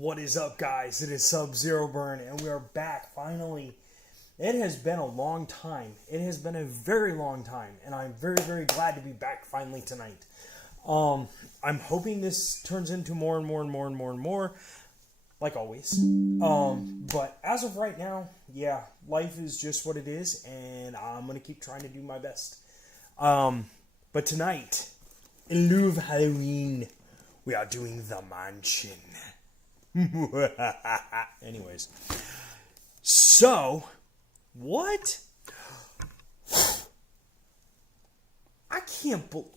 What is up, guys? It is Subzeroburn, and we are back finally. It has been a long time. It has been a very long time, and I'm very, very glad to be back finally tonight. I'm hoping this turns into more and more and more and more and more, like always. But as of right now, yeah, life is just what it is, and I'm gonna keep trying to do my best. But tonight, in lieu of Halloween, we are doing the mansion. Anyways, so what? I can't believe.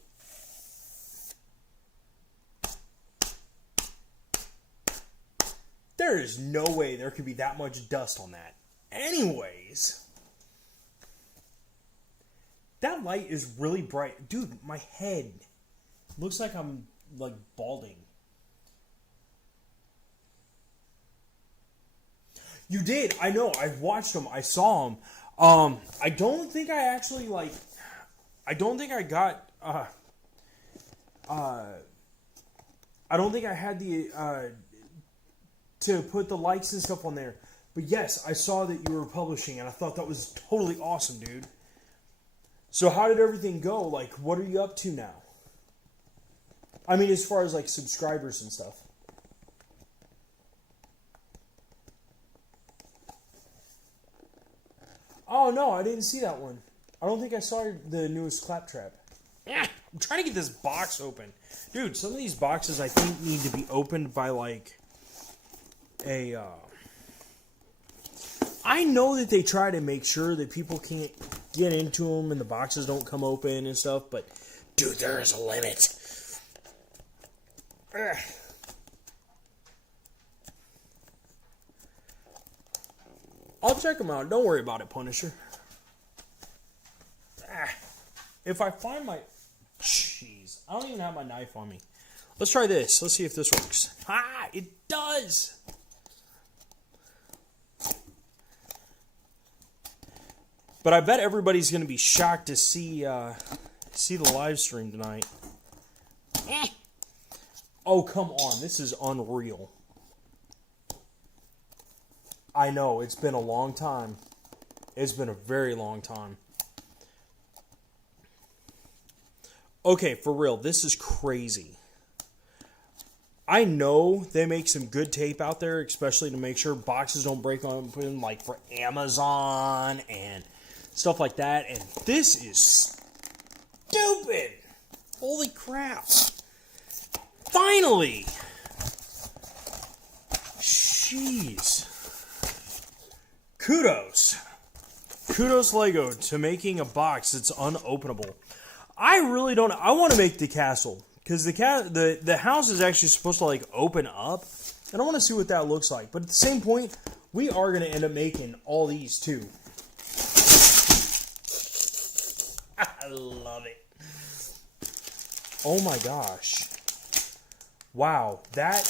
There is no way there could be that much dust on that. Anyways, that light is really bright. Dude, my head looks like I'm like balding. You did. I know. I watched them. I saw them. I don't think I actually I don't think I got. I don't think I had the to put the likes and stuff on there. But yes, I saw that you were publishing, and I thought that was totally awesome, dude. So how did everything go? Like, what are you up to now? I mean, as far as like subscribers and stuff. Oh, no, I didn't see that one. I don't think I saw the newest Claptrap. Yeah, I'm trying to get this box open. Dude, some of these boxes I think need to be opened by, like, I know that they try to make sure that people can't get into them and the boxes don't come open and stuff, but, dude, there is a limit. Ugh. I'll check them out. Don't worry about it, Punisher. If I find my... Jeez. I don't even have my knife on me. Let's try this. Let's see if this works. Ah, it does! But I bet everybody's going to be shocked to see the live stream tonight. Oh, come on. This is unreal. I know, it's been a long time. It's been a very long time. Okay, for real, this is crazy. I know they make some good tape out there, especially to make sure boxes don't break open, like for Amazon and stuff like that. And this is stupid. Holy crap. Finally. Jeez. Kudos Lego to making a box that's unopenable. I really don't. I want to make the castle because the house is actually supposed to like open up, and I want to see what that looks like. But at the same point, we are going to end up making all these too. I love it. Oh my gosh! Wow, that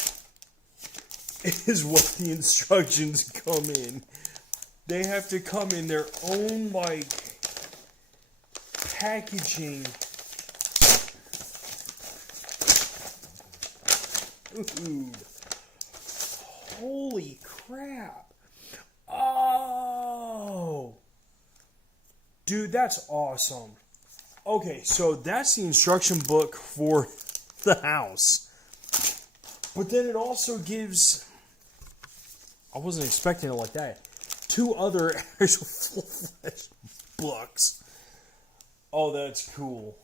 is what the instructions come in. They have to come in their own, like, packaging. Ooh. Holy crap. Oh. Dude, that's awesome. Okay, so that's the instruction book for the house. But then it also gives... I wasn't expecting it like that. 2 other actual full-fledged books. Oh, that's cool.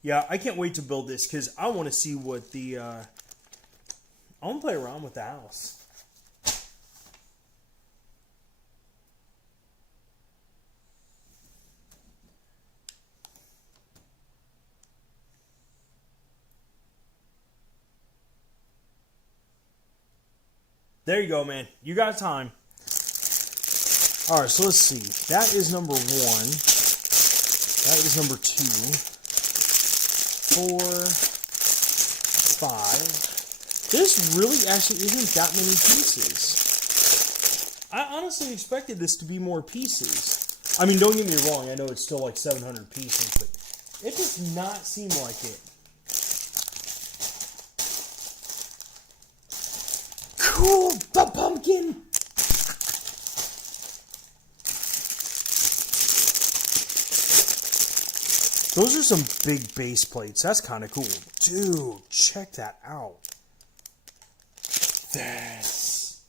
Yeah, I can't wait to build this because I want to see what the... I want to play around with the house. There you go, man. You got time. All right, so let's see. That is number 1. That is number 2. 4. 5. This really actually isn't that many pieces. I honestly expected this to be more pieces. I mean, don't get me wrong. I know it's still like 700 pieces, but it does not seem like it. cool! The pumpkin! Those are some big base plates. That's kind of cool. Dude, check that out. Yes.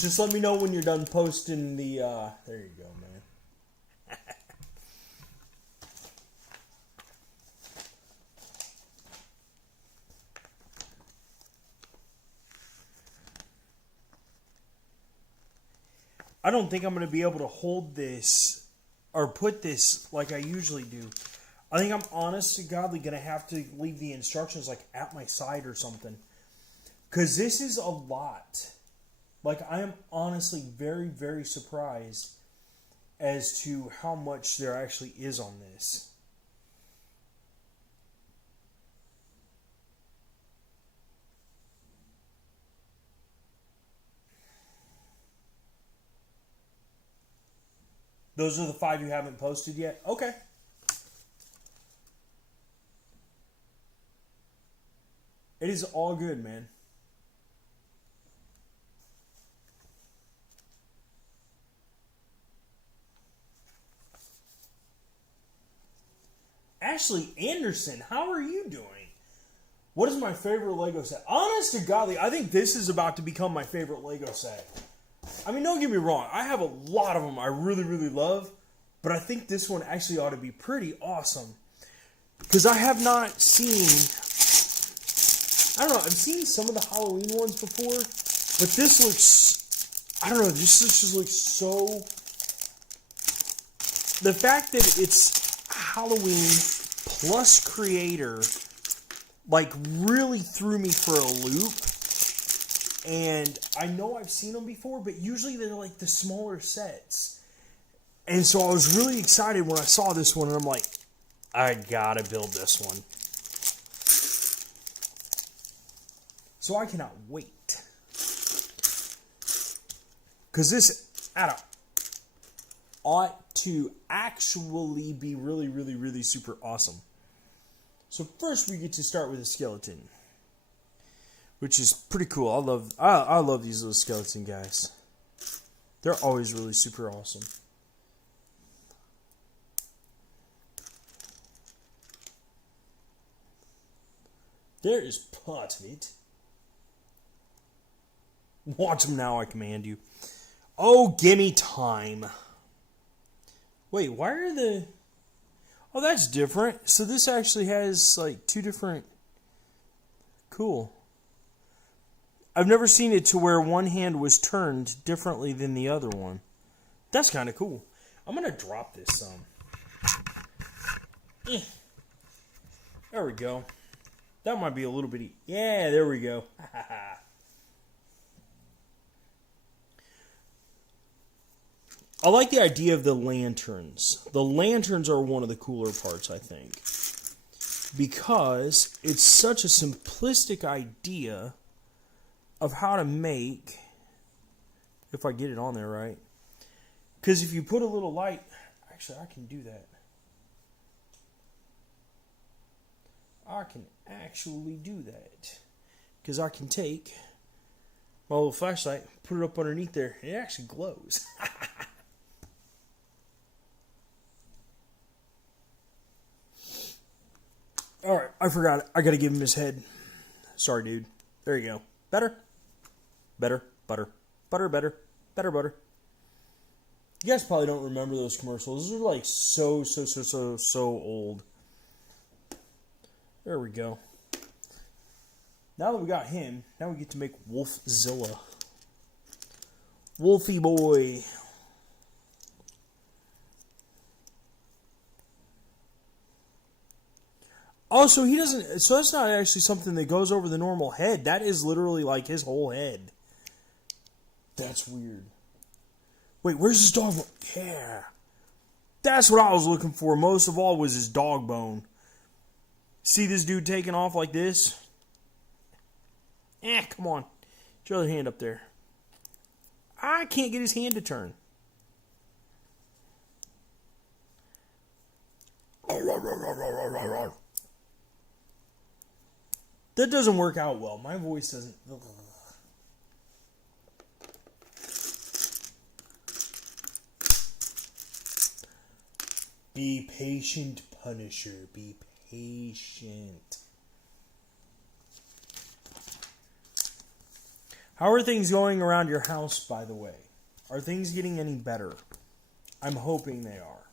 Just let me know when you're done posting the, there you go, man. I don't think I'm going to be able to hold this or put this like I usually do. I think I'm honest to godly going to have to leave the instructions like at my side or something. Because this is a lot. Like, I am honestly very, very surprised as to how much there actually is on this. Those are the 5 you haven't posted yet? Okay. It is all good, man. Ashley Anderson, how are you doing? What is my favorite Lego set? Honest to godly, I think this is about to become my favorite Lego set. I mean, don't get me wrong. I have a lot of them I really, really love. But I think this one actually ought to be pretty awesome. Because I have not seen... I don't know. I've seen some of the Halloween ones before. But this looks... I don't know. This just looks so... The fact that it's Halloween plus creator... like, really threw me for a loop. And I know I've seen them before, but usually they're like the smaller sets. And so I was really excited when I saw this one, and I'm like, I gotta build this one. So I cannot wait. Because this ought to actually be really, really, really super awesome. So first we get to start with a skeleton, which is pretty cool. I love these little skeleton guys. They're always really super awesome. There is part of it. Watch them now, I command you. Oh, gimme time. Wait, why are the... Oh, that's different. So this actually has like 2 different... Cool. I've never seen it to where one hand was turned differently than the other one. That's kind of cool. I'm going to drop this some. There we go. That might be a little bitty. Yeah, there we go. I like the idea of the lanterns. The lanterns are one of the cooler parts, I think. Because it's such a simplistic idea of how to make, if I get it on there right. Because if you put a little light, actually I can do that. I can actually do that. Because I can take my little flashlight, put it up underneath there, and it actually glows. Alright, I forgot it. I gotta give him his head. Sorry, dude. There you go. Better? Better. Butter. Butter, better. Better, butter. You guys probably don't remember those commercials. Those are like so old. There we go. Now that we got him, now we get to make Wolfzilla. Wolfie boy. Oh, so he doesn't... So that's not actually something that goes over the normal head. That is literally like his whole head. That's weird. Wait, where's his dog bone? Yeah. That's what I was looking for. Most of all was his dog bone. See this dude taking off like this? Come on. Get your other hand up there. I can't get his hand to turn. That doesn't work out well. My voice doesn't. Be patient, Punisher. Be patient. How are things going around your house, by the way? Are things getting any better? I'm hoping they are.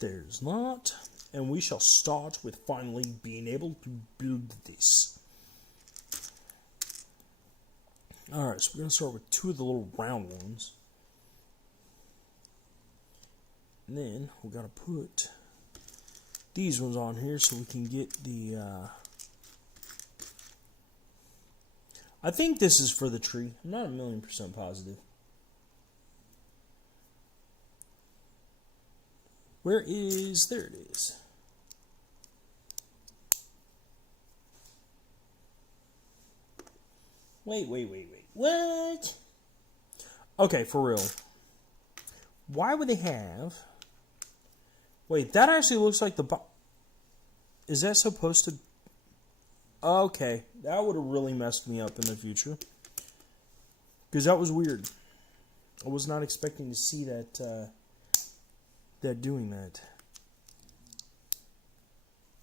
There's not. And we shall start with finally being able to build this. Alright, so we're going to start with 2 of the little round ones. And then we've got to put these ones on here so we can get the... I think this is for the tree. I'm not 1,000,000% positive. Where is... There it is. Wait. What? Okay, for real. Why would they have... Wait, that actually looks like the... Is that supposed to... Okay, that would have really messed me up in the future. Because that was weird. I was not expecting to see that... that doing that.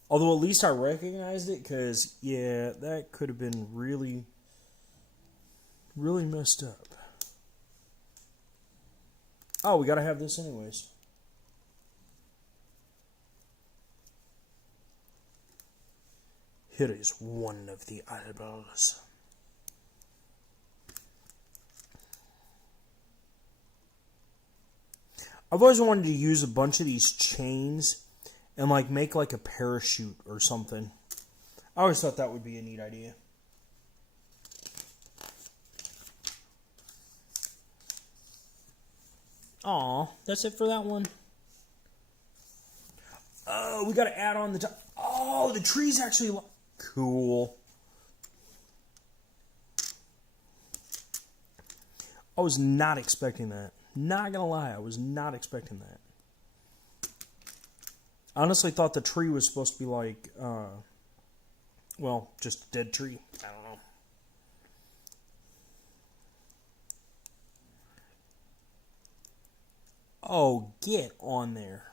Although at least I recognized it, because, yeah, that could have been really... really messed up. Oh, we gotta have this anyways. Here is one of the eyeballs. I've always wanted to use a bunch of these chains and like make like a parachute or something. I always thought that would be a neat idea. Aw, that's it for that one. Oh, we gotta add on the top. Oh, the tree's actually cool. I was not expecting that. Not gonna lie, I was not expecting that. I honestly thought the tree was supposed to be like, well, just a dead tree. I don't know. Oh, get on there.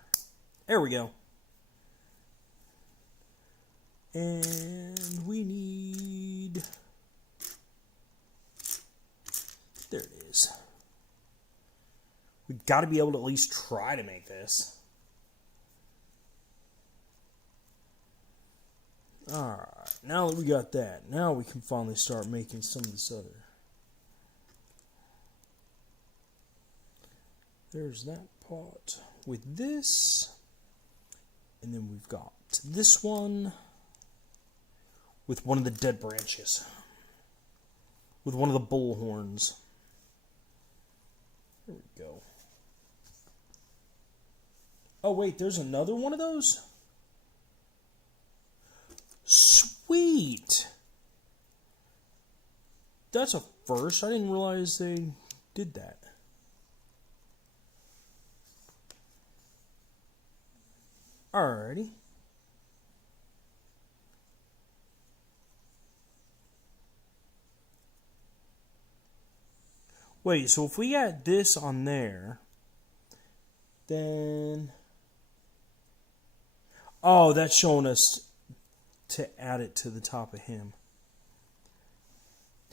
There we go. And we need... There it is. We've got to be able to at least try to make this. Alright, now that we got that, now we can finally start making some of this other. There's that pot with this. And then we've got this one with one of the dead branches. With one of the bull horns. There we go. Oh wait, there's another one of those? Sweet! That's a first. I didn't realize they did that. Alrighty. Wait, so if we got this on there, then... Oh, that's showing us to add it to the top of him.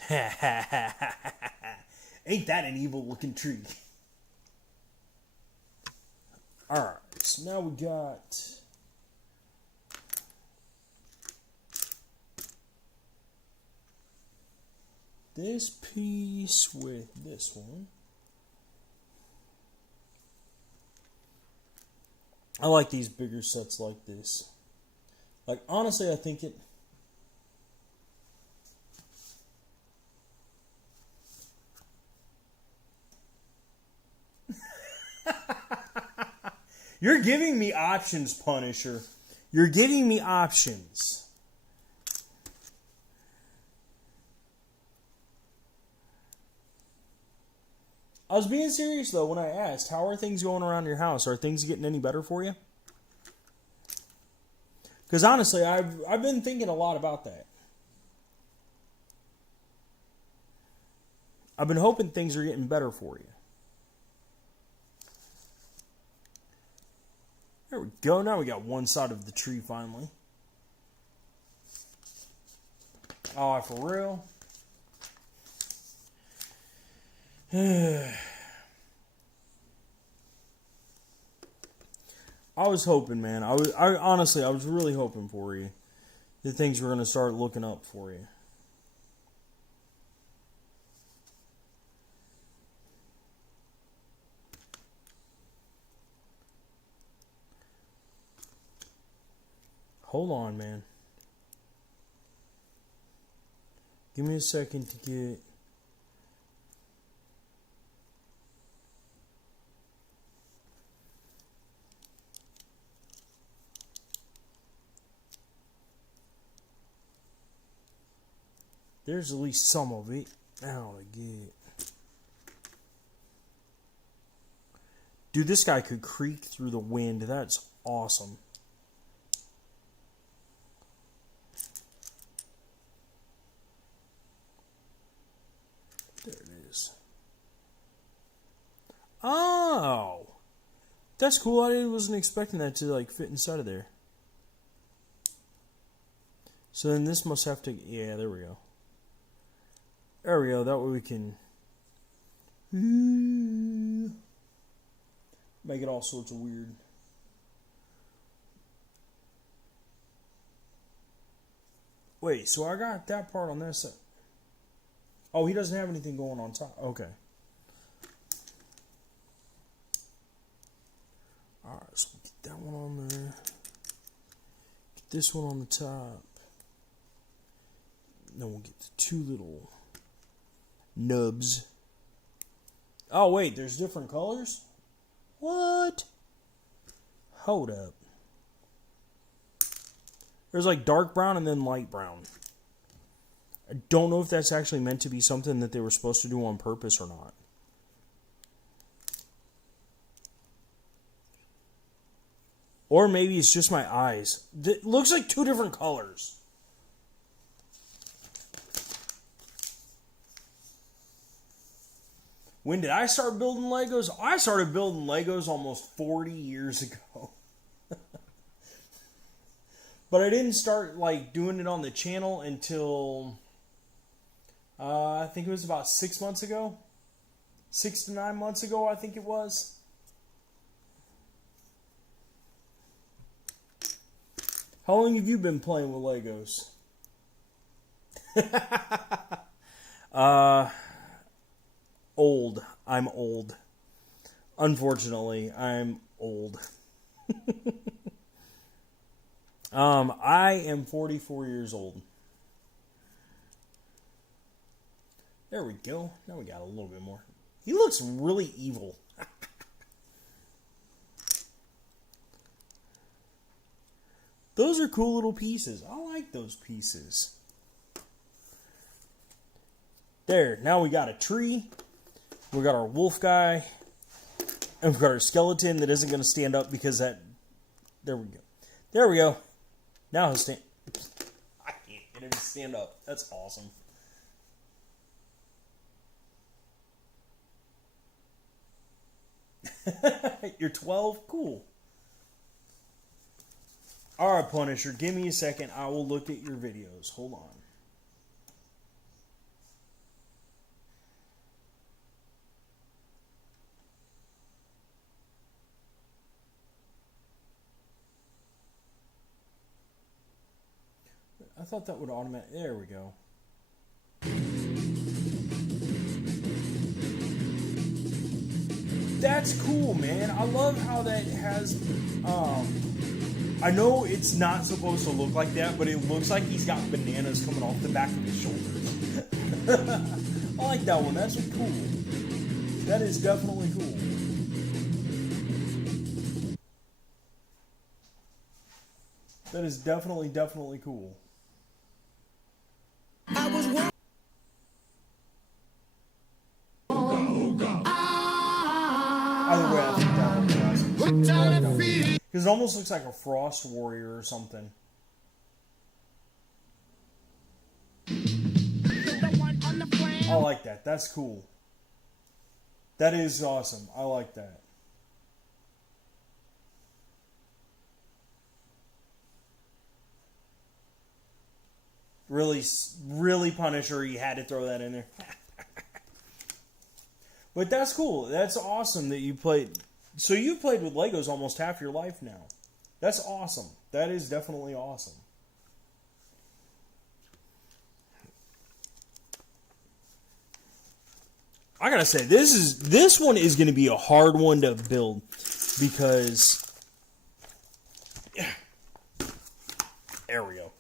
Ain't that an evil looking tree? Alright, so now we got... this piece with this one. I like these bigger sets like this. Like, honestly, I think it... You're giving me options, Punisher. You're giving me options. I was being serious though when I asked, how are things going around your house? Are things getting any better for you? Because honestly, I've been thinking a lot about that. I've been hoping things are getting better for you. There we go. Now we got one side of the tree finally. Oh, for real? I was hoping, man. I honestly, I was really hoping for you that things were going to start looking up for you. Hold on, man. Give me a second to get... There's at least some of it. Now I get... Dude, this guy could creak through the wind. That's awesome. There it is. Oh! That's cool. I wasn't expecting that to like fit inside of there. So then this must have to... Yeah, there we go. There we go. That way we can... make it all sorts of weird. Wait, so I got that part on this side. Oh, he doesn't have anything going on top. Okay. Alright, so get that one on there. Get this one on the top. Then we'll get the two little nubs. Oh, wait, there's different colors? What? Hold up. There's like dark brown and then light brown. I don't know if that's actually meant to be something that they were supposed to do on purpose or not. Or maybe it's just my eyes. It looks like two different colors. When did I start building Legos? I started building Legos almost 40 years ago. But I didn't start like doing it on the channel until I think it was about 6 months ago. 6 to 9 months ago, I think it was. How long have you been playing with Legos? Old. I'm old. Unfortunately, I'm old. I am 44 years old. There we go. Now we got a little bit more. He looks really evil. Those are cool little pieces. I like those pieces. There. Now we got a tree. We got our wolf guy. And we've got our skeleton that isn't going to stand up because that... There we go. There we go. Now he'll stand... I can't get him to stand up. That's awesome. You're 12? Cool. Alright, Punisher. Give me a second. I will look at your videos. Hold on. I thought that would automatically... There we go. That's cool, man. I love how that has... I know it's not supposed to look like that, but it looks like he's got bananas coming off the back of his shoulders. I like that one. That's cool. That is definitely cool. That is definitely cool. I was Either way, I think that looks awesome. Because it almost looks like a Frost Warrior or something. I like that. That's cool. That is awesome. I like that. Really, Punisher, you had to throw that in there. But that's cool. That's awesome that you played. So you've played with Legos almost half your life now. That's awesome. That is definitely awesome. I gotta say, this one is going to be a hard one to build because there we go.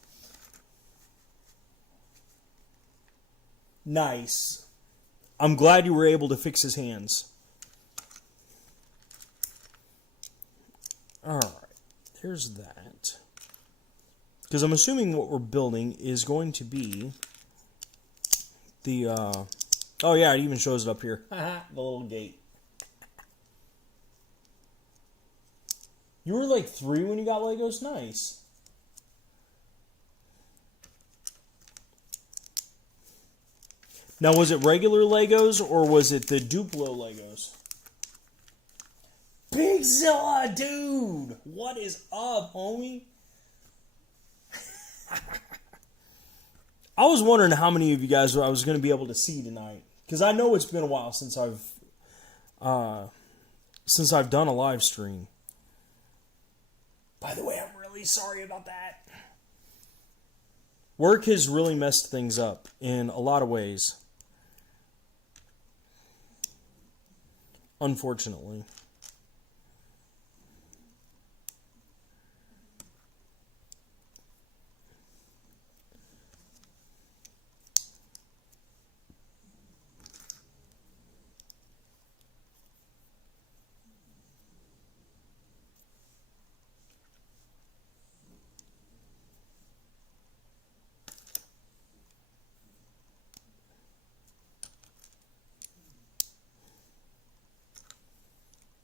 Nice. I'm glad you were able to fix his hands. Alright, there's that. Because I'm assuming what we're building is going to be the, oh yeah, it even shows it up here. The little gate. You were like 3 when you got Legos? Nice. Now, was it regular Legos or was it the Duplo Legos? Big Zilla, dude! What is up, homie? I was wondering how many of you guys I was going to be able to see tonight. Because I know it's been a while since I've done a live stream. By the way, I'm really sorry about that. Work has really messed things up in a lot of ways. Unfortunately.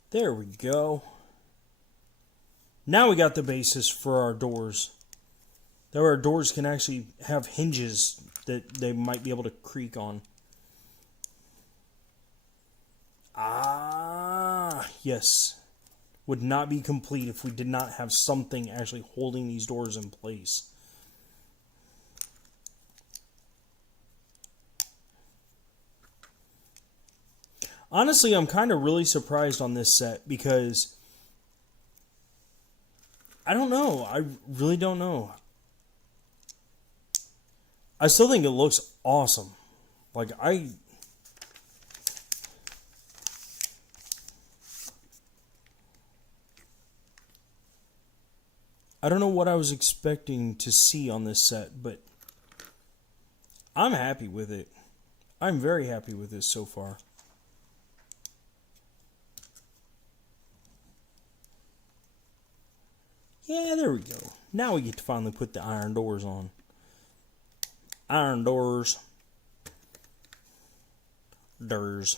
There we go. Now we got the basis for our doors. That our doors can actually have hinges that they might be able to creak on. Ah, yes. Would not be complete if we did not have something actually holding these doors in place. Honestly, I'm kind of really surprised on this set because I don't know. I really don't know. I still think it looks awesome. Like, I don't know what I was expecting to see on this set, but I'm happy with it. I'm very happy with this so far. Yeah, there we go. Now we get to finally put the iron doors on. Iron doors. Doors.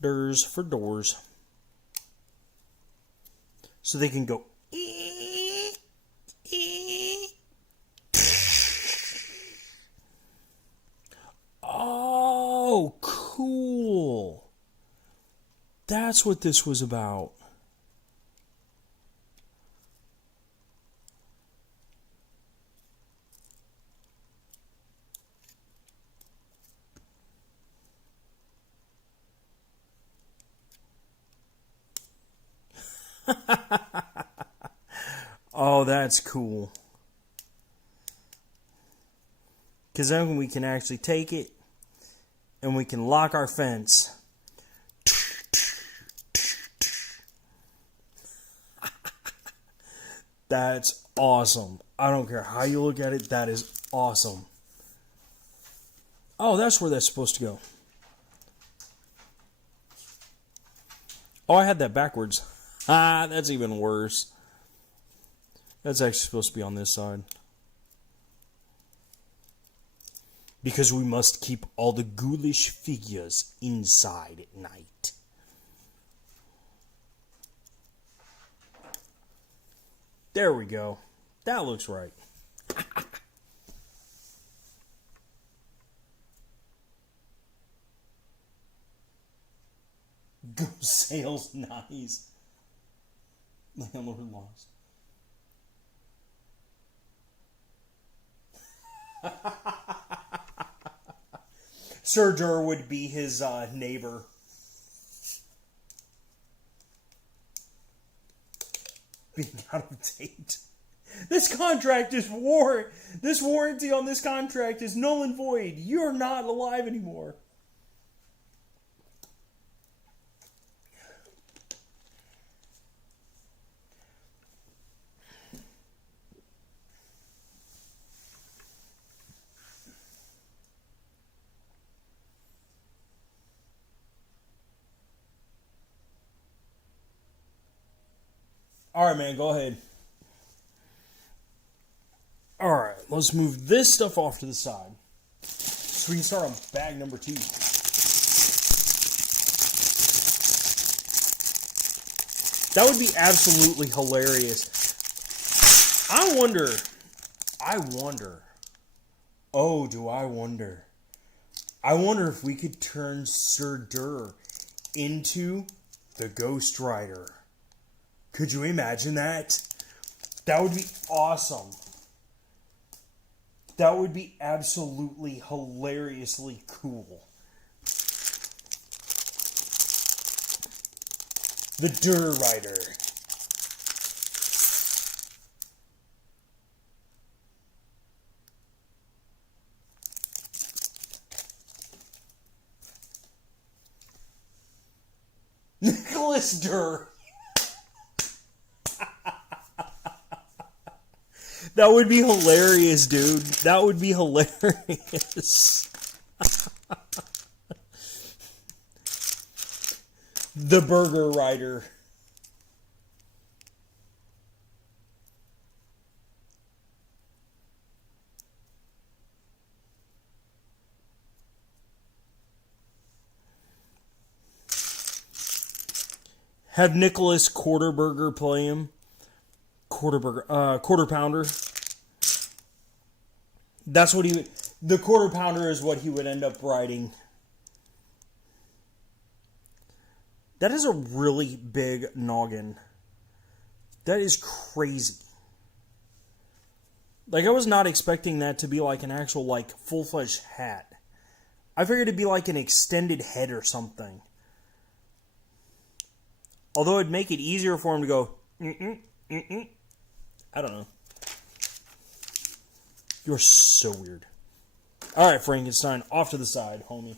Doors for doors. So they can go. Oh, cool. That's what this was about. Oh, that's cool. Because then we can actually take it and we can lock our fence. That's awesome. I don't care how you look at it, that is awesome. Oh, that's where that's supposed to go. Oh, I had that backwards. Ah, that's even worse. That's actually supposed to be on this side. Because we must keep all the ghoulish figures inside at night. There we go. That looks right. Go sales, nice. Landlord lost. Sir Dur would be his neighbor. Being out of date. This contract is This warranty on this contract is null and void. You're not alive anymore. Alright, man, go ahead. Alright, let's move this stuff off to the side. So we can start on bag number 2. That would be absolutely hilarious. I wonder. Oh, do I wonder. I wonder if we could turn Sir Dur into the Ghost Rider. Could you imagine that? That would be awesome. That would be absolutely hilariously cool. The Dur Rider. Nicholas Dur. That would be hilarious, dude. That would be hilarious. The Burger Rider. Have Nicholas Quarterburger play him. Quarter pounder. That's what he would. The quarter pounder is what he would end up riding. That is a really big noggin. That is crazy. Like, I was not expecting that to be like an actual, like, full-fledged hat. I figured it'd be like an extended head or something. Although it'd make it easier for him to go, I don't know. You're so weird. Alright, Frankenstein, off to the side, homie.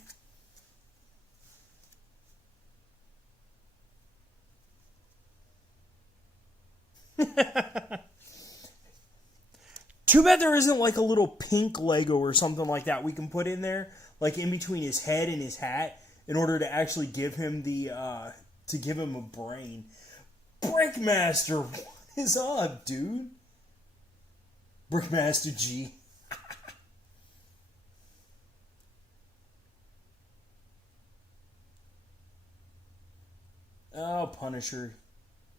Too bad there isn't like a little pink Lego or something like that we can put in there, like in between his head and his hat, in order to actually give him the, to give him a brain. Brickmaster, what is up, dude? Brickmaster G. Oh, Punisher.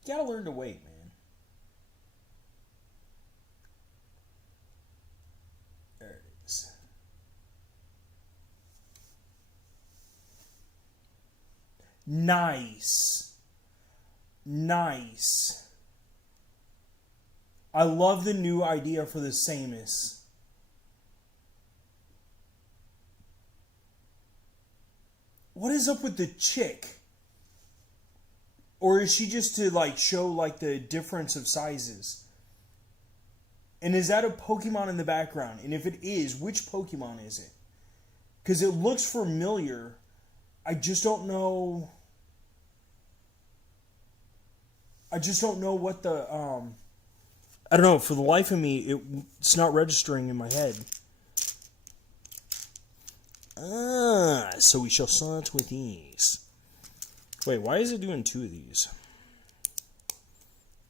You gotta learn to wait, man. There it is. Nice. Nice. I love the new idea for the Samus. What is up with the chick? Or is she just to like show like the difference of sizes? And is that a Pokemon in the background? And if it is, which Pokemon is it? Because it looks familiar. I just don't know. I just don't know what the I don't know. For the life of me, it's not registering in my head. So we shall start with these. Wait, why is it doing 2 of these?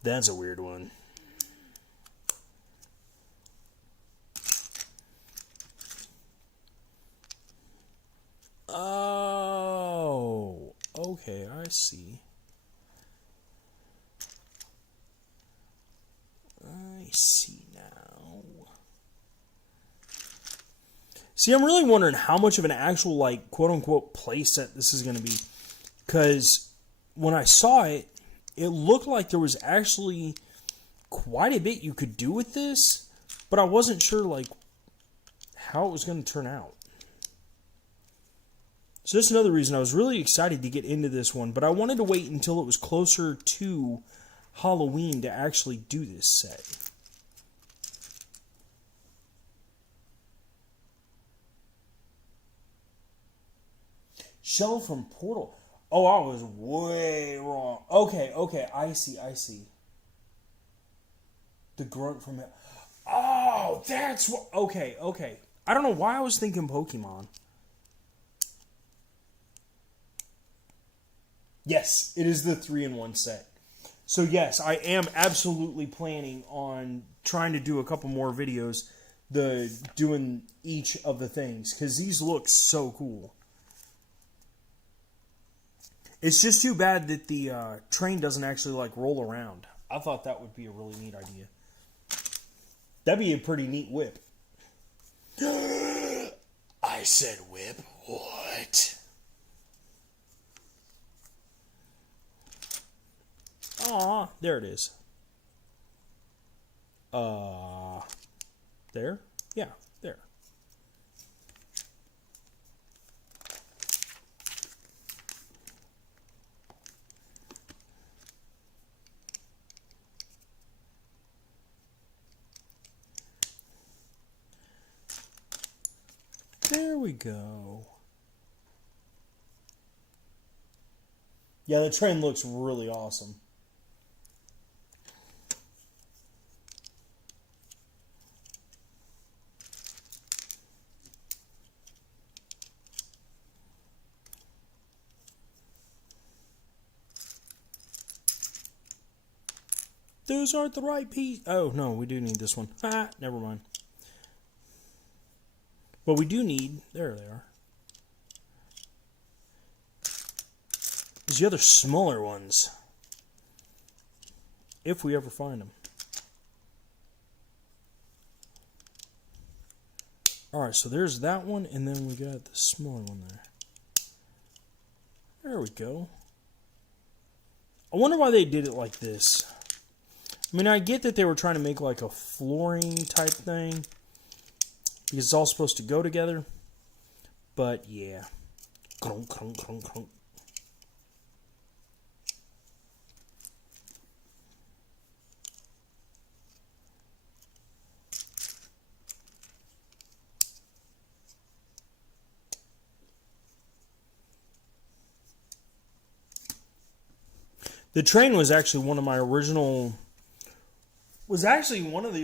That's a weird one. Oh, okay, I see. See, I'm really wondering how much of an actual, like, quote-unquote playset this is going to be. Because when I saw it, it looked like there was actually quite a bit you could do with this. But I wasn't sure, like, how it was going to turn out. So that's another reason I was really excited to get into this one. But I wanted to wait until it was closer to Halloween to actually do this set. Shell from Portal. Oh, I was way wrong. Okay, I see. The grunt from it. Oh, that's what... Okay. I don't know why I was thinking Pokemon. Yes, it is the 3-in-1 set. So yes, I am absolutely planning on trying to do a couple more videos doing each of the things, because these look so cool. It's just too bad that the train doesn't actually like roll around. I thought that would be a really neat idea. That'd be a pretty neat whip. I said whip. What? Aw, there it is. There? Yeah, there. There we go. Yeah, the train looks really awesome. Those aren't the right piece. Oh, no, we do need this one. Ah, never mind. But we do need... There they are. There's the other smaller ones. If we ever find them. Alright, so there's that one, and then we got the smaller one there. There we go. I wonder why they did it like this. I mean, I get that they were trying to make like a flooring type thing, because it's all supposed to go together. But, yeah. Crunk, crunk, crunk, crunk. The train was actually one of the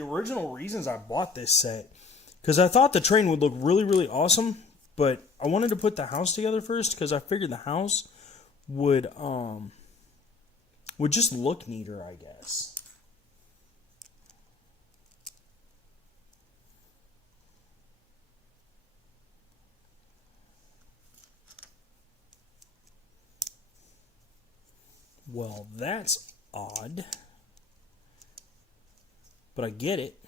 original reasons I bought this set. Because I thought the train would look really, really awesome. But I wanted to put the house together first, because I figured the house would just look neater, I guess. Well, that's odd. But I get it.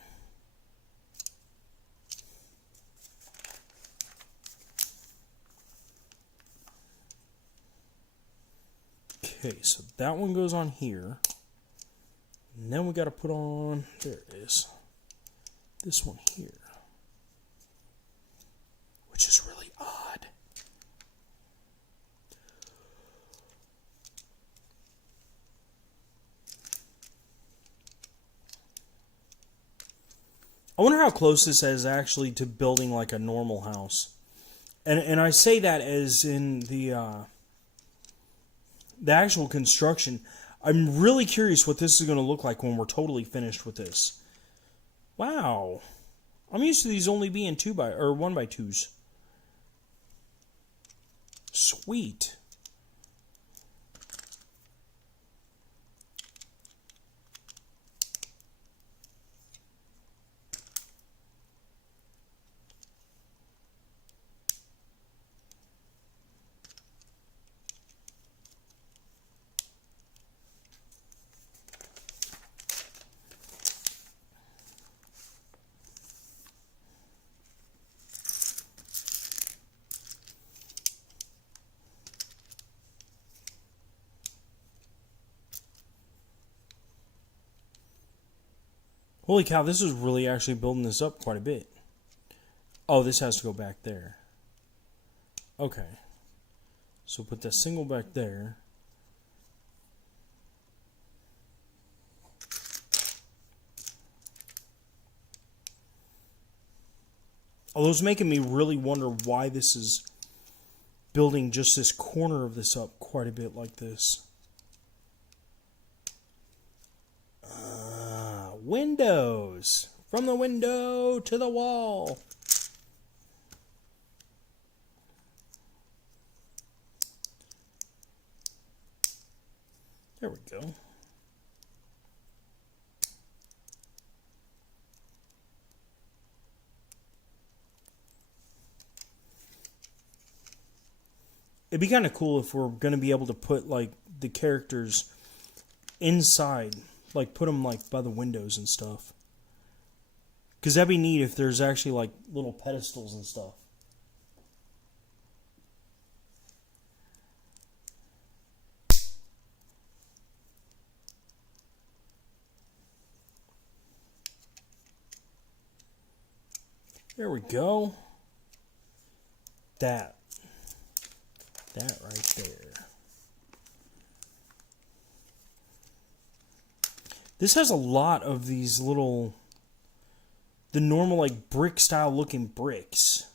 Okay, so that one goes on here. And then we got to put on, there it is, this one here. Which is really odd. I wonder how close this is actually to building like a normal house. And I say that as in the actual construction. I'm really curious what this is going to look like when we're totally finished with this. Wow. I'm used to these only being 1x2s. Sweet. Holy cow, this is really actually building this up quite a bit. Oh, this has to go back there. Okay. So put that single back there. Although it's making me really wonder why this is building just this corner of this up quite a bit like this. Windows. From the window to the wall. There we go. It'd be kind of cool if we're going to be able to put, like, the characters inside. Like, put them, like, by the windows and stuff. Because that'd be neat if there's actually, like, little pedestals and stuff. There we go. That right there. This has a lot of these little, the normal like brick style looking bricks.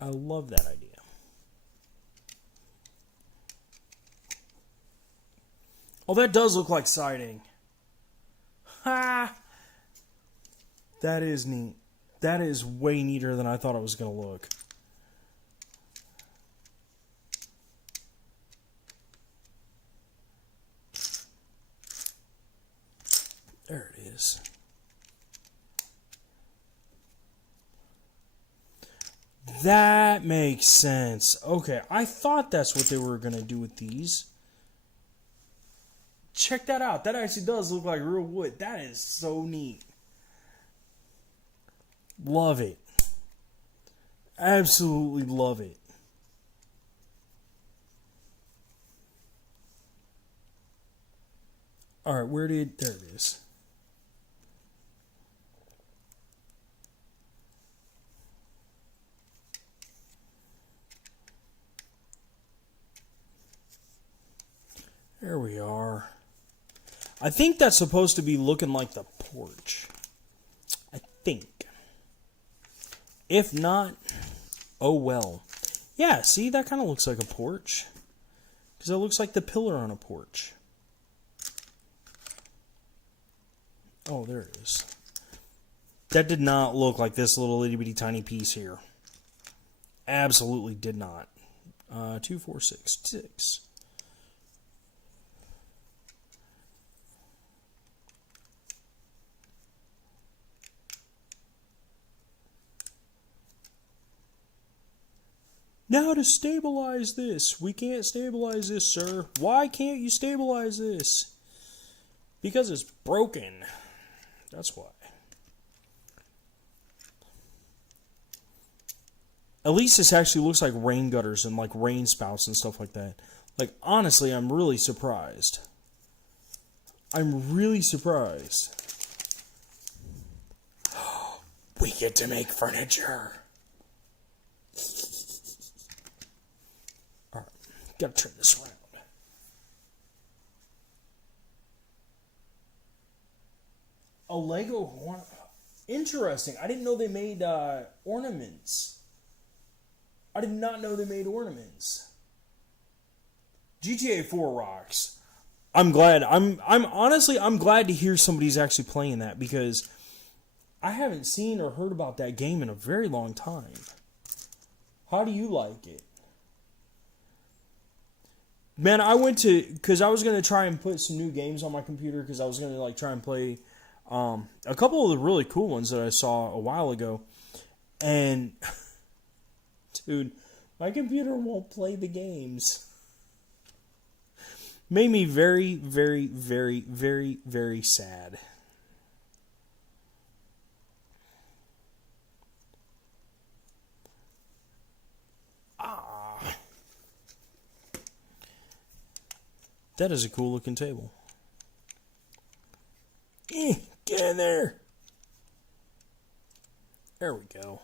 I love that idea. Oh, that does look like siding. Ha! That is neat. That is way neater than I thought it was going to look. There it is. That makes sense. Okay, I thought that's what they were going to do with these. Check that out. That actually does look like real wood. That is so neat. Love it. Absolutely love it. Alright, there it is. There we are. I think that's supposed to be looking like the porch. I think. If not, oh well. Yeah, see, that kind of looks like a porch. Because it looks like the pillar on a porch. Oh, there it is. That did not look like this little itty bitty tiny piece here. Absolutely did not. 2, 4, 6, 6. Now to stabilize this. We can't stabilize this, sir. Why can't you stabilize this? Because it's broken. That's why. At least this actually looks like rain gutters and like rain spouts and stuff like that. Like, honestly, I'm really surprised. I'm really surprised. We get to make furniture. Alright, gotta turn this around. A Lego horn. Interesting. I didn't know they made ornaments. I did not know they made ornaments. GTA 4 rocks. I'm glad. I'm honestly glad to hear somebody's actually playing that because I haven't seen or heard about that game in a very long time. How do you like it? Man, I went to, because I was going to try and put some new games on my computer because I was going to like try and play a couple of the really cool ones that I saw a while ago. And, dude, my computer won't play the games. Made me very, very, very, very, very sad. That is a cool looking table. there. There we go.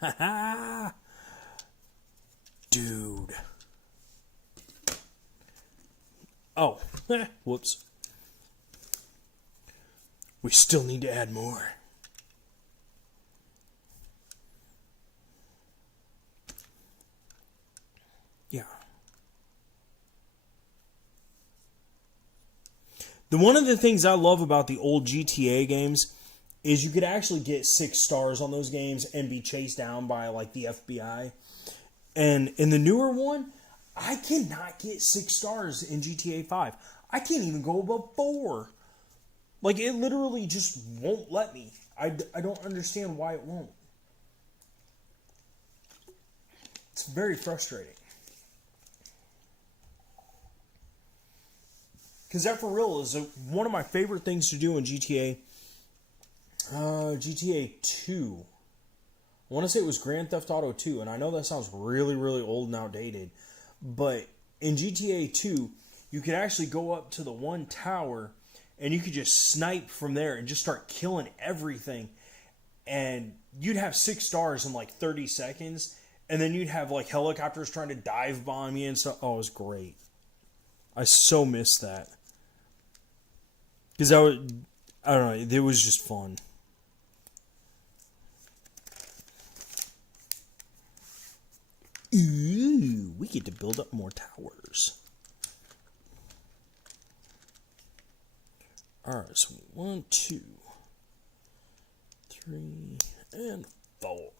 Ha ha. Dude. Oh. Whoops. We still need to add more. Yeah. One of the things I love about the old GTA games is you could actually get 6 stars on those games and be chased down by like the FBI. And in the newer one, I cannot get 6 stars in GTA 5. I can't even go above 4. Like, it literally just won't let me. I don't understand why it won't. It's very frustrating. Because that, for real, is one of my favorite things to do in GTA. GTA 2. I want to say it was Grand Theft Auto 2. And I know that sounds really, really old and outdated. But in GTA 2, you could actually go up to the one tower and you could just snipe from there and just start killing everything. And you'd have 6 stars in like 30 seconds. And then you'd have like helicopters trying to dive bomb you and stuff. Oh, it was great. I so missed that. Because I don't know, it was just fun. Ooh, we get to build up more towers. Alright, so 1, 2, 3, and 4.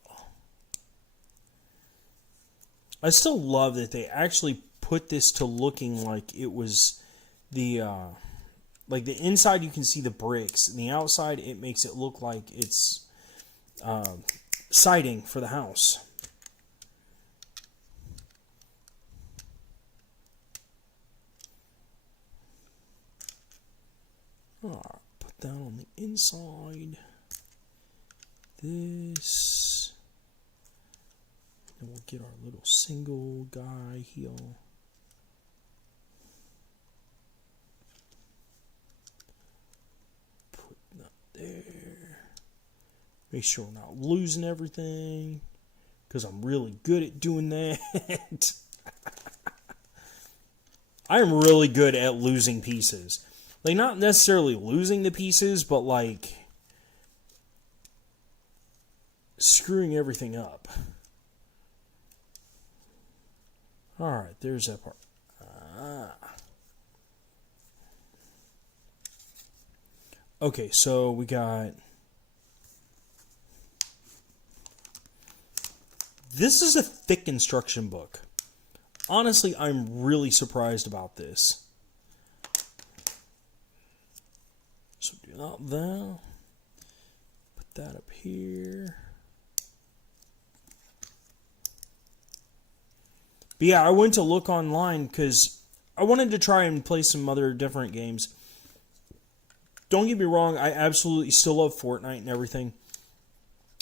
I still love that they actually put this to looking like it was the like the inside you can see the bricks, and the outside it makes it look like it's siding for the house. Alright, put that on the inside. This. And we'll get our little single guy here. Put that there. Make sure we're not losing everything, because I'm really good at doing that. I am really good at losing pieces. Like, not necessarily losing the pieces, but like screwing everything up. Alright, there's that part. Okay, so we got... This is a thick instruction book. Honestly, I'm really surprised about this. So do not that. Put that up here. But yeah, I went to look online because I wanted to try and play some other different games. Don't get me wrong, I absolutely still love Fortnite and everything.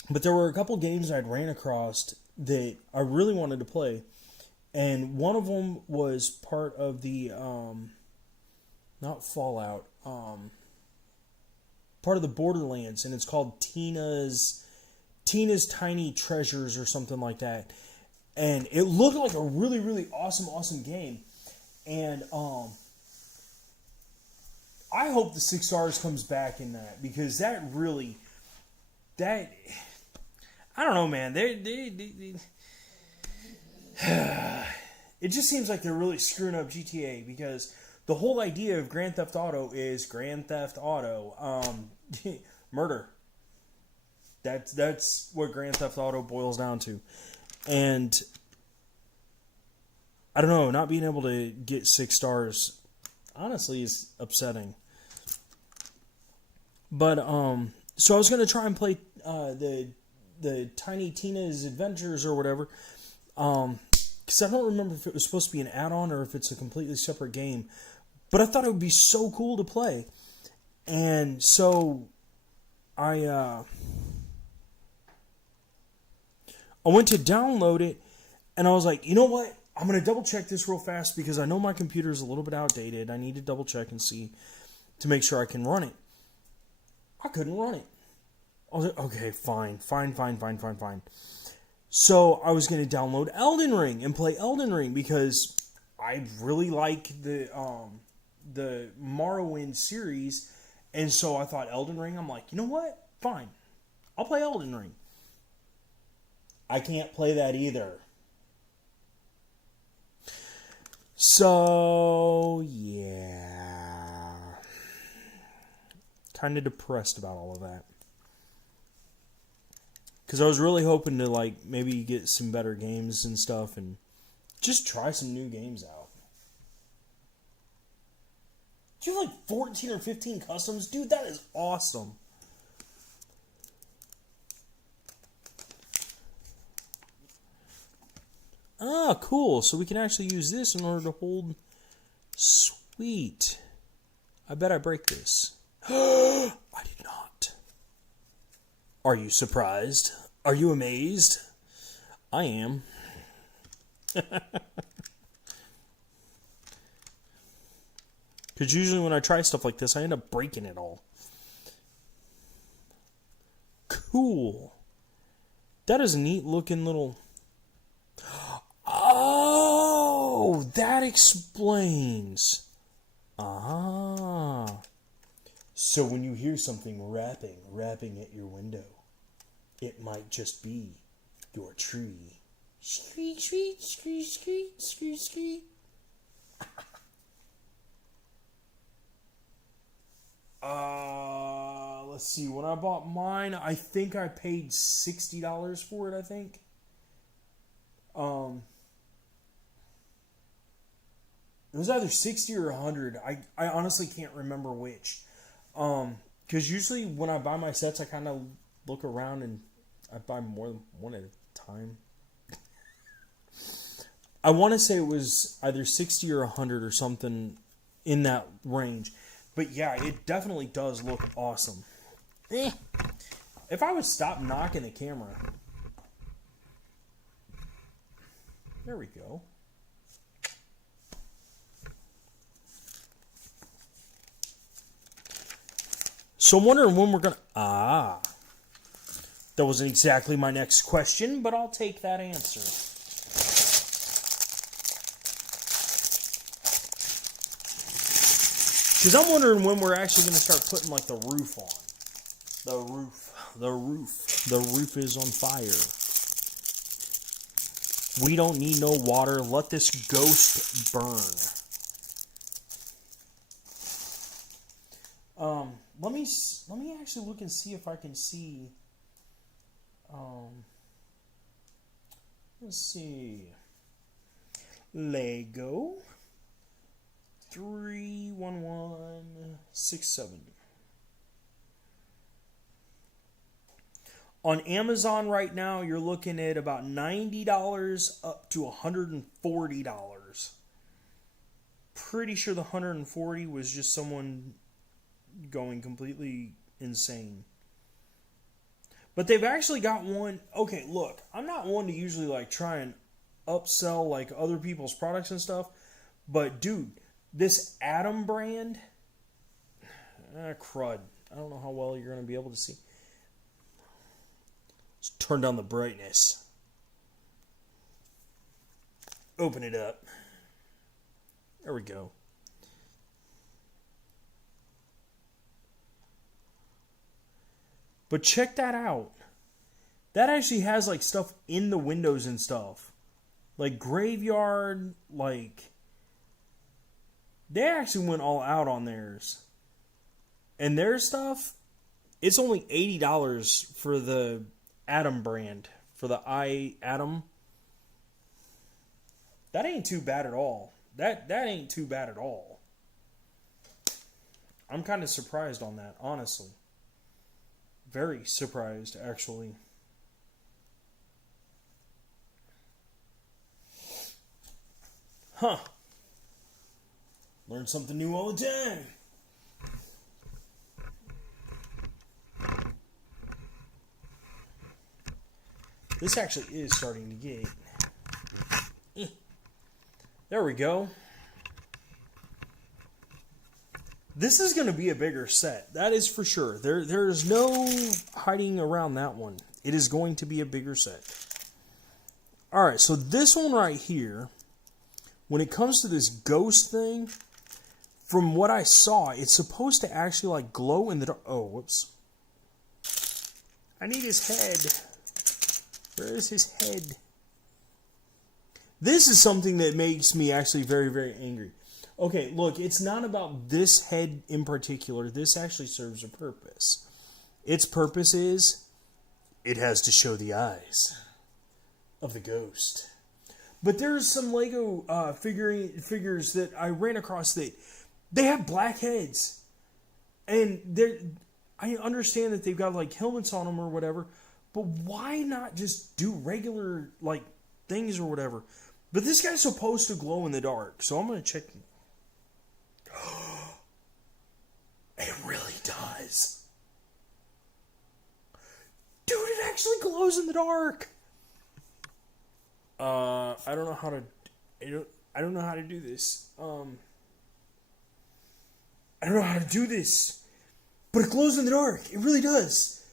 But there were a couple games I'd ran across that I really wanted to play. And one of them was part of the, not Fallout, part of the Borderlands. And it's called Tina's Tiny Treasures or something like that. And it looked like a really, really awesome game. And I hope the 6 stars comes back in that, because that really, I don't know, man. It just seems like they're really screwing up GTA, because the whole idea of Grand Theft Auto is Grand Theft Auto, murder. That's what Grand Theft Auto boils down to. And I don't know, not being able to get 6 stars honestly is upsetting. But so I was gonna try and play the Tiny Tina's Adventures or whatever, because I don't remember if it was supposed to be an add-on or if it's a completely separate game. But I thought it would be so cool to play, and so I went to download it, and I was like, you know what? I'm going to double check this real fast, because I know my computer is a little bit outdated. I need to double check and see to make sure I can run it. I couldn't run it. I was like, okay, fine. So I was going to download Elden Ring and play Elden Ring because I really like the Morrowind series. And so I thought Elden Ring, I'm like, you know what? Fine. I'll play Elden Ring. I can't play that either. So, yeah. Kind of depressed about all of that. Because I was really hoping to, like, maybe get some better games and stuff and just try some new games out. Do you have, like, 14 or 15 customs? Dude, that is awesome. Ah, cool. So we can actually use this in order to hold... Sweet. I bet I break this. I did not. Are you surprised? Are you amazed? I am. Because usually when I try stuff like this, I end up breaking it all. Cool. That is a neat looking little... Oh, that explains. Ah. So when you hear something rapping at your window, it might just be your tree. Screech, screech, screech, screech, screech, screech. Let's see. When I bought mine, I think I paid $60 for it, I think. It was either 60 or 100. I honestly can't remember which. Because usually when I buy my sets, I kind of look around and I buy more than one at a time. I want to say it was either 60 or 100 or something in that range. But yeah, it definitely does look awesome. If I would stop knocking the camera. There we go. So I'm wondering when we're going to... That wasn't exactly my next question, but I'll take that answer. Because I'm wondering when we're actually going to start putting, like, the roof on. The roof. The roof is on fire. We don't need no water. Let this ghost burn. Let me actually look and see if I can see. Let's see. Lego 31167. On Amazon right now, you're looking at about $90 up to $140. Pretty sure the $140 was just someone going completely insane. But they've actually got one. Okay, look, I'm not one to usually like try and upsell like other people's products and stuff. But dude, this Atom brand, crud. I don't know how well you're going to be able to see. Let's turn down the brightness. Open it up. There we go. But check that out. That actually has like stuff in the windows and stuff. Like Graveyard, like... They actually went all out on theirs. And their stuff, it's only $80 for the Atom brand. For the Atom. That ain't too bad at all. That ain't too bad at all. I'm kind of surprised on that, honestly. Very surprised, actually. Huh. Learn something new all the time. This actually is starting to get... There we go. This is going to be a bigger set. That is for sure. There's no hiding around that one. It is going to be a bigger set. Alright, so this one right here, when it comes to this ghost thing, from what I saw, it's supposed to actually like glow in the dark. Oh, whoops. I need his head. Where is his head? This is something that makes me actually very, very angry. Okay, look, it's not about this head in particular. This actually serves a purpose. Its purpose is, it has to show the eyes of the ghost. But there's some Lego figures that I ran across that they have black heads. And I understand that they've got like helmets on them or whatever, but why not just do regular like things or whatever? But this guy's supposed to glow in the dark, so I'm going to check. It really does. Dude, it actually glows in the dark. I don't know how to. I don't know how to do this. I don't know how to do this, but it glows in the dark. It really does.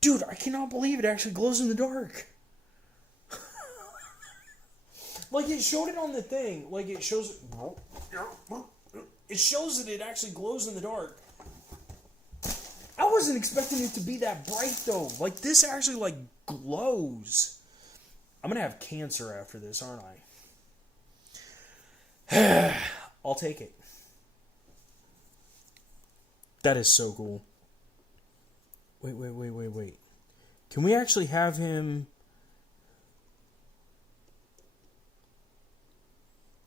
Dude, I cannot believe it actually glows in the dark. Like, it showed it on the thing. Like, it shows... It shows that it actually glows in the dark. I wasn't expecting it to be that bright, though. Like, this actually, like, glows. I'm going to have cancer after this, aren't I? I'll take it. That is so cool. Wait. Can we actually have him...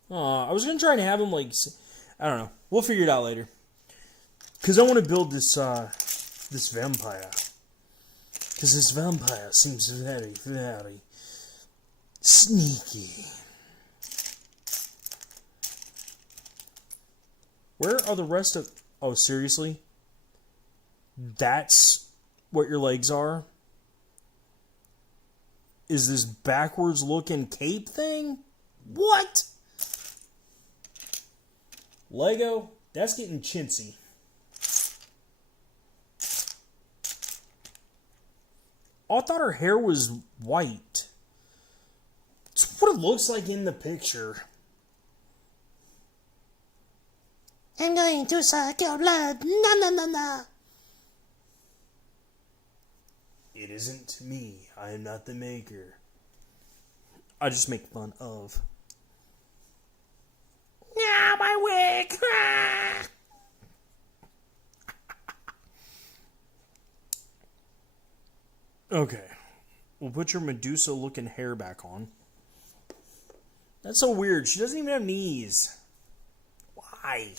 I was going to try and have him, like... I don't know. We'll figure it out later. Because I want to build this, this vampire. Because this vampire seems very, very sneaky. Where are the rest of... Oh, seriously? That's what your legs are? Is this backwards looking cape thing? What? Lego, that's getting chintzy. I thought her hair was white. It's what it looks like in the picture. I'm going to suck your blood. No. It isn't me. I am not the maker. I just make fun of. Ah, my wig! Ah. Okay. We'll put your Medusa-looking hair back on. That's so weird. She doesn't even have knees. Why?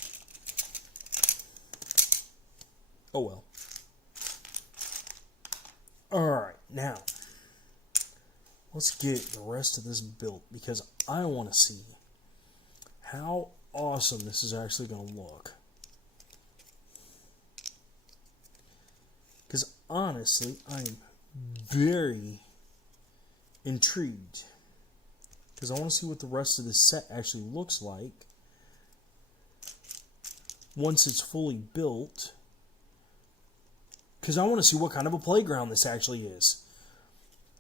Oh well. Alright, now. Let's get the rest of this built because I want to see how awesome this is actually going to look. Because honestly, I'm very intrigued. Because I want to see what the rest of this set actually looks like once it's fully built. Because I want to see what kind of a playground this actually is.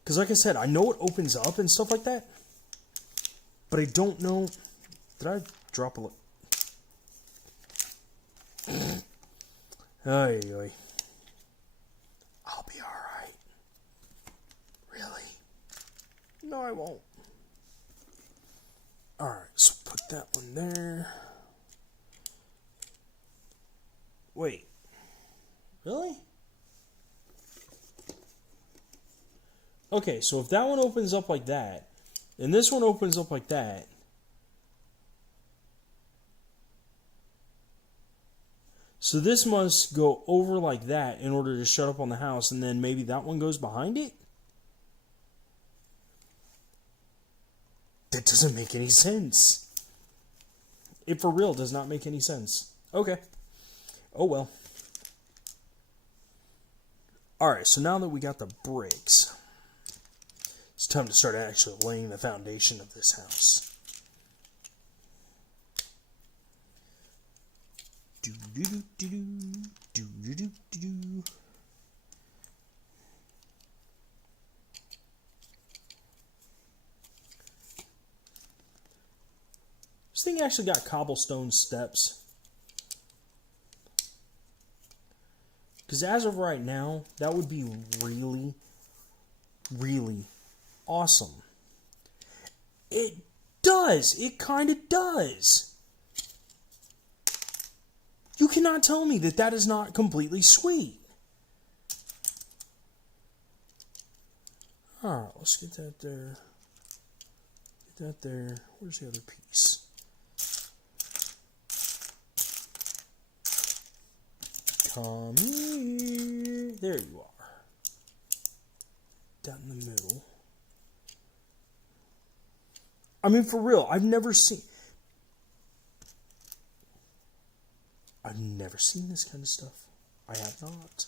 Because like I said, I know it opens up and stuff like that. But I don't know... Did I drop a... Ay. I'll be alright. Really? No, I won't. Alright, so put that one there. Wait. Really? Okay, so if that one opens up like that, and this one opens up like that, so this must go over like that in order to shut up on the house, and then maybe that one goes behind it? That doesn't make any sense. It for real does not make any sense. Okay. Oh well. Alright, so now that we got the bricks, it's time to start actually laying the foundation of this house. This thing actually got cobblestone steps. Because as of right now, that would be really, really awesome. It does. It kind of does. You cannot tell me that that is not completely sweet. Alright, let's get that there. Get that there. Where's the other piece? Come here. There you are. Down in the middle. I mean, for real, I've never seen this kind of stuff. I have not.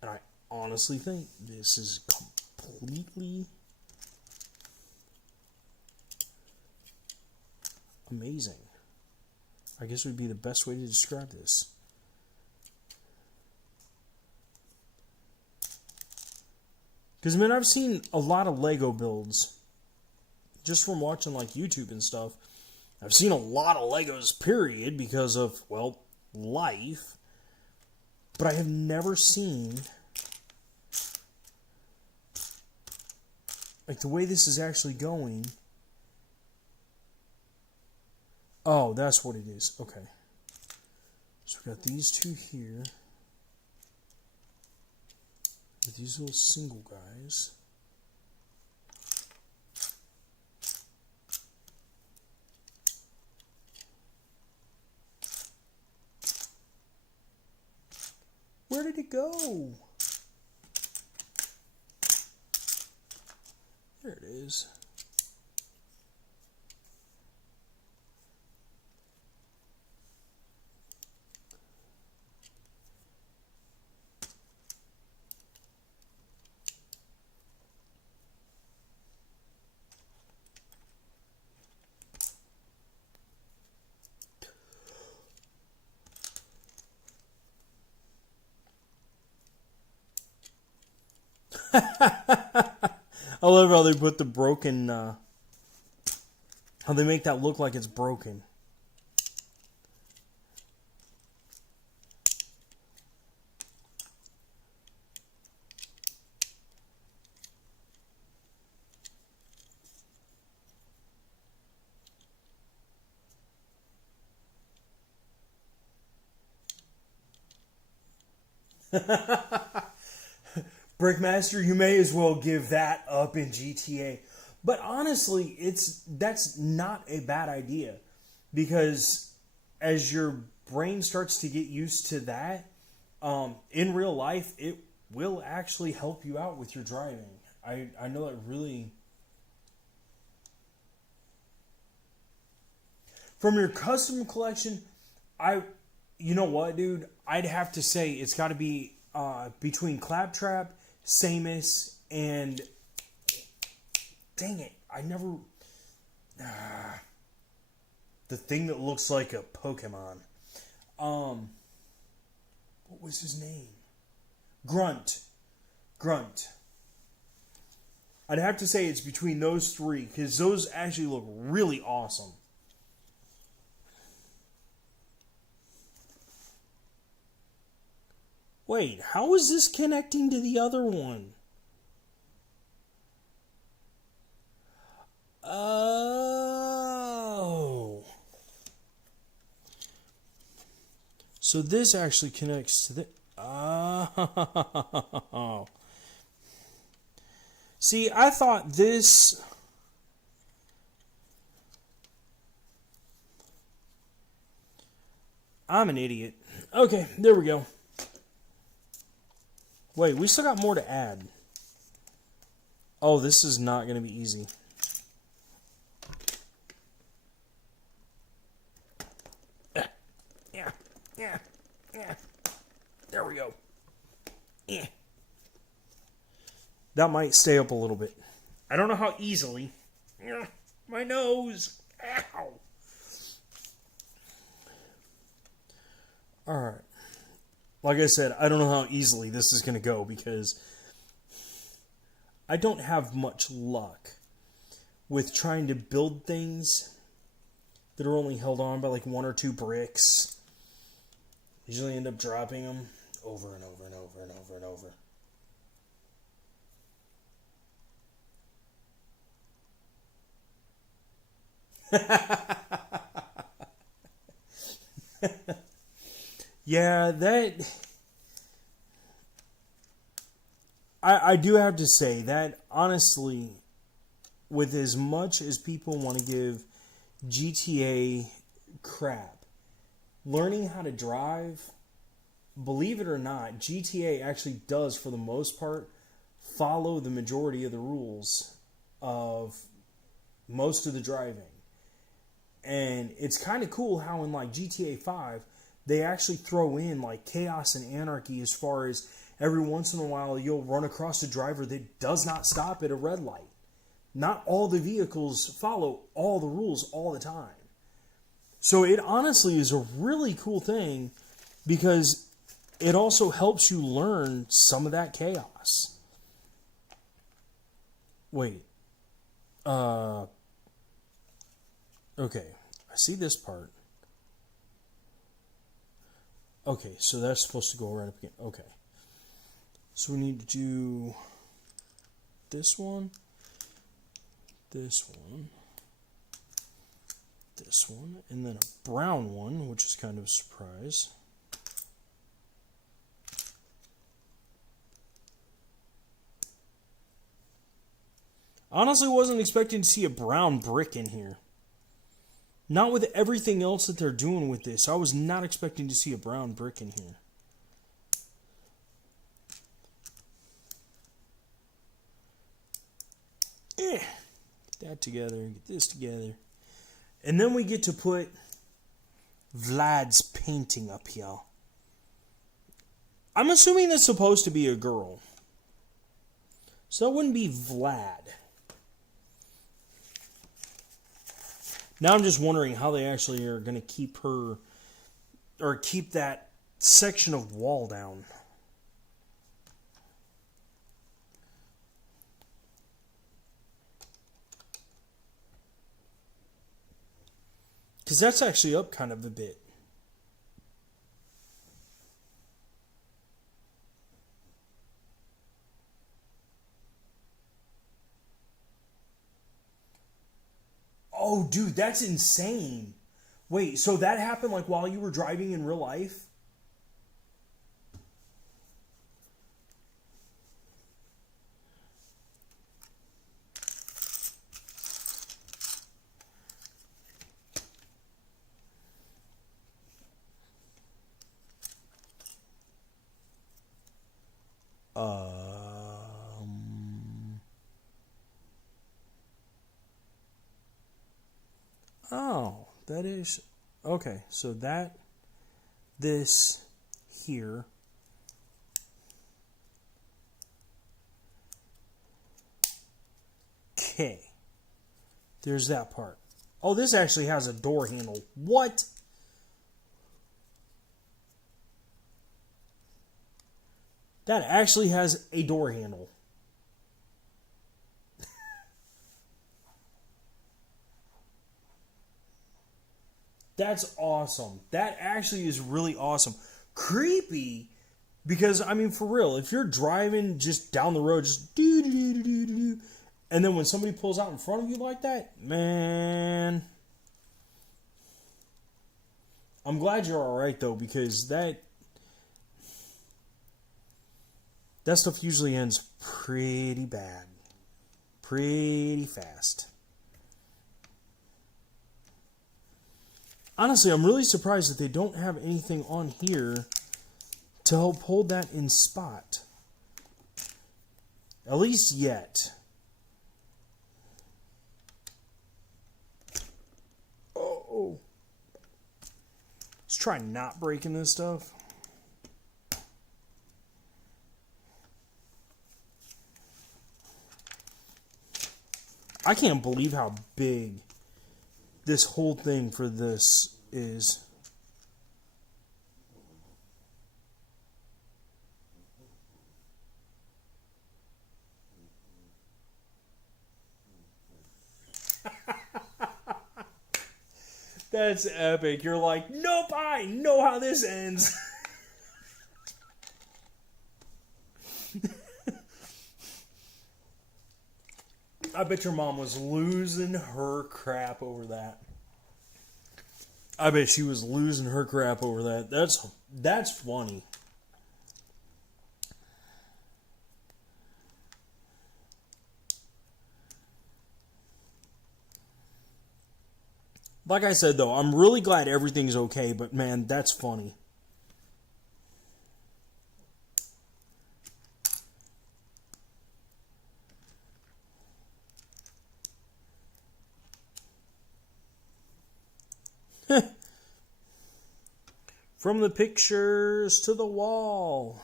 And I honestly think this is completely amazing. I guess would be the best way to describe this. Because, I mean, I've seen a lot of Lego builds just from watching, like, YouTube and stuff. I've seen a lot of Legos, period, because of, well, life. But I have never seen, like, the way this is actually going. Oh, that's what it is. Okay. So we got these two here. With these little single guys. Where did it go? There it is. I love how they put the broken, how they make that look like it's broken. Brickmaster, you may as well give that up in GTA. But honestly, that's not a bad idea. Because as your brain starts to get used to that, in real life, it will actually help you out with your driving. I know it really... From your custom collection, you know what, dude? I'd have to say it's got to be between Claptrap, Samus, and dang it, I never the thing that looks like a Pokemon. What was his name? Grunt. I'd have to say it's between those three because those actually look really awesome. Wait, how is this connecting to the other one? Oh. So this actually connects to the... Oh. See, I thought this... I'm an idiot. Okay, there we go. Wait, we still got more to add. Oh, this is not going to be easy. Yeah. There we go. Yeah. That might stay up a little bit. I don't know how easily. My nose. Ow. Alright. Like I said, I don't know how easily this is going to go because I don't have much luck with trying to build things that are only held on by like one or two bricks. Usually end up dropping them over and over and over and over and over. Yeah, that... I do have to say that, honestly, with as much as people want to give GTA crap, learning how to drive, believe it or not, GTA actually does, for the most part, follow the majority of the rules of most of the driving. And it's kind of cool how in like GTA 5, they actually throw in like chaos and anarchy as far as every once in a while you'll run across a driver that does not stop at a red light. Not all the vehicles follow all the rules all the time. So it honestly is a really cool thing because it also helps you learn some of that chaos. Wait. Okay, I see this part. Okay, so that's supposed to go right up again. Okay. So we need to do this one, this one, this one, and then a brown one, which is kind of a surprise. Honestly, wasn't expecting to see a brown brick in here. Not with everything else that they're doing with this. I was not expecting to see a brown brick in here. Get that together, get this together. And then we get to put Vlad's painting up here. I'm assuming that's supposed to be a girl. So that wouldn't be Vlad. Now I'm just wondering how they actually are going to keep her, or keep that section of wall down. Because that's actually up kind of a bit. Oh, dude, that's insane. Wait, so that happened like while you were driving in real life? Oh, that is... Okay, so that... This... Here... Okay. There's that part. Oh, this actually has a door handle. What? That actually has a door handle. That's awesome. That actually is really awesome. Creepy, because, I mean, for real, if you're driving just down the road, just do, and then when somebody pulls out in front of you like that, man, I'm glad you're alright, though, because that stuff usually ends pretty bad. Pretty fast. Honestly, I'm really surprised that they don't have anything on here to help hold that in spot. At least yet. Oh. Let's try not breaking this stuff. I can't believe how big this whole thing for this is. That's epic. You're like, nope, I know how this ends. I bet your mom was losing her crap over that. I bet she was losing her crap over that. That's funny. Like I said, though, I'm really glad everything's okay, but man, that's funny. From the pictures to the wall.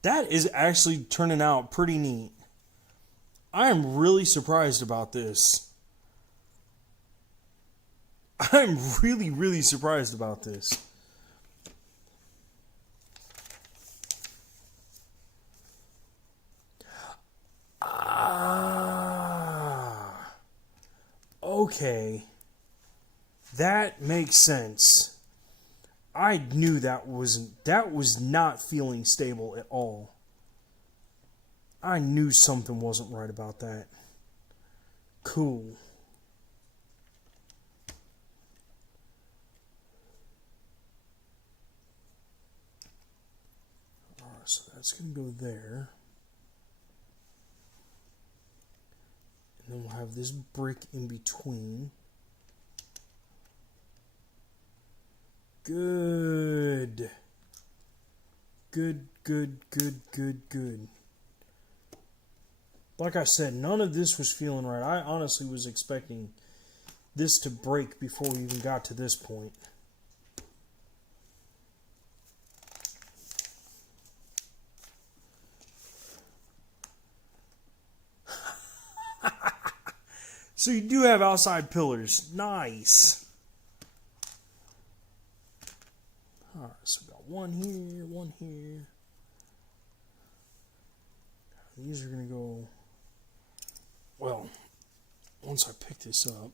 That is actually turning out pretty neat. I am really surprised about this. I'm really, really surprised about this. Okay. That makes sense. I knew that was not feeling stable at all. I knew something wasn't right about that. Cool. Alright, so that's going to go there. And then we'll have this brick in between. Good. Good. Like I said, none of this was feeling right. I honestly was expecting this to break before we even got to this point. So you do have outside pillars. Nice. Alright, so we got one here, one here. These are going to go... Well, once I pick this up...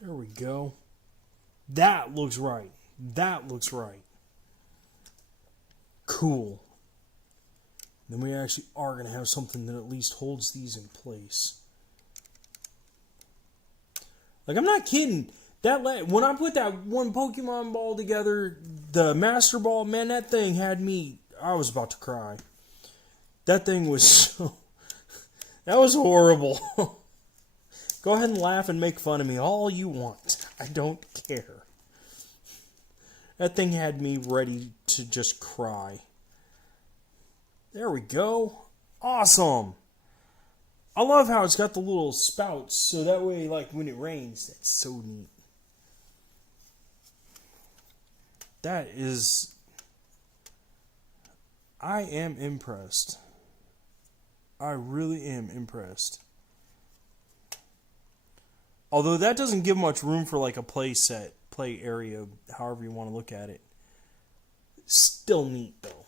There we go. That looks right. That looks right. Cool. Then we actually are going to have something that at least holds these in place. Like, I'm not kidding. When I put that one Pokemon ball together, the Master Ball, man, that thing had me... I was about to cry. That thing was so... That was horrible. Go ahead and laugh and make fun of me all you want. I don't care. That thing had me ready to just cry. There we go. Awesome. I love how it's got the little spouts, so that way, like, when it rains, that's so neat. That is... I am impressed. I really am impressed. Although that doesn't give much room for, like, a play area, however you want to look at it. Still neat, though.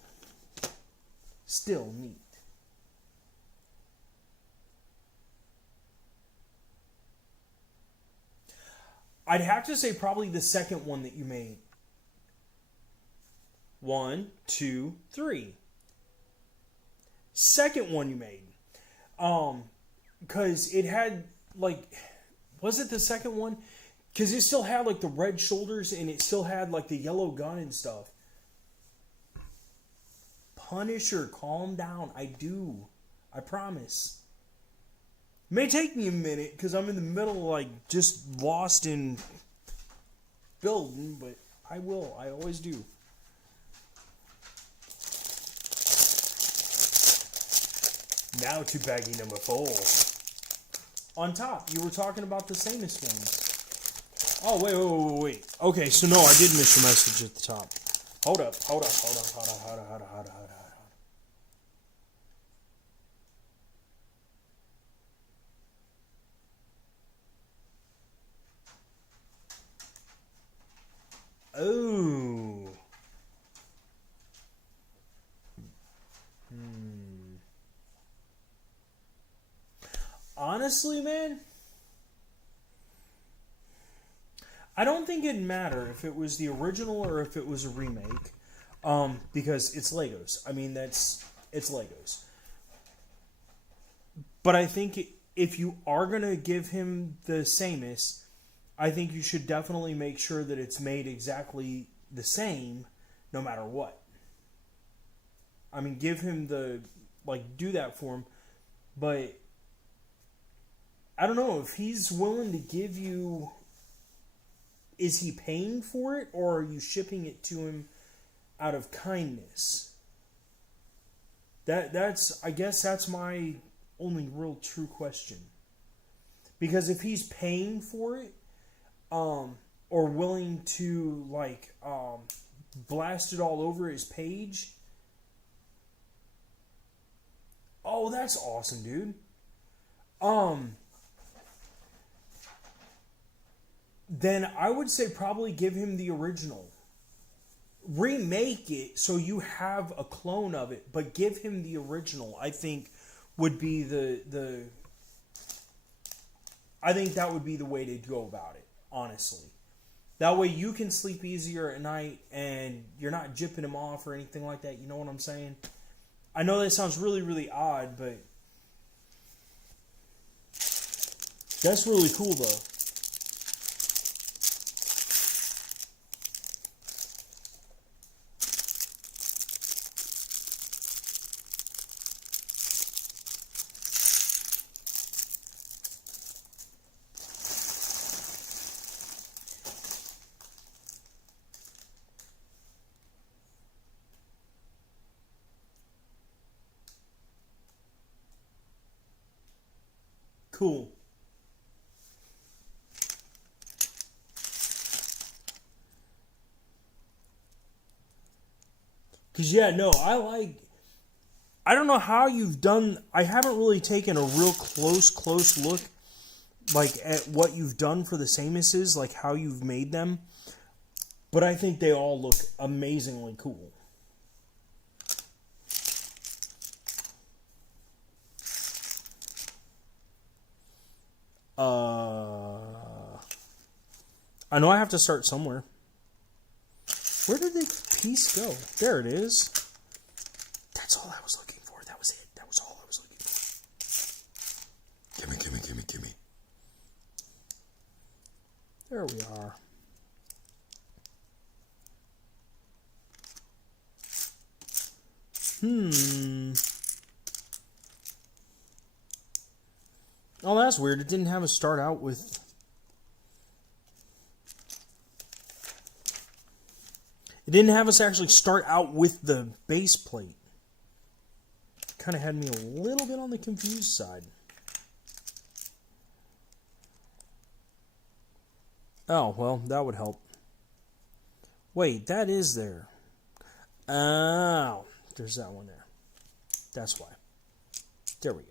Still neat. I'd have to say probably the second one that you made. 1, 2, 3. Second one you made. Because it had, like... Was it the second one? Because it still had, like, the red shoulders and it still had, like, the yellow gun and stuff. Punisher, calm down. I do. I promise. It may take me a minute because I'm in the middle, like, just lost in building, but I will. I always do. Now to baggie number 4. On top, you were talking about the sanest ones. Oh, wait. Okay, so no, I did miss your message at the top. Hold up. Oh. honestly, man, I don't think it'd matter if it was the original or if it was a remake, because it's Legos. I mean, it's Legos. But I think if you are gonna give him the samest, I think you should definitely make sure that it's made exactly the same, no matter what. I mean, give him do that for him, but I don't know if he's willing to give you. Is he paying for it, or are you shipping it to him out of kindness? I guess that's my only real true question. Because if he's paying for it, or willing to blast it all over his page, oh, that's awesome, dude. Then I would say probably give him the original. Remake it so you have a clone of it, but give him the original. I think would be I think that would be the way to go about it, honestly. That way you can sleep easier at night and you're not jipping him off or anything like that. You know what I'm saying? I know that sounds really, really odd, but that's really cool, though. Cool. Because, yeah, no, I don't know how you've done. I haven't really taken a real close look, at what you've done for the Samuses, how you've made them. But I think they all look amazingly cool. I know I have to start somewhere. Where did the piece go? There it is. That's all I was looking for. That was it. That was all I was looking for. Gimme. There we are. Oh, that's weird. It didn't have us start out with... It didn't have us actually start out with the base plate. Kind of had me a little bit on the confused side. Oh, well, that would help. Wait, that is there. Oh, there's that one there. That's why. There we go.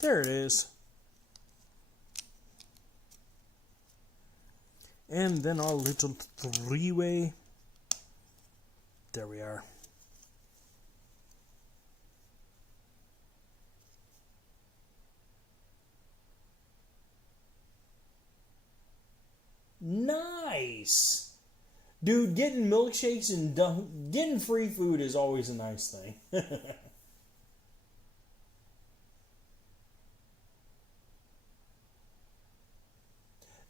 There it is. And then our little three-way. There we are. Nice. Dude, getting milkshakes and getting free food is always a nice thing.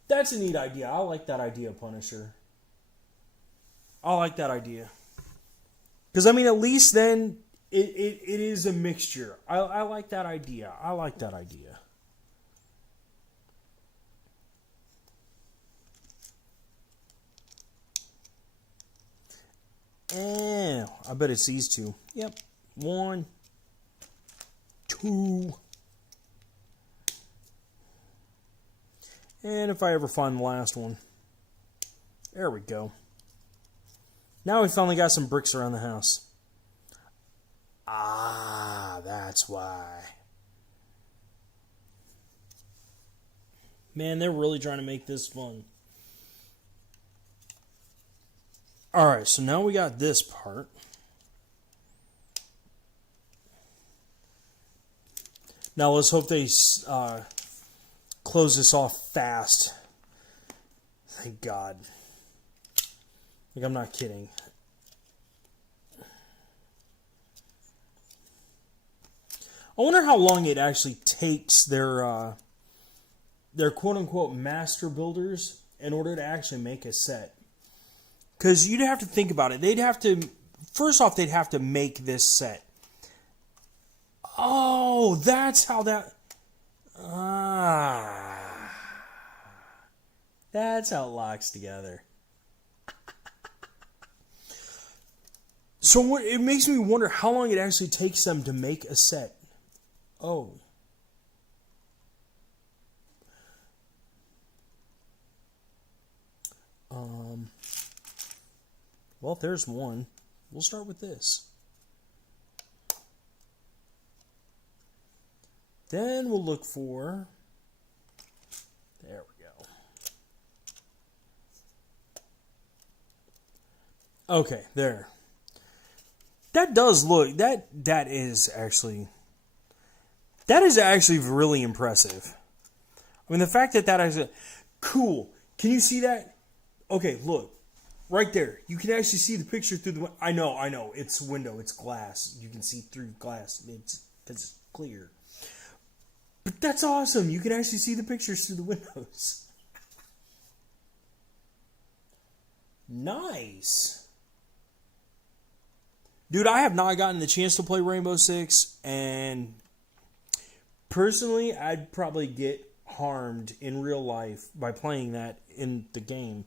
That's a neat idea. I like that idea, Punisher. I like that idea. Because, I mean, at least then it is a mixture. I like that idea. I like that idea. And I bet it's these two. Yep. 1, 2. And if I ever find the last one. There we go. Now we finally got some bricks around the house. Ah, that's why. Man, they're really trying to make this fun. Alright, so now we got this part. Now let's hope they close this off fast. Thank God. Like, I'm not kidding. I wonder how long it actually takes their quote-unquote master builders in order to actually make a set. Because you'd have to think about it. They'd have to... First off, they'd have to make this set. Oh, that's how that... That's how it locks together. So it makes me wonder how long it actually takes them to make a set. Oh. Well, there's one. We'll start with this. Then we'll look for... There we go. Okay, there. That does look... That is actually really impressive. I mean, the fact that actually... Cool. Can you see that? Okay, look. Right there. You can actually see the picture through the window. I know. It's a window. It's glass. You can see through glass. It's clear. But that's awesome. You can actually see the pictures through the windows. Nice. Dude, I have not gotten the chance to play Rainbow Six, and personally, I'd probably get harmed in real life by playing that in the game.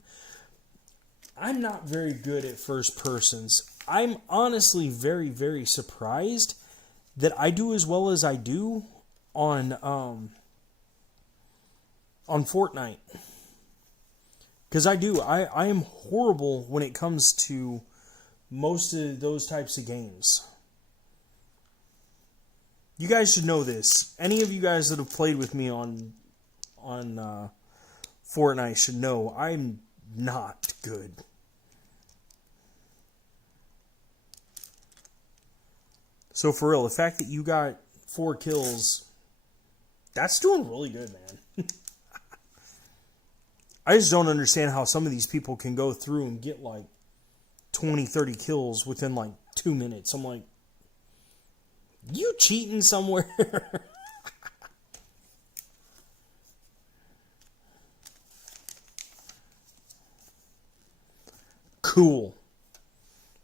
I'm not very good at first persons. I'm honestly very, very surprised that I do as well as I do on Fortnite. Because I do. I am horrible when it comes to most of those types of games. You guys should know this. Any of you guys that have played with me on Fortnite should know I'm not good. So for real, the fact that you got 4 kills, that's doing really good, man. I just don't understand how some of these people can go through and get like 20, 30 kills within like 2 minutes. I'm like, you cheating somewhere? Cool.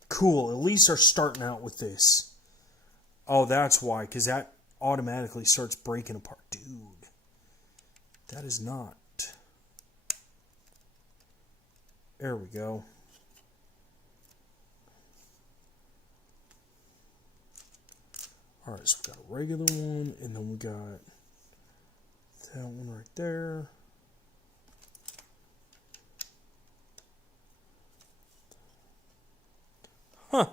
Cool. At least they're starting out with this. Oh, that's why. Because that automatically starts breaking apart. Dude. That is not. There we go. Alright, so we got a regular one. And then we got that one right there. Huh. I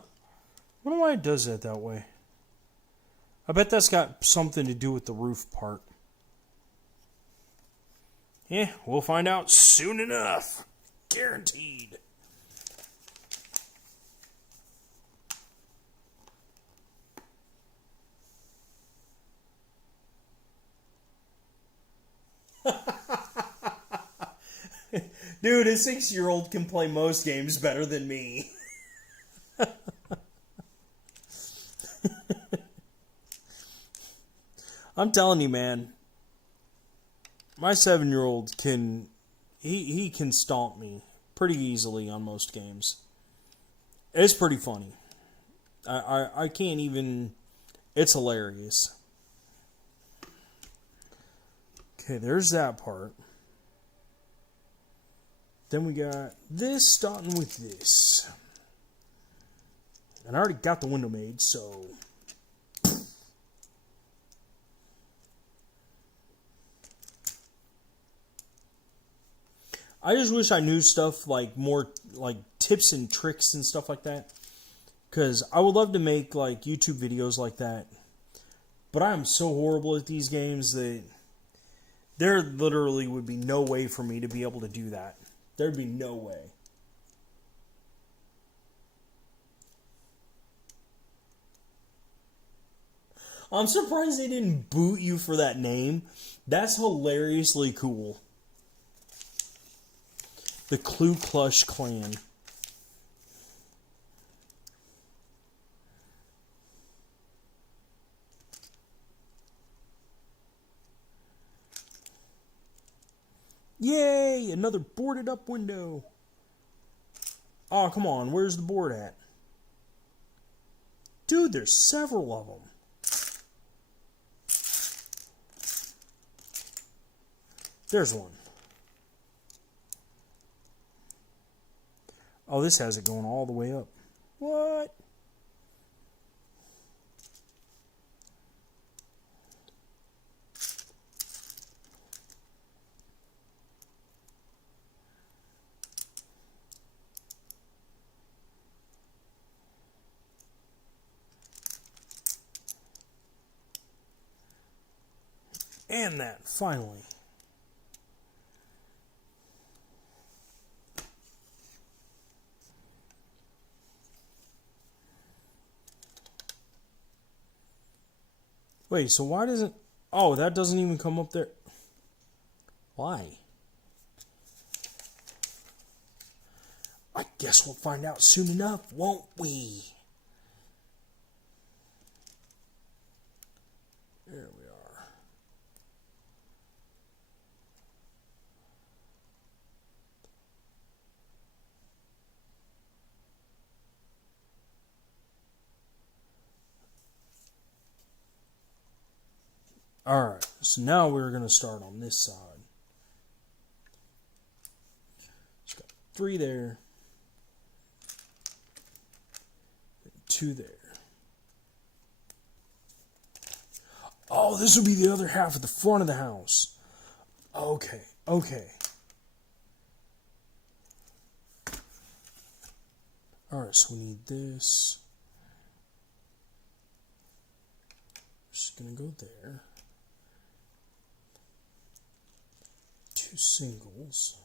wonder why it does that way. I bet that's got something to do with the roof part. Yeah, we'll find out soon enough. Guaranteed. Dude, a 6-year-old can play most games better than me. I'm telling you, man. My 7-year-old can... He can stomp me pretty easily on most games. It's pretty funny. I can't even... It's hilarious. Okay, there's that part. Then we got this starting with this. And I already got the window made, so... I just wish I knew stuff like more like tips and tricks and stuff like that. Because I would love to make like YouTube videos like that. But I am so horrible at these games that there literally would be no way for me to be able to do that. There'd be no way. I'm surprised they didn't boot you for that name. That's hilariously cool. The Ku Klux Klan. Yay! Another boarded up window. Oh, come on. Where's the board at? Dude, there's several of them. There's one. Oh, this has it going all the way up. What? And that, finally. Wait, so why doesn't... Oh, that doesn't even come up there. Why? I guess we'll find out soon enough, won't we? There we are. Alright, so now we're going to start on this side. Just got 3 there. 2 there. Oh, this will be the other half of the front of the house. Okay, okay. Alright, so we need this. Just going to go there. 2 singles.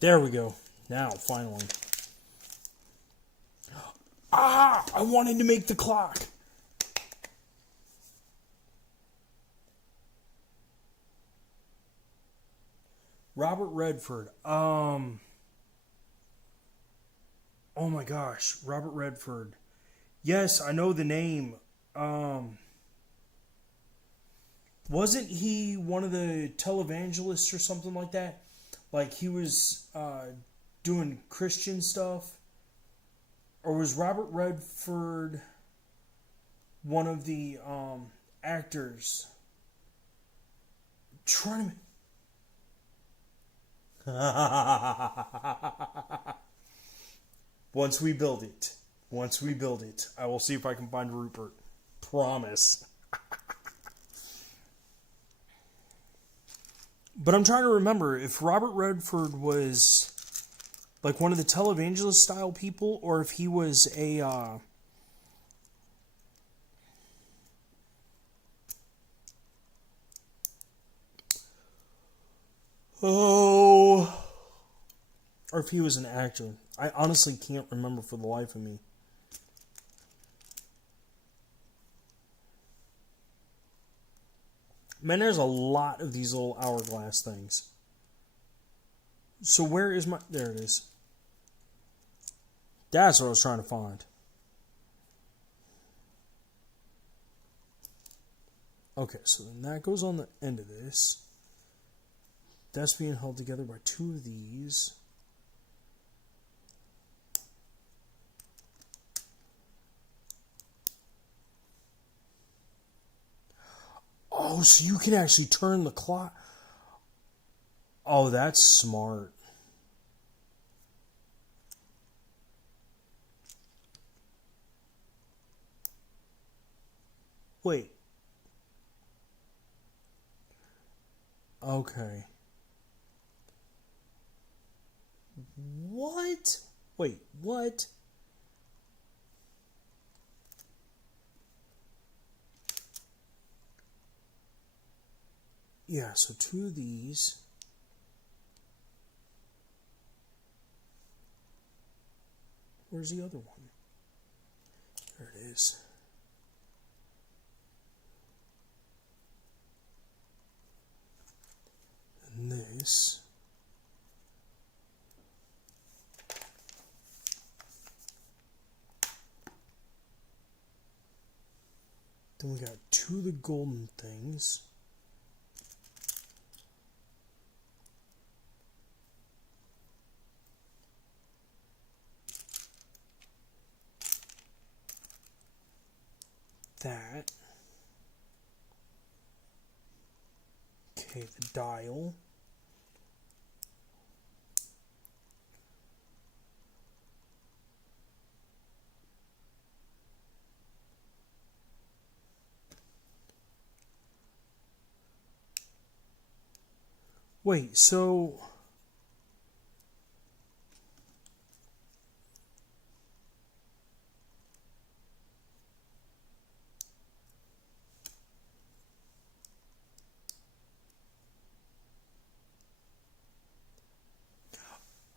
There we go. Now, finally. Ah! I wanted to make the clock. Robert Redford. Oh my gosh, Robert Redford. Yes, I know the name. Wasn't he one of the televangelists or something like that? Like he was doing Christian stuff? Or was Robert Redford one of the actors? Trying to... Once we build it, I will see if I can find Rupert. Promise. But I'm trying to remember if Robert Redford was like one of the televangelist style people, or if he was a or if he was an actor. I honestly can't remember for the life of me. Man, there's a lot of these little hourglass things. So where is my... There it is. That's what I was trying to find. Okay, so then that goes on the end of this. That's being held together by 2 of these. Oh, so you can actually turn the clock. Oh, that's smart. Wait. Okay. What? Wait, what? Yeah, so 2 of these. Where's the other one? There it is. And this. Then we got 2 of the golden things. That. Okay, the dial. Wait, so...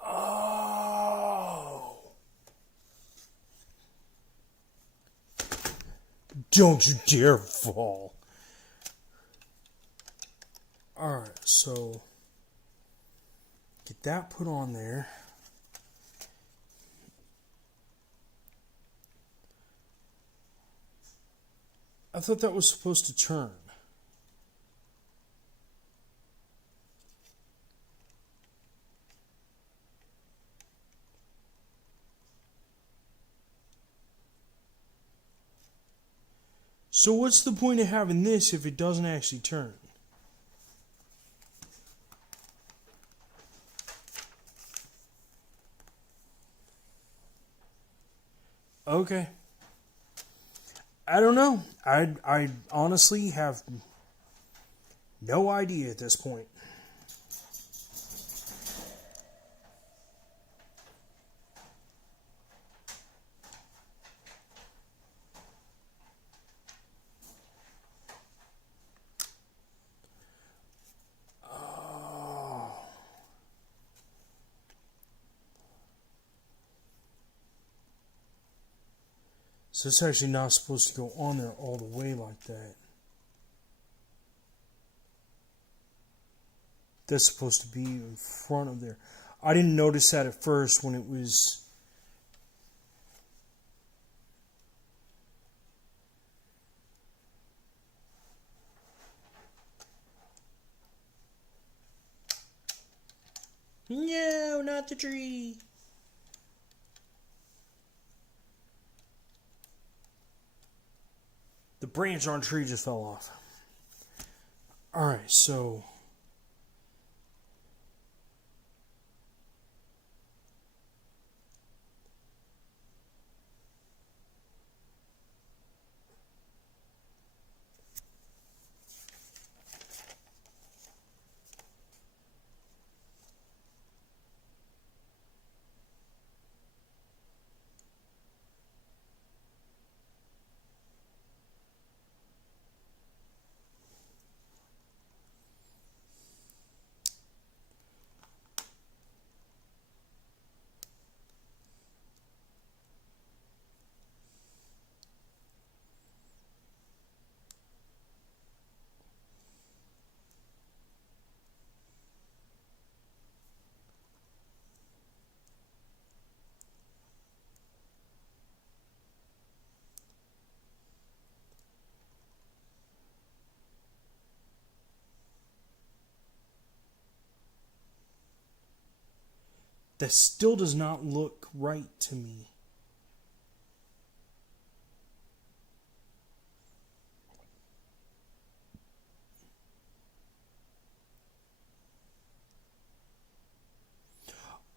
Oh! Don't you dare fall. Alright, so... Get that put on there. I thought that was supposed to turn. So what's the point of having this if it doesn't actually turn? Okay. I don't know. I honestly have no idea at this point. So it's actually not supposed to go on there all the way like that. That's supposed to be in front of there. I didn't notice that at first when it was... No, not the tree. The branch on the tree just fell off. Alright, so... That still does not look right to me.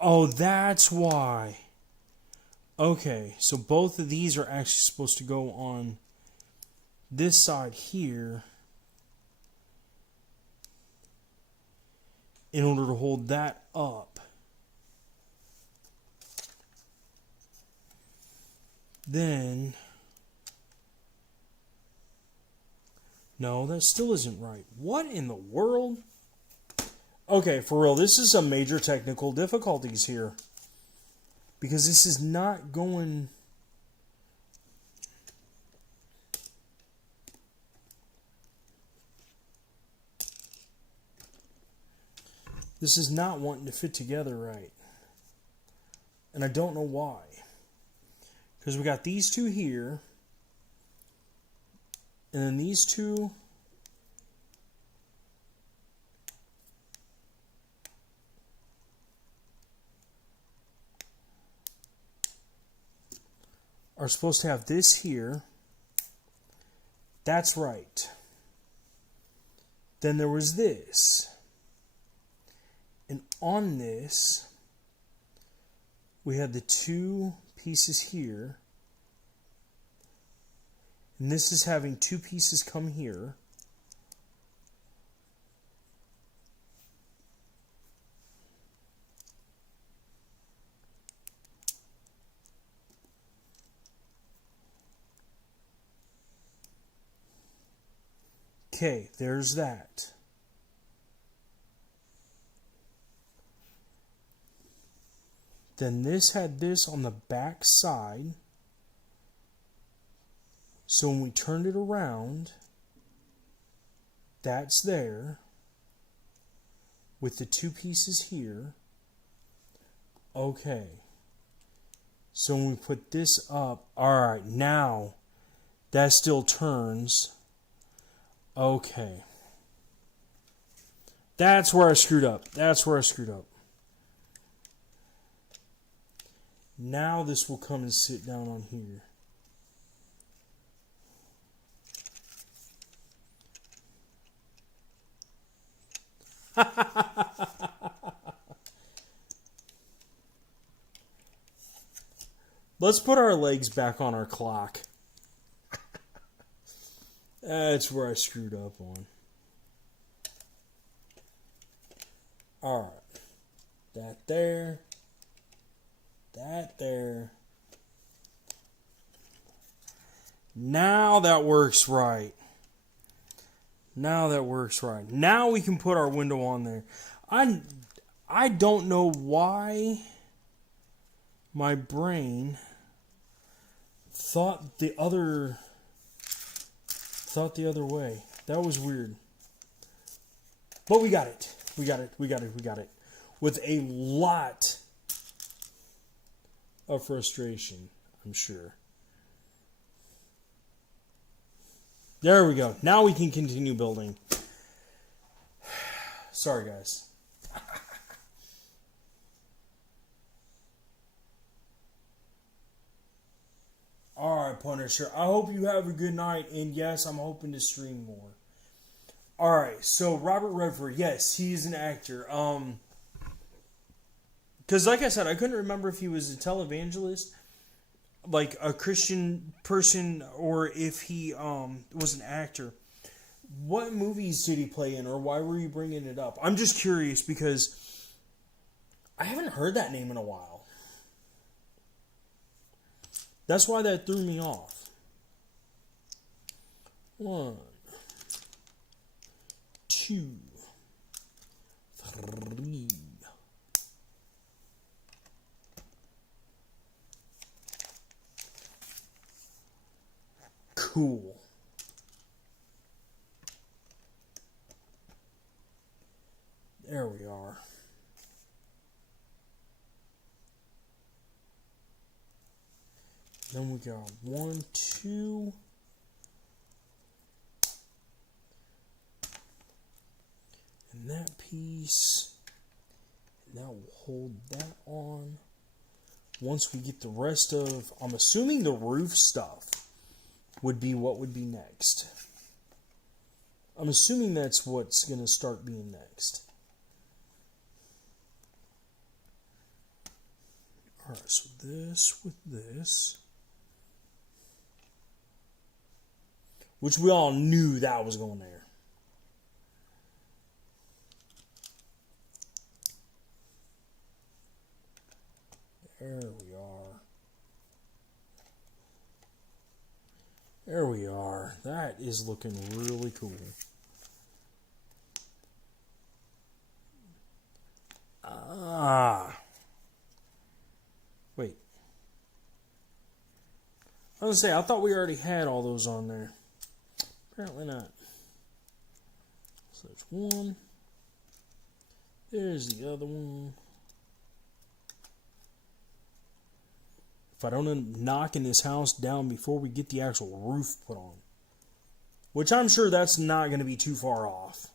Oh, that's why. Okay, so both of these are actually supposed to go on this side here in order to hold that up. Then, no, that still isn't right. What in the world? Okay, for real, this is some major technical difficulties here. Because this is not going... This is not wanting to fit together right. And I don't know why. Because we got these two here. And then these two. Are supposed to have this here. That's right. Then there was this. And on this, we had the two pieces here. And this is having two pieces come here. Okay, there's that. Then this had this on the back side. So when we turned it around, that's there with the two pieces here. Okay. So when we put this up, all right, now that still turns. Okay. That's where I screwed up. That's where I screwed up. Now this will come and sit down on here. Let's put our legs back on our clock. That's where I screwed up on. Alright. That there. That there. Now that works right. Now that works right. Now we can put our window on there. I don't know why my brain thought the other way. That was weird. But we got it. We got it. With a lot of frustration, I'm sure. There we go. Now we can continue building. Sorry, guys. Alright, Punisher. I hope you have a good night. And yes, I'm hoping to stream more. Alright, so Robert Redford. Yes, he's an actor. Because like I said, I couldn't remember if he was a televangelist, like a Christian person, or if he was an actor. What movies did he play in, or why were you bringing it up? I'm just curious because I haven't heard that name in a while. That's why that threw me off. 1, 2, 3. Cool. There we are. Then we got 1, 2. And that piece. And that will hold that on. Once we get the rest of, I'm assuming the roof stuff would be what would be next. I'm assuming that's what's going to start being next. Alright, so this with this. which we all knew that was going there. There we are. There we are. That is looking really cool. Wait. I was going to say, I thought we already had all those on there. Apparently not. So there's one. There's the other one. If I don't end up knocking this house down before we get the actual roof put on. Which I'm sure that's not going to be too far off.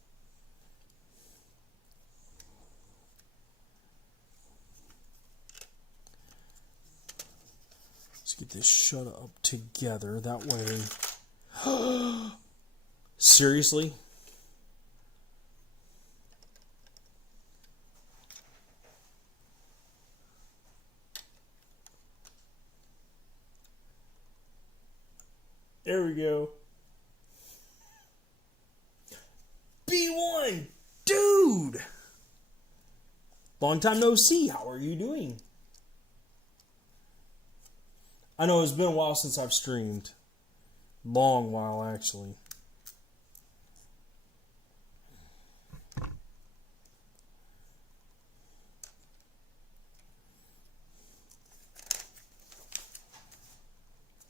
Let's get this shut up together. That way. Seriously? There we go. B1! Dude! Long time no see. How are you doing? I know it's been a while since I've streamed. Long while, actually.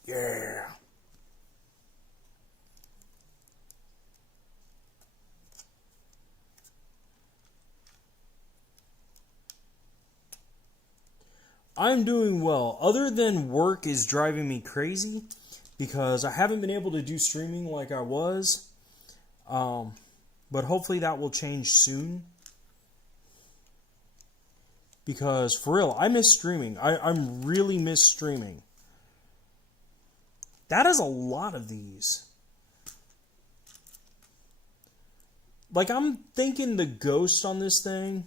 Yeah. I'm doing well. Other than work is driving me crazy because I haven't been able to do streaming like I was. But hopefully that will change soon. Because for real, I miss streaming. I'm really miss streaming. That is a lot of these. Like, I'm thinking the ghost on this thing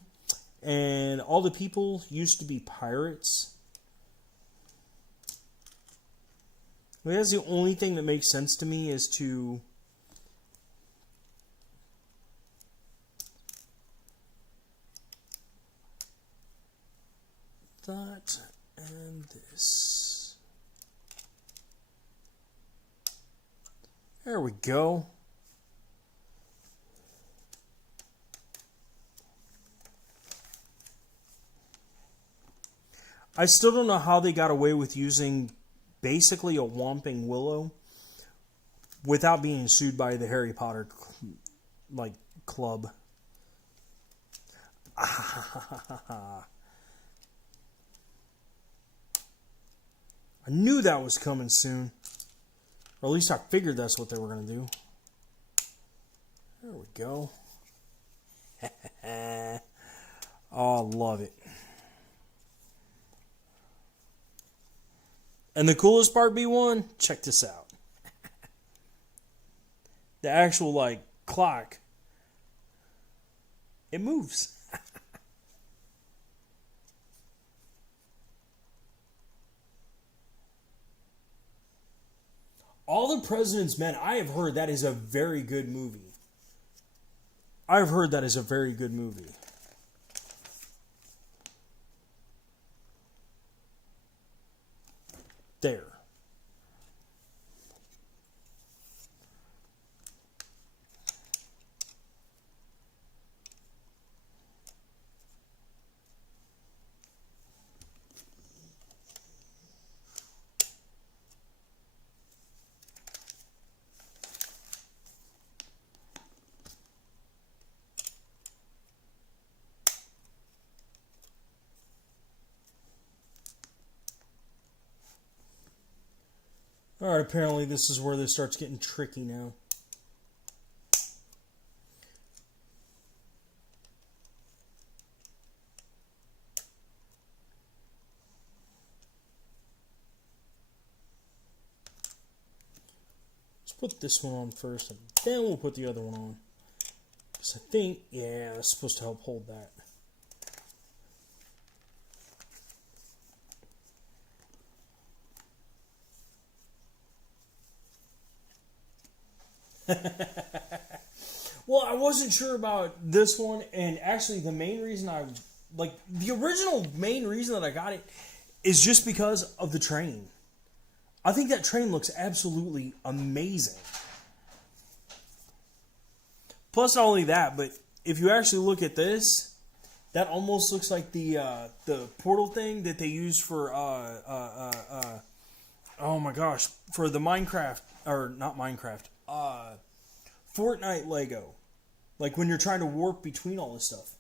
and all the people used to be pirates. Well, that's the only thing that makes sense to me is to that and this. There we go. I still don't know how they got away with using basically a Whomping Willow without being sued by the Harry Potter club. I knew that was coming soon. Or at least I figured that's what they were going to do. There we go. Oh, I love it. And the coolest part, B1, check this out. The actual, clock, it moves. All the President's Men, I have heard that is a very good movie. I've heard that is a very good movie. There. Alright, apparently this is where this starts getting tricky now. Let's put this one on first, and then we'll put the other one on. Because I think, yeah, it's supposed to help hold that. Well, I wasn't sure about this one, and actually the main reason the original main reason that I got it is just because of the train. I think that train looks absolutely amazing. Plus, not only that, but if you actually look at this, that almost looks like the portal thing that they use for oh my gosh, for the Minecraft, or not Minecraft, Fortnite Lego. Like when you're trying to warp between all this stuff.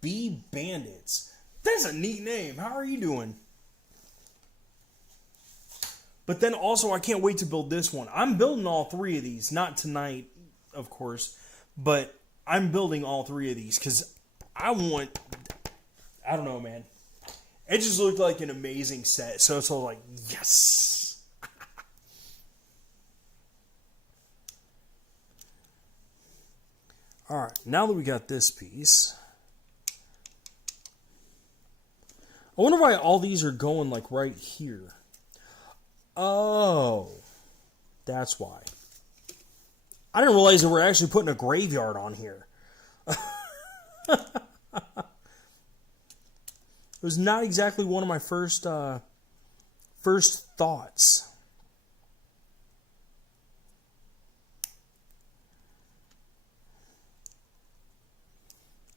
Bee Bandits. That's a neat name. How are you doing? But then also, I can't wait to build this one. I'm building all three of these. Not tonight, of course. But I'm building all three of these because I don't know, man. It just looked like an amazing set. So it's all like, yes. All right, now that we got this piece, I wonder why all these are going like right here. Oh, that's why. I didn't realize that we're actually putting a graveyard on here. It was not exactly one of my first thoughts.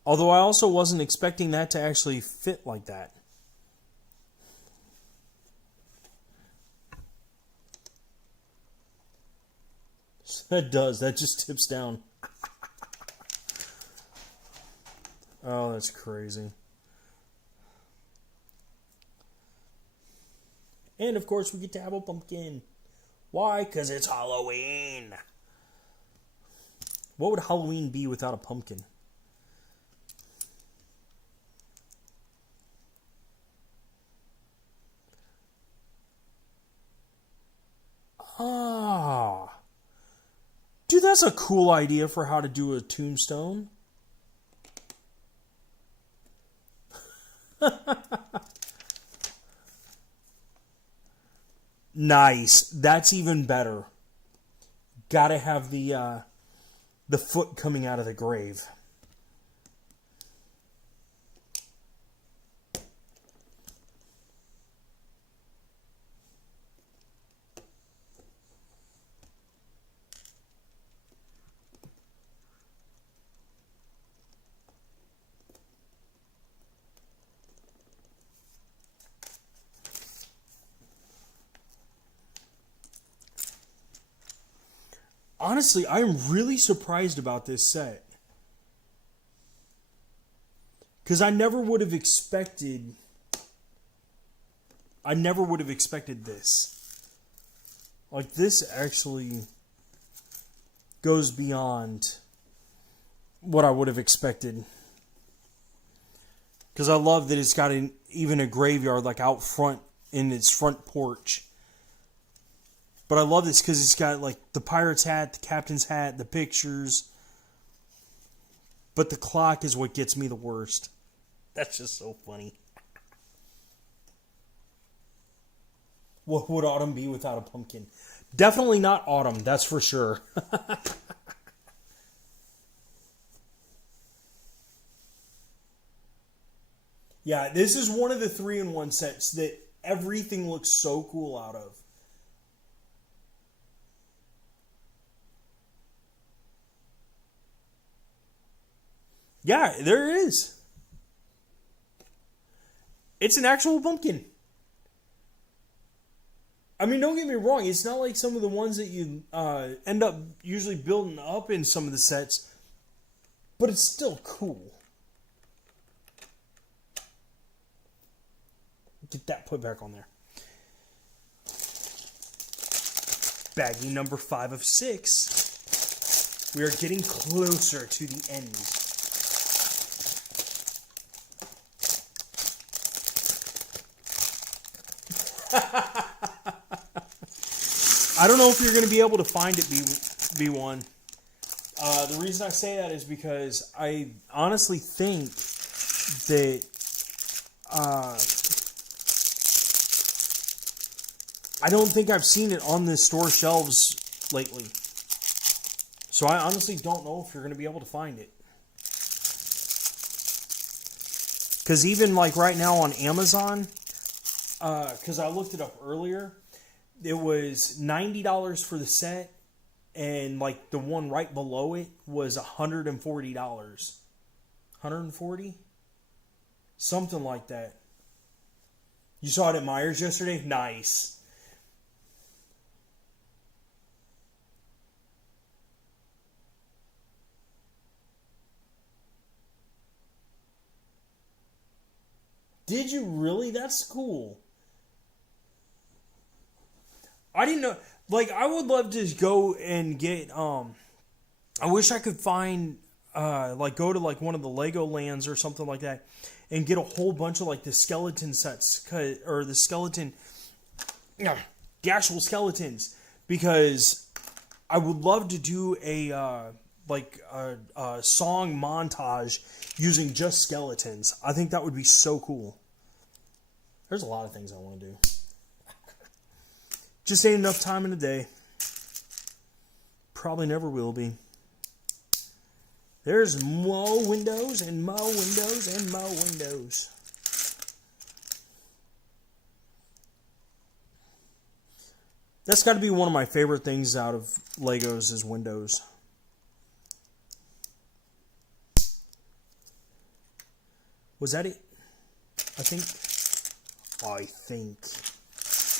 Although I also wasn't expecting that to actually fit like that. That does. That just tips down. Oh, that's crazy. And of course we get to have a pumpkin. Why? Because it's Halloween. What would Halloween be without a pumpkin? Ah. Dude, that's a cool idea for how to do a tombstone. Nice. That's even better. Gotta have the foot coming out of the grave. Honestly, I'm really surprised about this set. Because I never would have expected this. Like, this actually goes beyond what I would have expected. Because I love that it's got even a graveyard, like, out front in its front porch. But I love this because it's got, like, the pirate's hat, the captain's hat, the pictures. But the clock is what gets me the worst. That's just so funny. What would autumn be without a pumpkin? Definitely not autumn, that's for sure. Yeah, this is one of the 3-in-1 sets that everything looks so cool out of. Yeah, there is. It's an actual pumpkin. I mean, don't get me wrong. It's not like some of the ones that you end up usually building up in some of the sets. But it's still cool. Get that put back on there. Baggie number 5 of 6. We are getting closer to the end. I don't know if you're going to be able to find it, B1. The reason I say that is because I honestly think that I don't think I've seen it on the store shelves lately. So I honestly don't know if you're going to be able to find it. Because even like right now on Amazon, because I looked it up earlier, it was $90 for the set, and like the one right below it was $140. 140? Something like that. You saw it at Myers yesterday? Nice. Did you really? That's cool. I didn't know. Like, I would love to go and get. I wish I could find. Like, go to like one of the Lego lands or something like that, and get a whole bunch of like the skeleton sets, or the skeleton, the actual skeletons, because I would love to do a song montage using just skeletons. I think that would be so cool. There's a lot of things I want to do. Just ain't enough time in a day. Probably never will be. There's more windows and more windows and more windows. That's got to be one of my favorite things out of Legos is windows. Was that it? I think.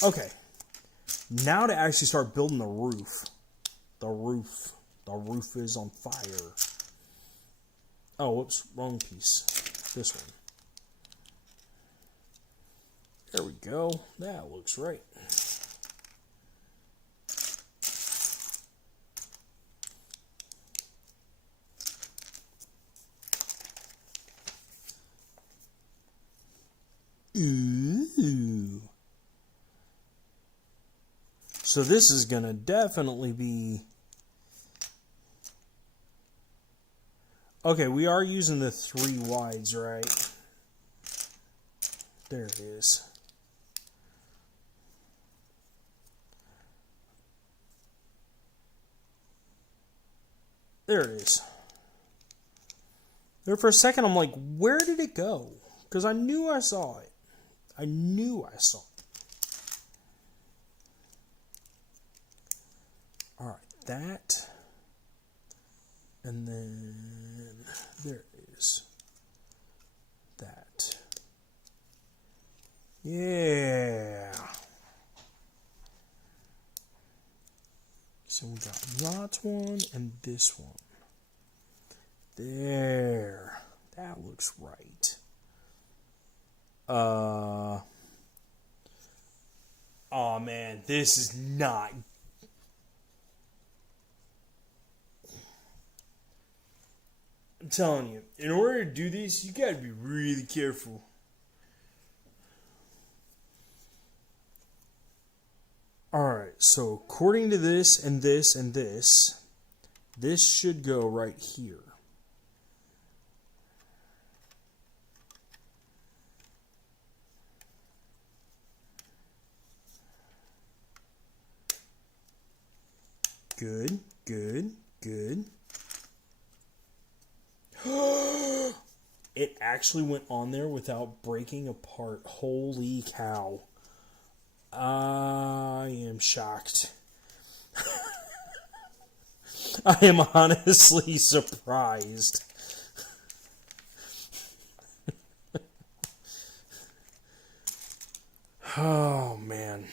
Okay. Now to actually start building the roof. The roof is on fire. Oh, whoops, wrong piece. This one. There we go. That looks right. Ooh. So this is going to definitely be... Okay, we are using the 3 wides, right? There it is. There it is. There for a second, I'm like, where did it go? Because I knew I saw it. I knew I saw it. Alright, that. And then there is that. Yeah. So we got that one and this one. There. That looks right. Oh man, this is not. I'm telling you, in order to do this, you gotta be really careful. Alright, so according to this and this and this should go right here. Good, good, good. It actually went on there without breaking apart. Holy cow. I am shocked. I am honestly surprised. Oh, man.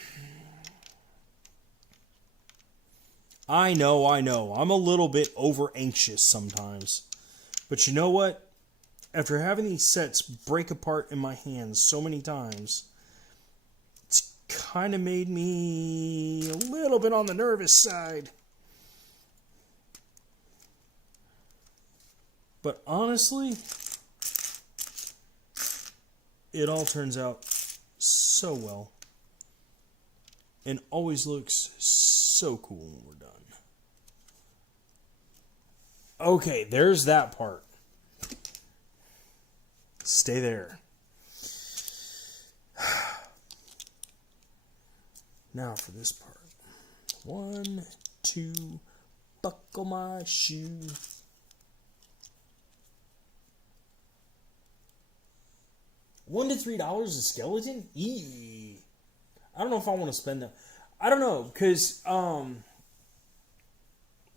I know. I'm a little bit over anxious sometimes. But you know what? After having these sets break apart in my hands so many times, it's kind of made me a little bit on the nervous side. But honestly, it all turns out so well. And always looks so cool when we're done. Okay, there's that part. Stay there. Now for this part. 1, 2, buckle my shoe. $1 to $3 a skeleton? Eee. I don't know if I want to spend that. I don't know, because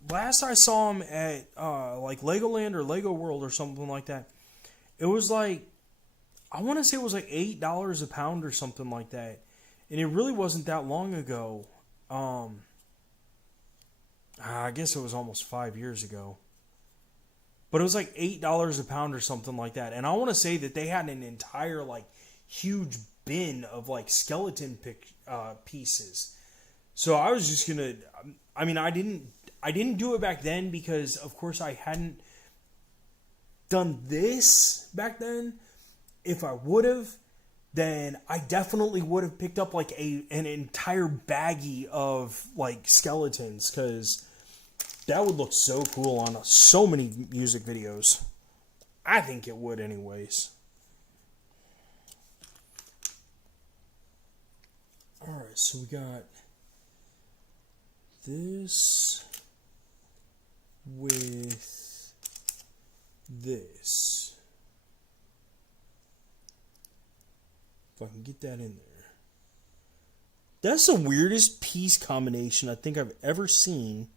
last I saw him at like Legoland or Lego World or something like that, it was like, I want to say it was like $8 a pound or something like that. And it really wasn't that long ago. I guess it was almost 5 years ago. But it was like $8 a pound or something like that. And I want to say that they had an entire like huge bin of like skeleton pieces. So I was just gonna. I mean, I didn't do it back then because, of course, I hadn't done this back then. If I would have, then I definitely would have picked up like an entire baggie of like skeletons, because that would look so cool on so many music videos. I think it would anyways. Alright, so we got this with this. If I can get that in there. That's the weirdest piece combination I think I've ever seen.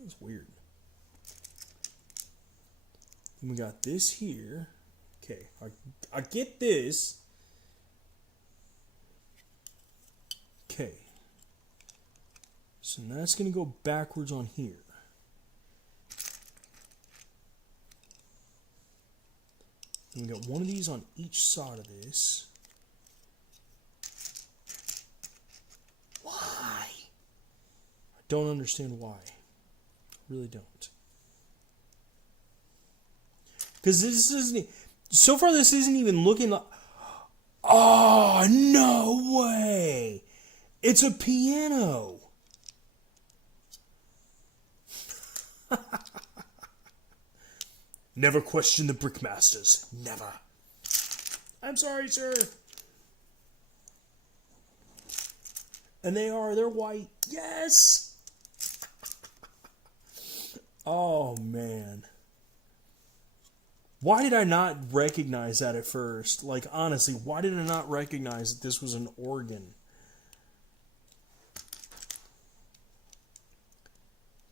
That's weird. And we got this here. Okay, I get this. Okay. So now it's going to go backwards on here. And we got one of these on each side of this. Why? I don't understand why. I really don't. Because this isn't... So far, this isn't even looking like... Oh, no way! It's a piano! Never question the brickmasters. Never. I'm sorry, sir. And they're white. Yes! Oh, man. Why did I not recognize that at first? Like, honestly, why did I not recognize that this was an organ?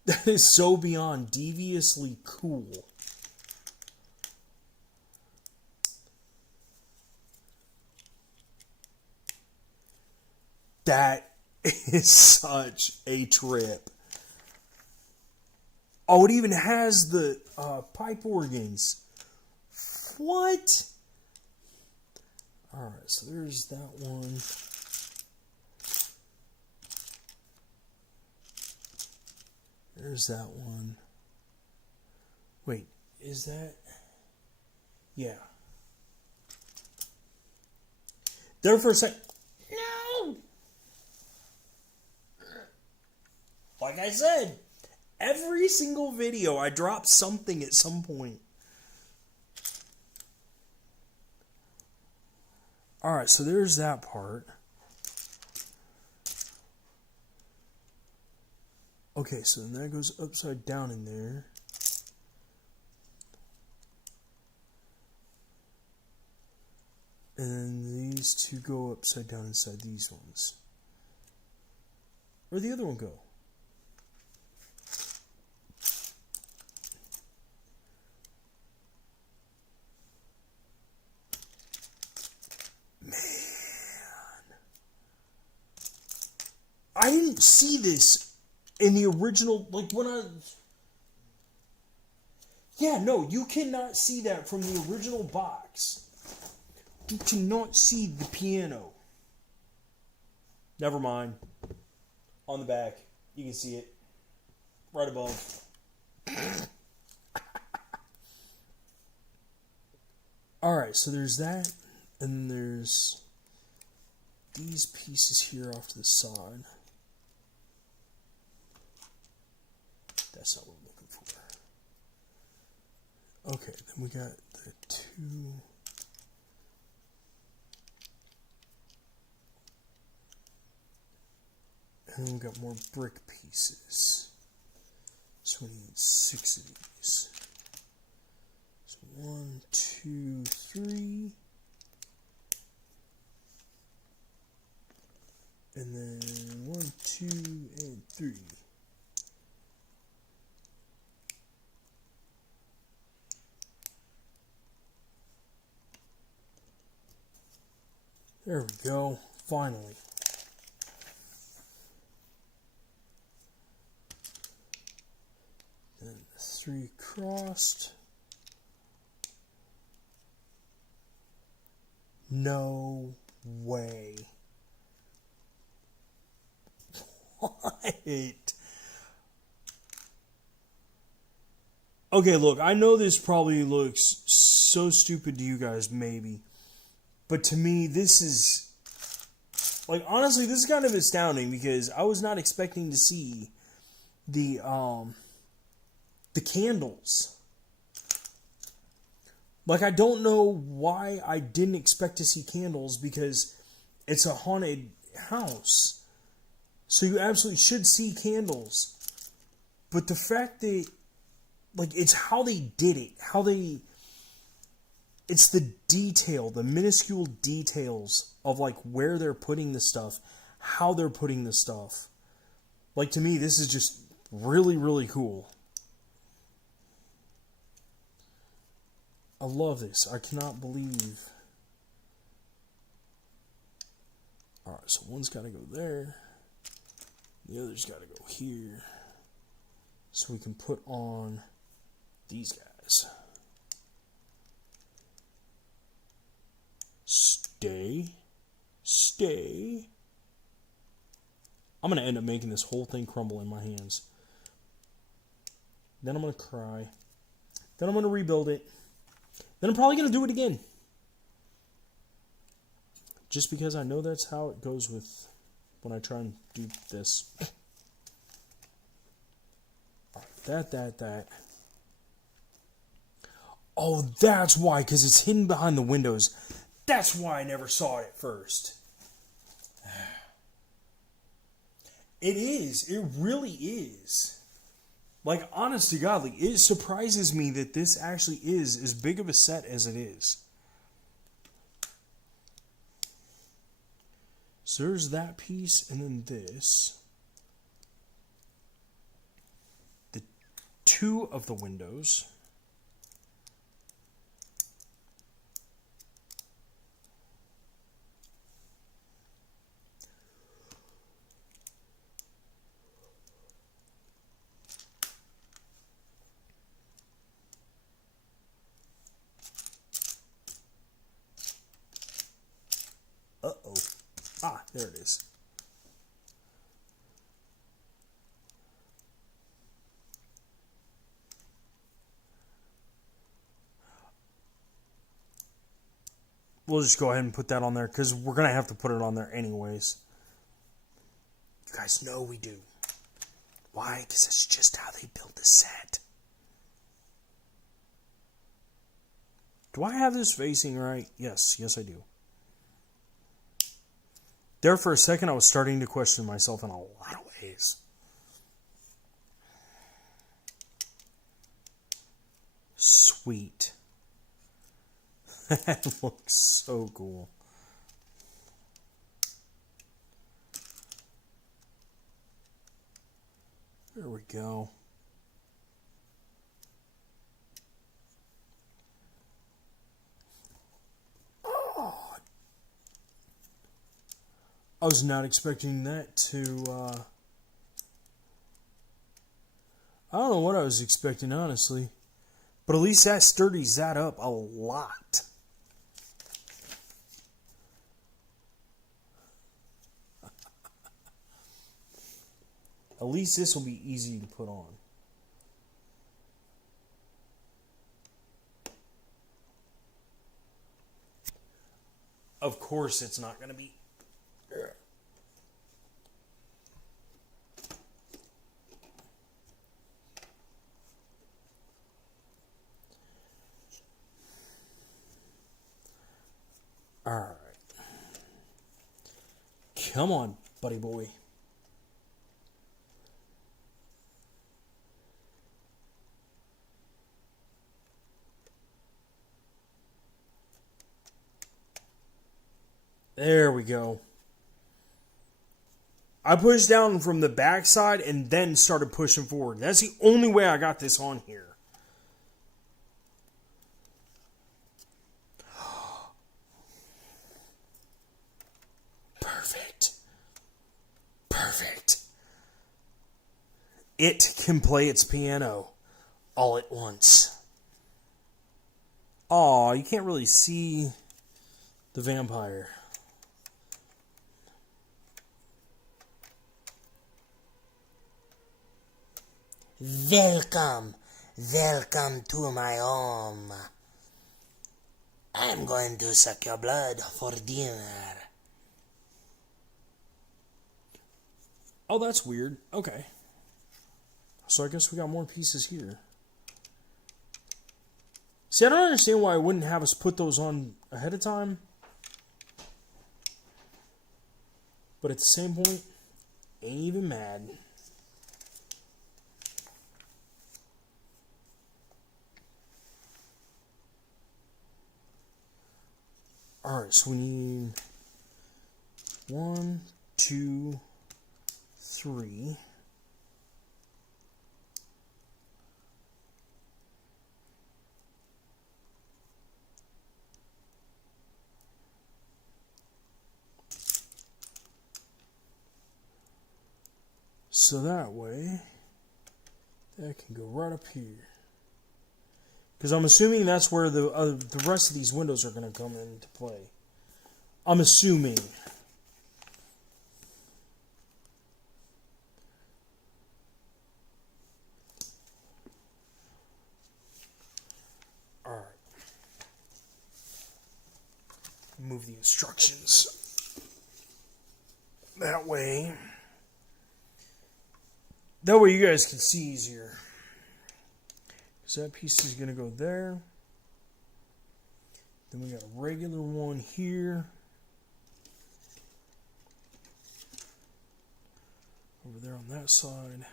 That is so beyond deviously cool. That is such a trip. Oh, it even has the pipe organs. What? Alright, so there's that one. There's that one. Wait, is that... Yeah. There for a sec... No! Like I said, every single video I drop something at some point. Alright, so there's that part. Okay, so then that goes upside down in there. And then these two go upside down inside these ones. Where'd the other one go? Man. I didn't see this in the original, like when I... Yeah, no, you cannot see that from the original box. You cannot see the piano. Never mind. On the back, you can see it. Right above. Alright, so there's that. And there's these pieces here off to the side. That's not what I'm looking for. Okay, then we got the two. And then we've got more brick pieces. So we need 6 of these. So 1, 2, 3. And then 1, 2, and 3. There we go. Finally. Then 3 crossed. No way. What? Okay, look, I know this probably looks so stupid to you guys, maybe. But to me, this is... Like, honestly, this is kind of astounding because I was not expecting to see the candles. Like, I don't know why I didn't expect to see candles because it's a haunted house. So you absolutely should see candles. But the fact that, like, it's how they did it. It's the detail, the minuscule details of, like, where they're putting the stuff, how they're putting the stuff. Like, to me, this is just really, really cool. I love this. I cannot believe. Alright, so one's got to go there. The other's got to go here. So we can put on these guys. Stay. Stay. I'm going to end up making this whole thing crumble in my hands. Then I'm going to cry. Then I'm going to rebuild it. Then I'm probably going to do it again. Just because I know that's how it goes with when I try and do this. That. Oh, that's why, because it's hidden behind the windows. That's why I never saw it at first. It is. It really is. Like, honest to God, like, it surprises me that this actually is as big of a set as it is. So there's that piece, and then this. The 2 of the windows. Uh-oh. Ah, there it is. We'll just go ahead and put that on there because we're going to have to put it on there anyways. You guys know we do. Why? Because that's just how they built the set. Do I have this facing right? Yes, I do. There for a second, I was starting to question myself in a lot of ways. Sweet. That looks so cool. There we go. I was not expecting that to, I don't know what I was expecting, honestly. But at least that sturdies that up a lot. At least this will be easy to put on. Of course it's not going to be. Alright. Come on, buddy boy. There we go. I pushed down from the backside and then started pushing forward. That's the only way I got this on here. Perfect. Perfect. It can play its piano all at once. Aw, you can't really see the vampire. Welcome, welcome to my home. I'm going to suck your blood for dinner. Oh, that's weird. Okay. So I guess we got more pieces here. See, I don't understand why I wouldn't have us put those on ahead of time. But at the same point, ain't even mad. Alright, so we need 1, 2, 3. So that way, that can go right up here. Because I'm assuming that's where the rest of these windows are going to come into play. I'm assuming. Alright. Move the instructions. That way you guys can see easier. So that piece is going to go there. Then we got a regular one here. Over there on that side.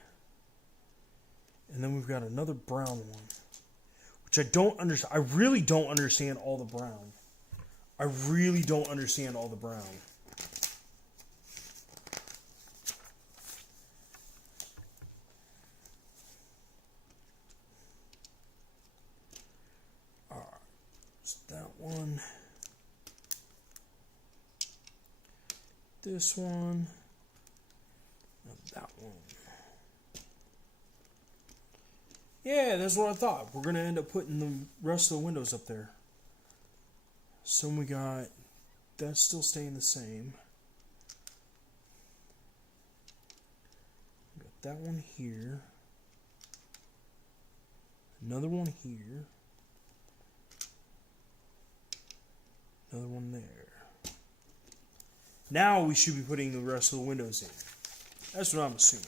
And then we've got another brown one. Which I don't understand. I really don't understand all the brown. I really don't understand all the brown. That one, this one, and that one. Yeah, that's what I thought. We're going to end up putting the rest of the windows up there. So we got, that's still staying the same. We got that one here. Another one here. Another one there. Now we should be putting the rest of the windows in. That's what I'm assuming.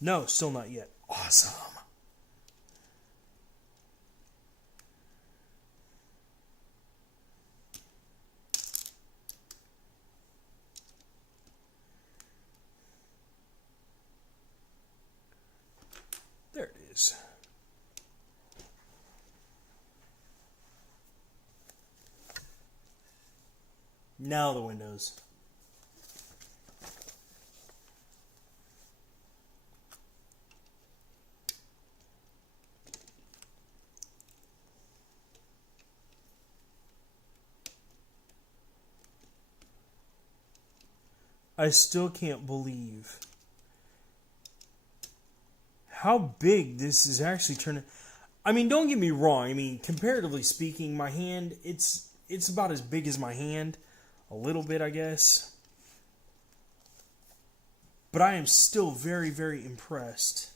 No, still not yet. Awesome. There it is. Now the windows. I still can't believe how big this is actually turning. I mean, don't get me wrong. I mean, comparatively speaking, my hand, it's about as big as my hand. A little bit, I guess. But I am still very, very impressed.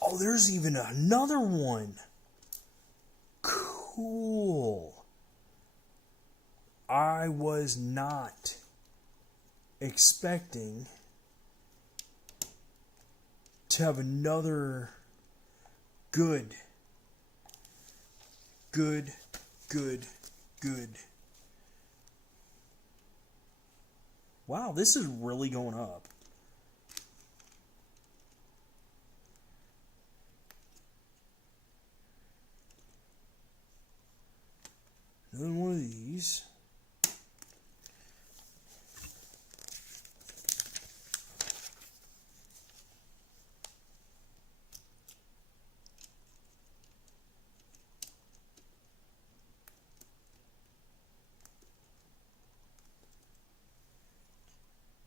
Oh, there's even another one. Cool. I was not expecting to have another good. Wow, this is really going up. Another one of these.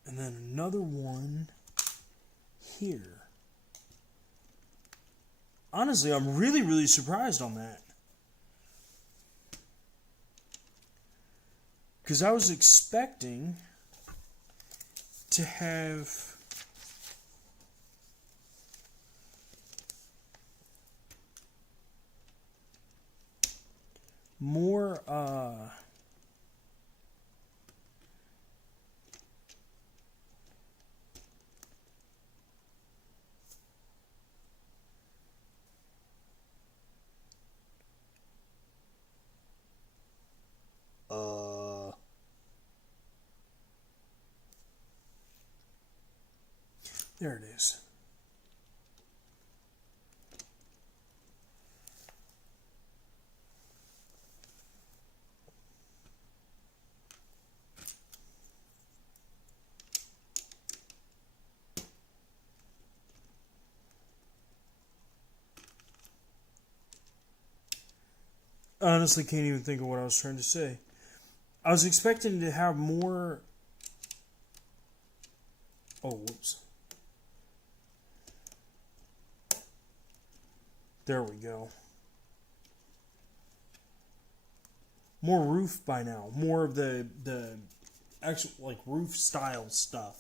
And then another one here. Honestly, I'm really, really surprised on that. Because I was expecting to have more, there it is. I honestly can't even think of what I was trying to say. I was expecting to have more... Oh, whoops. There we go. More roof by now. More of the actual, like, roof style stuff.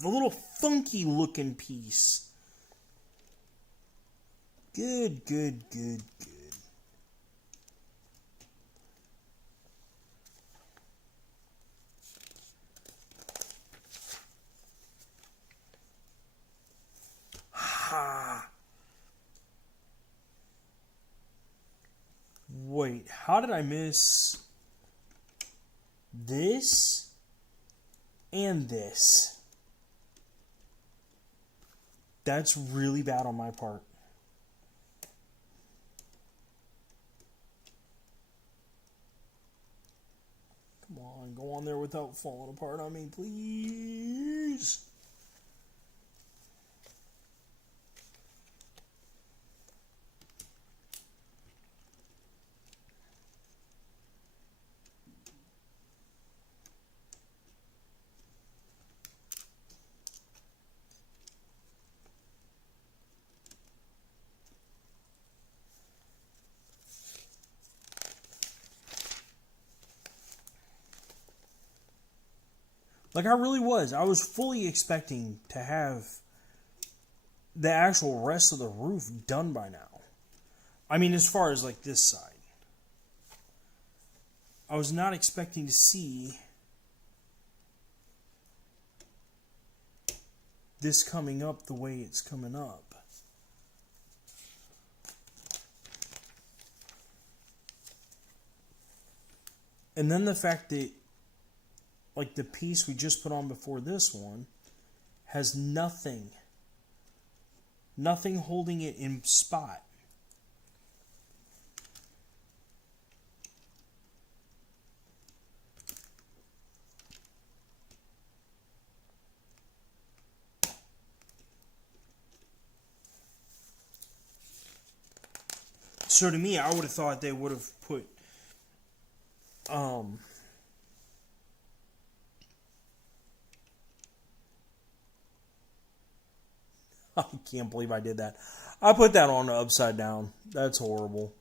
The little funky looking piece. Good, good, good, good. Ha. Wait, how did I miss this and this? That's really bad on my part. Come on, go on there without falling apart on me, please. Like, I really was. I was fully expecting to have the actual rest of the roof done by now. I mean, as far as, like, this side. I was not expecting to see this coming up the way it's coming up. And then the fact that, like, the piece we just put on before this one has nothing holding it in spot. So to me, I would have thought they would have put I can't believe I did that. I put that on upside down. That's horrible.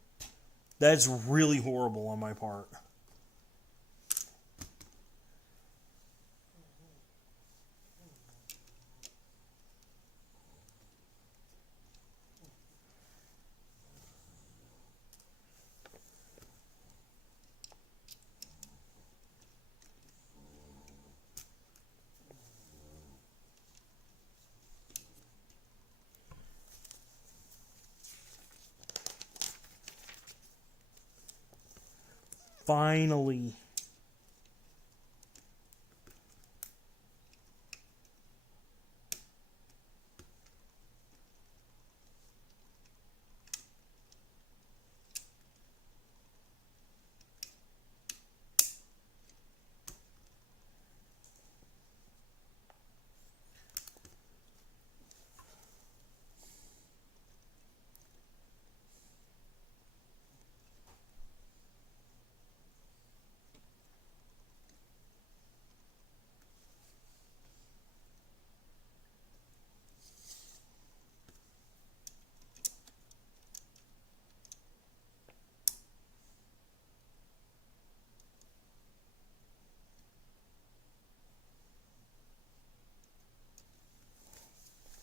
That's really horrible on my part. Finally.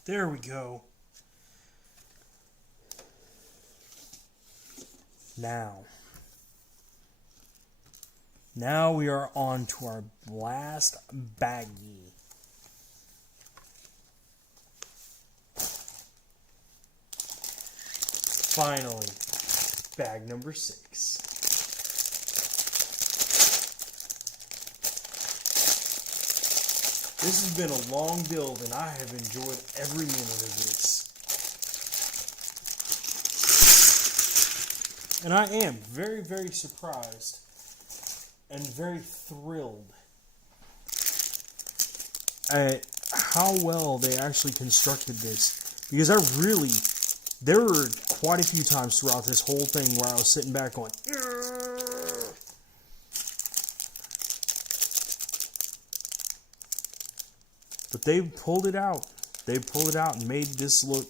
There we go. Now we are on to our last baggie. Finally, bag number 6. This has been a long build, and I have enjoyed every minute of this. And I am very, very surprised and very thrilled at how well they actually constructed this. Because there were quite a few times throughout this whole thing where I was sitting back going, "Ugh." But they pulled it out. They pulled it out and made this look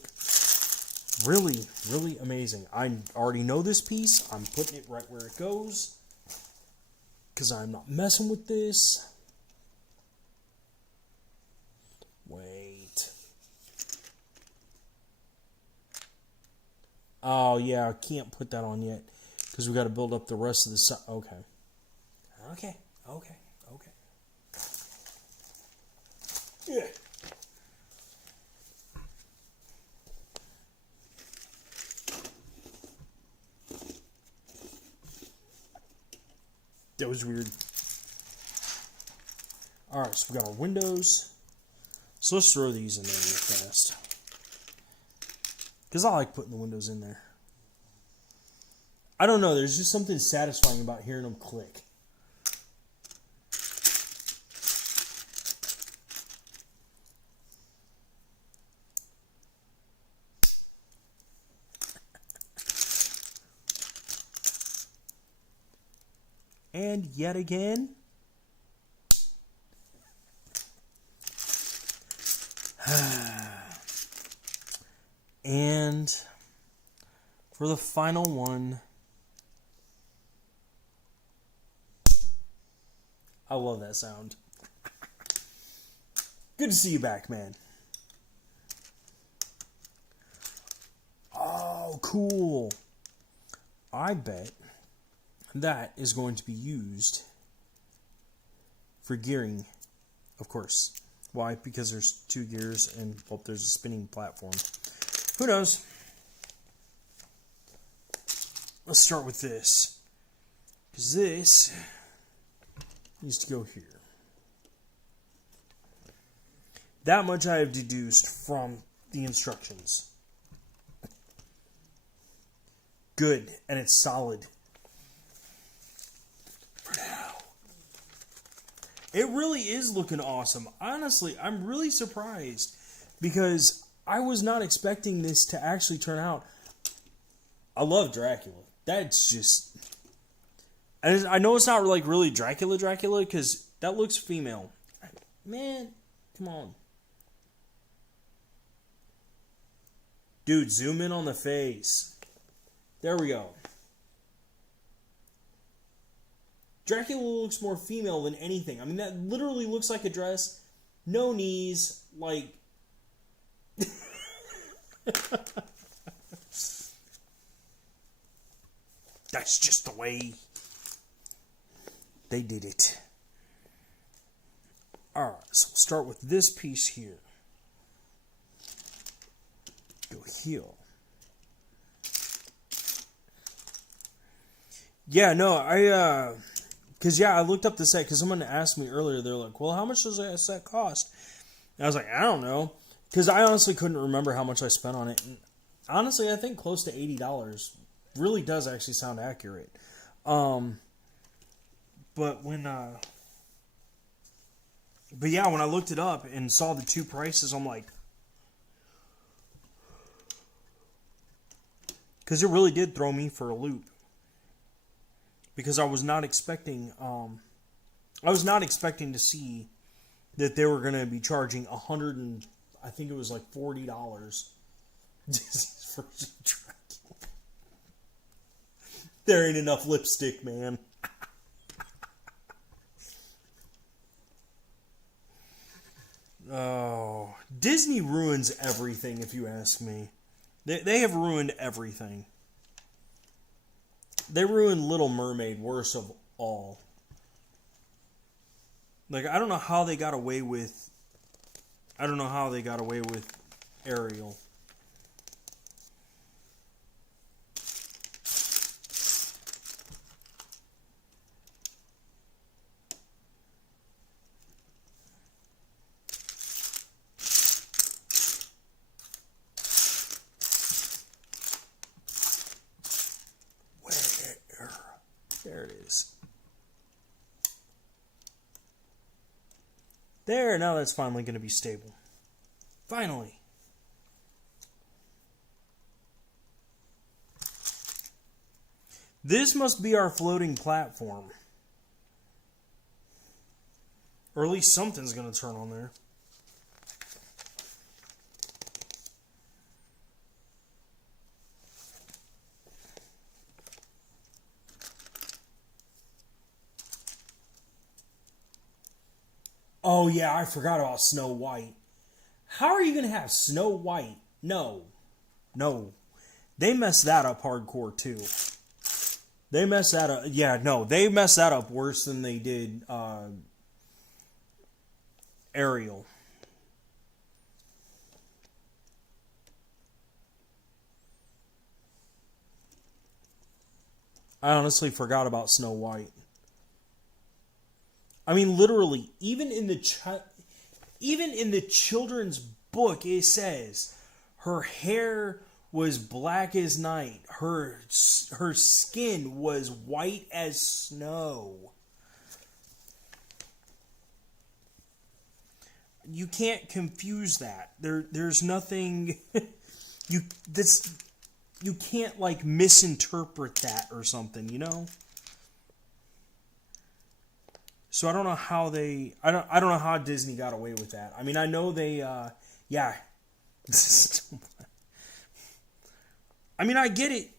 really, really amazing. I already know this piece. I'm putting it right where it goes, because I'm not messing with this. Wait. Oh, yeah, I can't put that on yet, because we got to build up the rest of the side. Okay. Yeah. That was weird. Alright, so we got our windows. So let's throw these in there real fast. Because I like putting the windows in there. I don't know, there's just something satisfying about hearing them click. And yet again, and for the final one, I love that sound. Good to see you back, man. Oh, cool. I bet that is going to be used for gearing, of course. Why? Because there's 2 gears and, well, there's a spinning platform. Who knows? Let's start with this, because this needs to go here. That much I have deduced from the instructions. Good, and it's solid. For now. It really is looking awesome. Honestly, I'm really surprised, because I was not expecting this to actually turn out. I love Dracula. That's just... I know it's not like really Dracula, because that looks female. Man, come on. Dude, zoom in on the face. There we go. Dracula looks more female than anything. I mean, that literally looks like a dress. No knees, like... That's just the way they did it. Alright, so we'll start with this piece here. Go here. Yeah, no, because I looked up the set because someone asked me earlier. They're like, "Well, how much does that set cost?" And I was like, "I don't know," because I honestly couldn't remember how much I spent on it. And honestly, I think close to $80 really does actually sound accurate. But when when I looked it up and saw the two prices, I'm like, because it really did throw me for a loop. Because I was not expecting to see that they were going to be charging I think it was like $40 for Dracula. There ain't enough lipstick, man. Oh, Disney ruins everything, if you ask me. They have ruined everything. They ruined Little Mermaid worst of all. Like, I don't know how they got away with Ariel. There it is. There, now that's finally going to be stable. Finally. This must be our floating platform. Or at least something's going to turn on there. Oh, yeah, I forgot about Snow White. How are you going to have Snow White? No. They messed that up hardcore, too. They messed that up. Yeah, no, they messed that up worse than they did Ariel. I honestly forgot about Snow White. I mean, literally, even in the children's book, it says her hair was black as night. Her skin was white as snow. You can't confuse that. There's nothing you can't like misinterpret that or something, you know? So I don't know how I don't know how Disney got away with that. I mean, I know they I mean, I get it.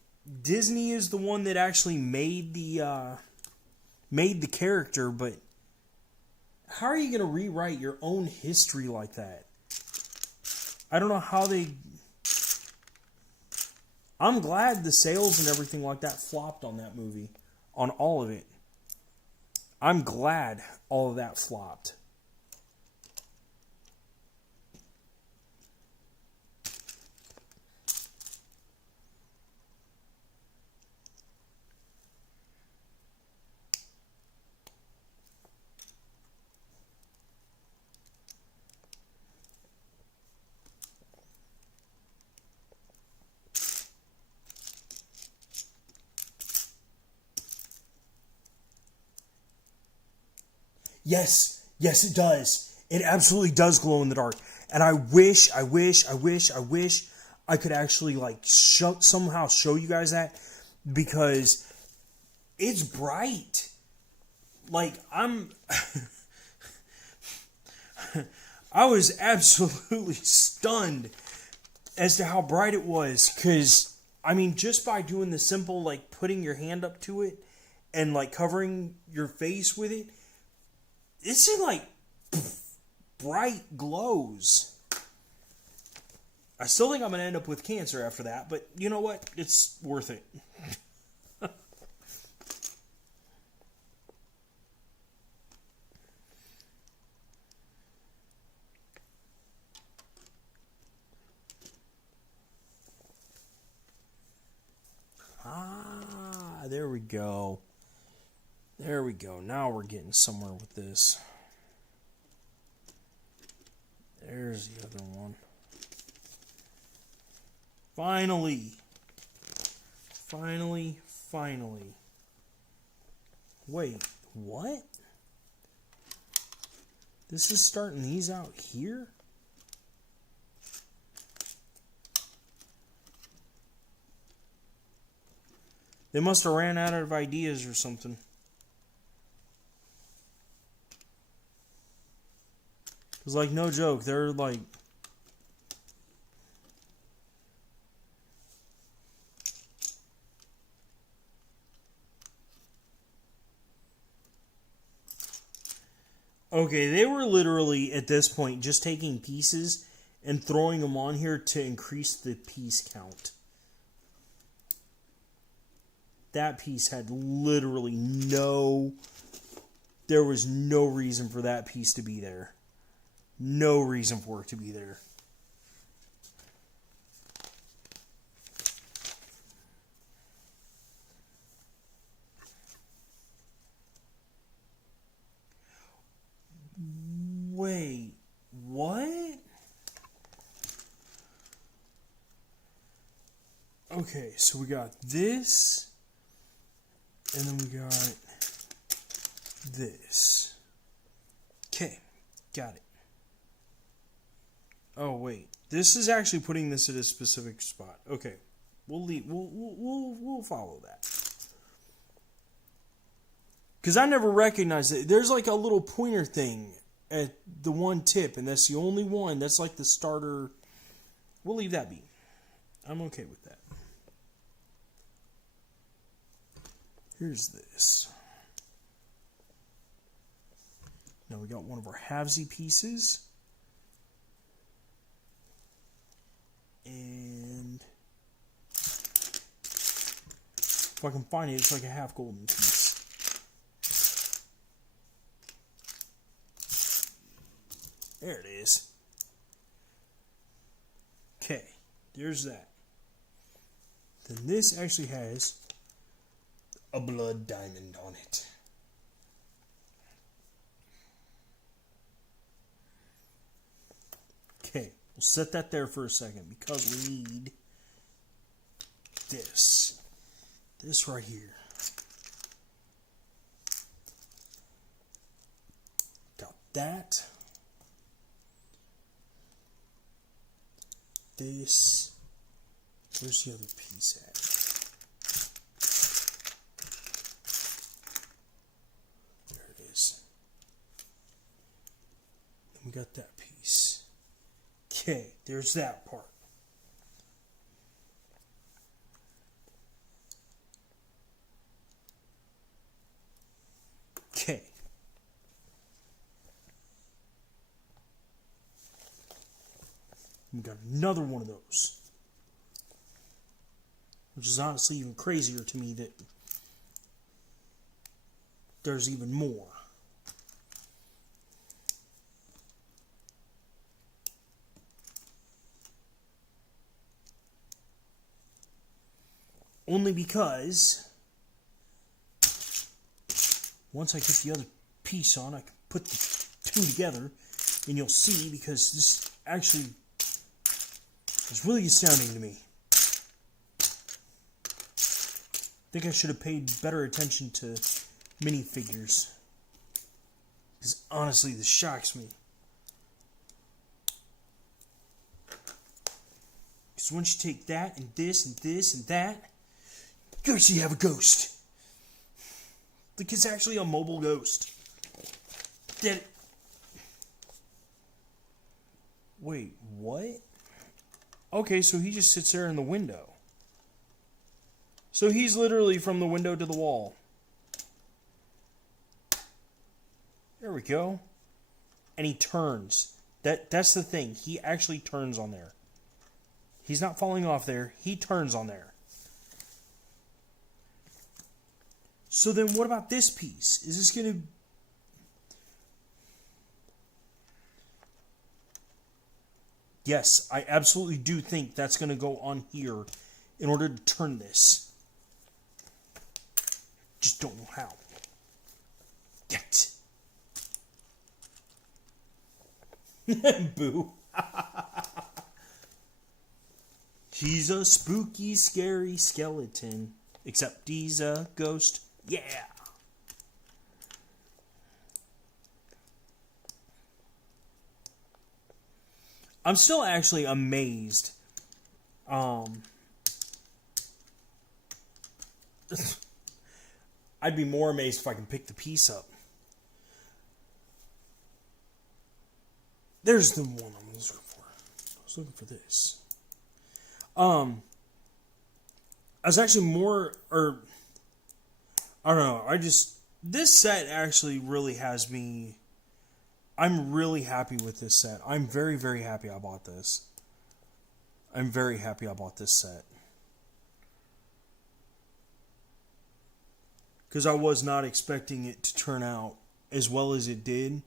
Disney is the one that actually made the character, but how are you going to rewrite your own history like that? I don't know how they... I'm glad the sales and everything like that flopped on that movie. On all of it. I'm glad all of that flopped. Yes, it does. It absolutely does glow in the dark. And I wish I could actually like somehow show you guys that, because it's bright. Like, I was absolutely stunned as to how bright it was, because I mean, just by doing the simple like putting your hand up to it and like covering your face with it, it's in like bright glows. I still think I'm going to end up with cancer after that, but you know what? It's worth it. there we go. There we go. Now we're getting somewhere with this. There's the other one. Finally. Finally. Wait, what? This is starting these out here? They must have ran out of ideas or something. It's like, no joke, they're like... Okay, they were literally, at this point, just taking pieces and throwing them on here to increase the piece count. That piece had literally no... There was no reason for that piece to be there. No reason for it to be there. Wait, what? Okay, so we got this, and then we got this. Okay, got it. Oh wait, this is actually putting this at a specific spot. Okay, we'll leave. We'll follow that. Because I never recognized it. There's like a little pointer thing at the one tip, and that's the only one. That's like the starter. We'll leave that be. I'm okay with that. Here's this. Now we got one of our halvesy pieces. And if I can find it, it's like a half golden piece. There it is. Okay, there's that. Then this actually has a blood diamond on it. Okay, we'll set that there for a second because we need this. This right here. Got that. This. Where's the other piece at? There it is. Then we got that piece. Okay, there's that part. Okay. We got another one of those. Which is honestly even crazier to me that there's even more. Only because once I get the other piece on, I can put the two together and you'll see, because this actually is really astounding to me. I think I should have paid better attention to minifigures, because honestly this shocks me. Because once you take that and this and this and that, you actually have a ghost. Like, it's actually a mobile ghost. That... Wait, what? Okay, so he just sits there in the window. So he's literally from the window to the wall. There we go. And he turns. That's the thing. He actually turns on there. He's not falling off there. He turns on there. So then what about this piece? Is this going to... Yes, I absolutely do think that's going to go on here in order to turn this. Just don't know how. Get. Boo. He's a spooky, scary skeleton. Except he's a ghost. Yeah. I'm still actually amazed. I'd be more amazed if I can pick the piece up. There's the one I'm looking for. I was looking for this. I was actually more, I don't know, this set actually really has me, I'm really happy with this set. I'm very, very happy I bought this. I'm very happy I bought this set. Because I was not expecting it to turn out as well as it did.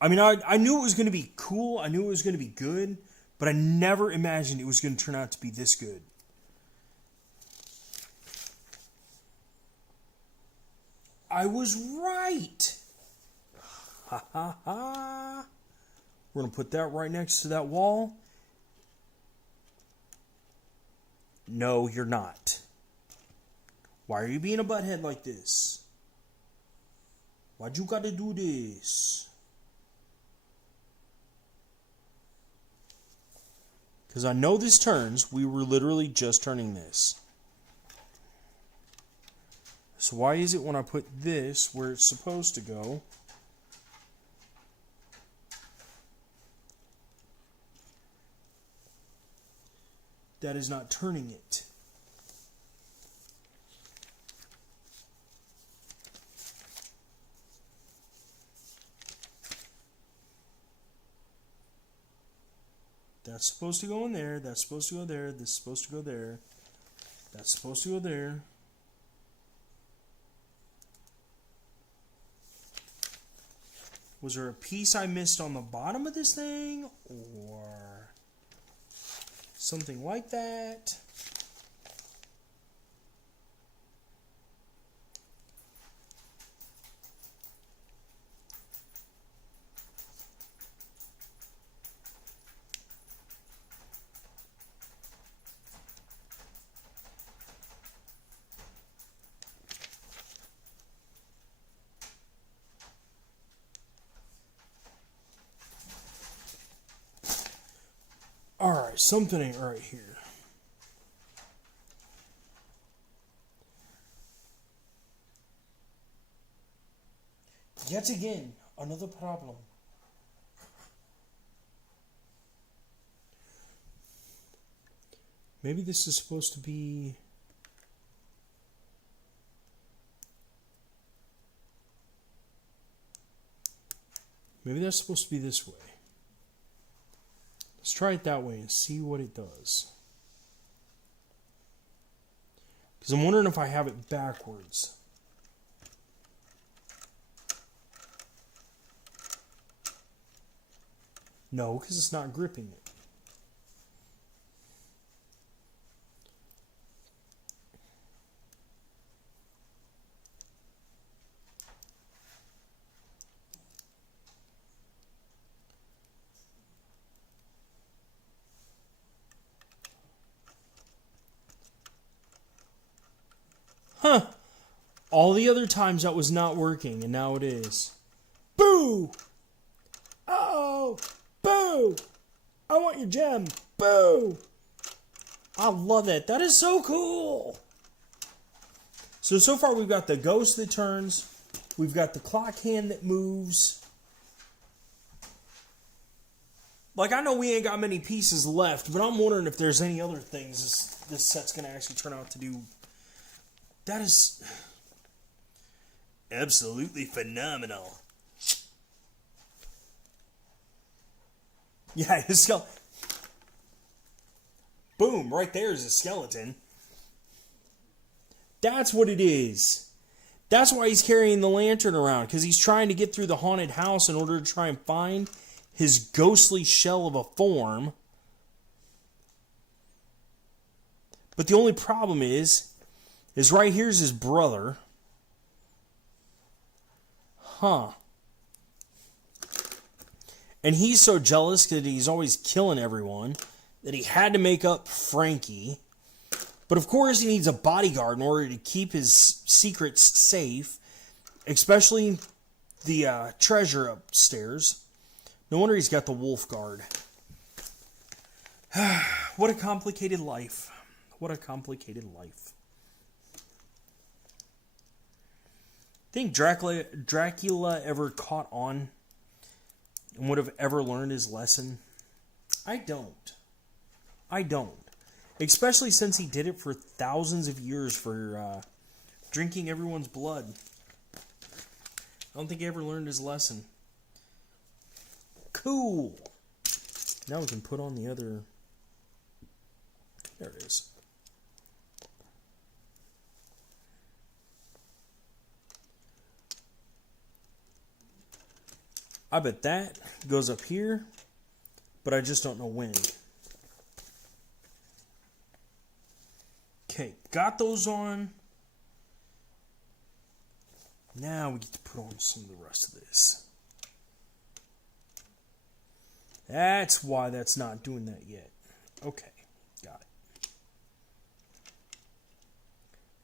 I mean, I knew it was going to be cool. I knew it was going to be good. But I never imagined it was going to turn out to be this good. I was right. Ha ha ha. We're going to put that right next to that wall. No, you're not. Why are you being a butthead like this? Why'd you gotta do this? Because I know this turns. We were literally just turning this. So why is it when I put this where it's supposed to go, that is not turning it? That's supposed to go in there. That's supposed to go there. This is supposed to go there. That's supposed to go there. Was there a piece I missed on the bottom of this thing? Or something like that? Alright, something ain't right here. Yet again, another problem. Maybe this is supposed to be... Maybe that's supposed to be this way. Let's try it that way and see what it does. Because I'm wondering if I have it backwards. No, because it's not gripping it. Huh. All the other times that was not working, and now it is. Boo! Oh! Boo! I want your gem. Boo! I love that. That is so cool. So far we've got the ghost that turns. We've got the clock hand that moves. Like, I know we ain't got many pieces left, but I'm wondering if there's any other things this set's going to actually turn out to do. That is absolutely phenomenal. Yeah, his skeleton. Boom, right there is a skeleton. That's what it is. That's why he's carrying the lantern around, because he's trying to get through the haunted house in order to try and find his ghostly shell of a form. But the only problem is right here's his brother. Huh. And he's so jealous that he's always killing everyone that he had to make up Frankie. But of course he needs a bodyguard in order to keep his secrets safe, especially the treasure upstairs. No wonder he's got the wolf guard. What a complicated life. What a complicated life. Think Dracula ever caught on and would have ever learned his lesson? I don't. Especially since he did it for thousands of years for drinking everyone's blood. I don't think he ever learned his lesson. Cool. Now we can put on the other... There it is. I bet that goes up here, but I just don't know when. Okay, got those on. Now we get to put on some of the rest of this. That's why that's not doing that yet. Okay, got it.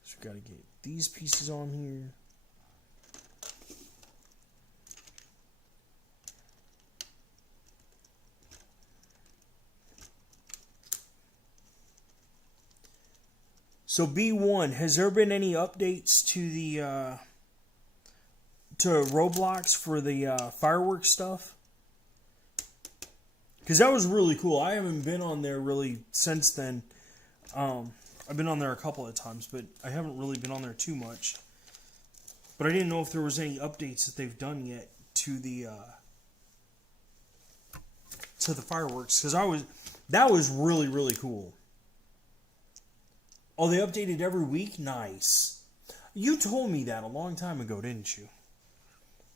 So we got to get these pieces on here. So B1, has there been any updates to the to Roblox for the fireworks stuff? Because that was really cool. I haven't been on there really since then. I've been on there a couple of times, but I haven't really been on there too much. But I didn't know if there was any updates that they've done yet to the fireworks. Because that was really, really cool. Oh, they updated every week? Nice. You told me that a long time ago, didn't you?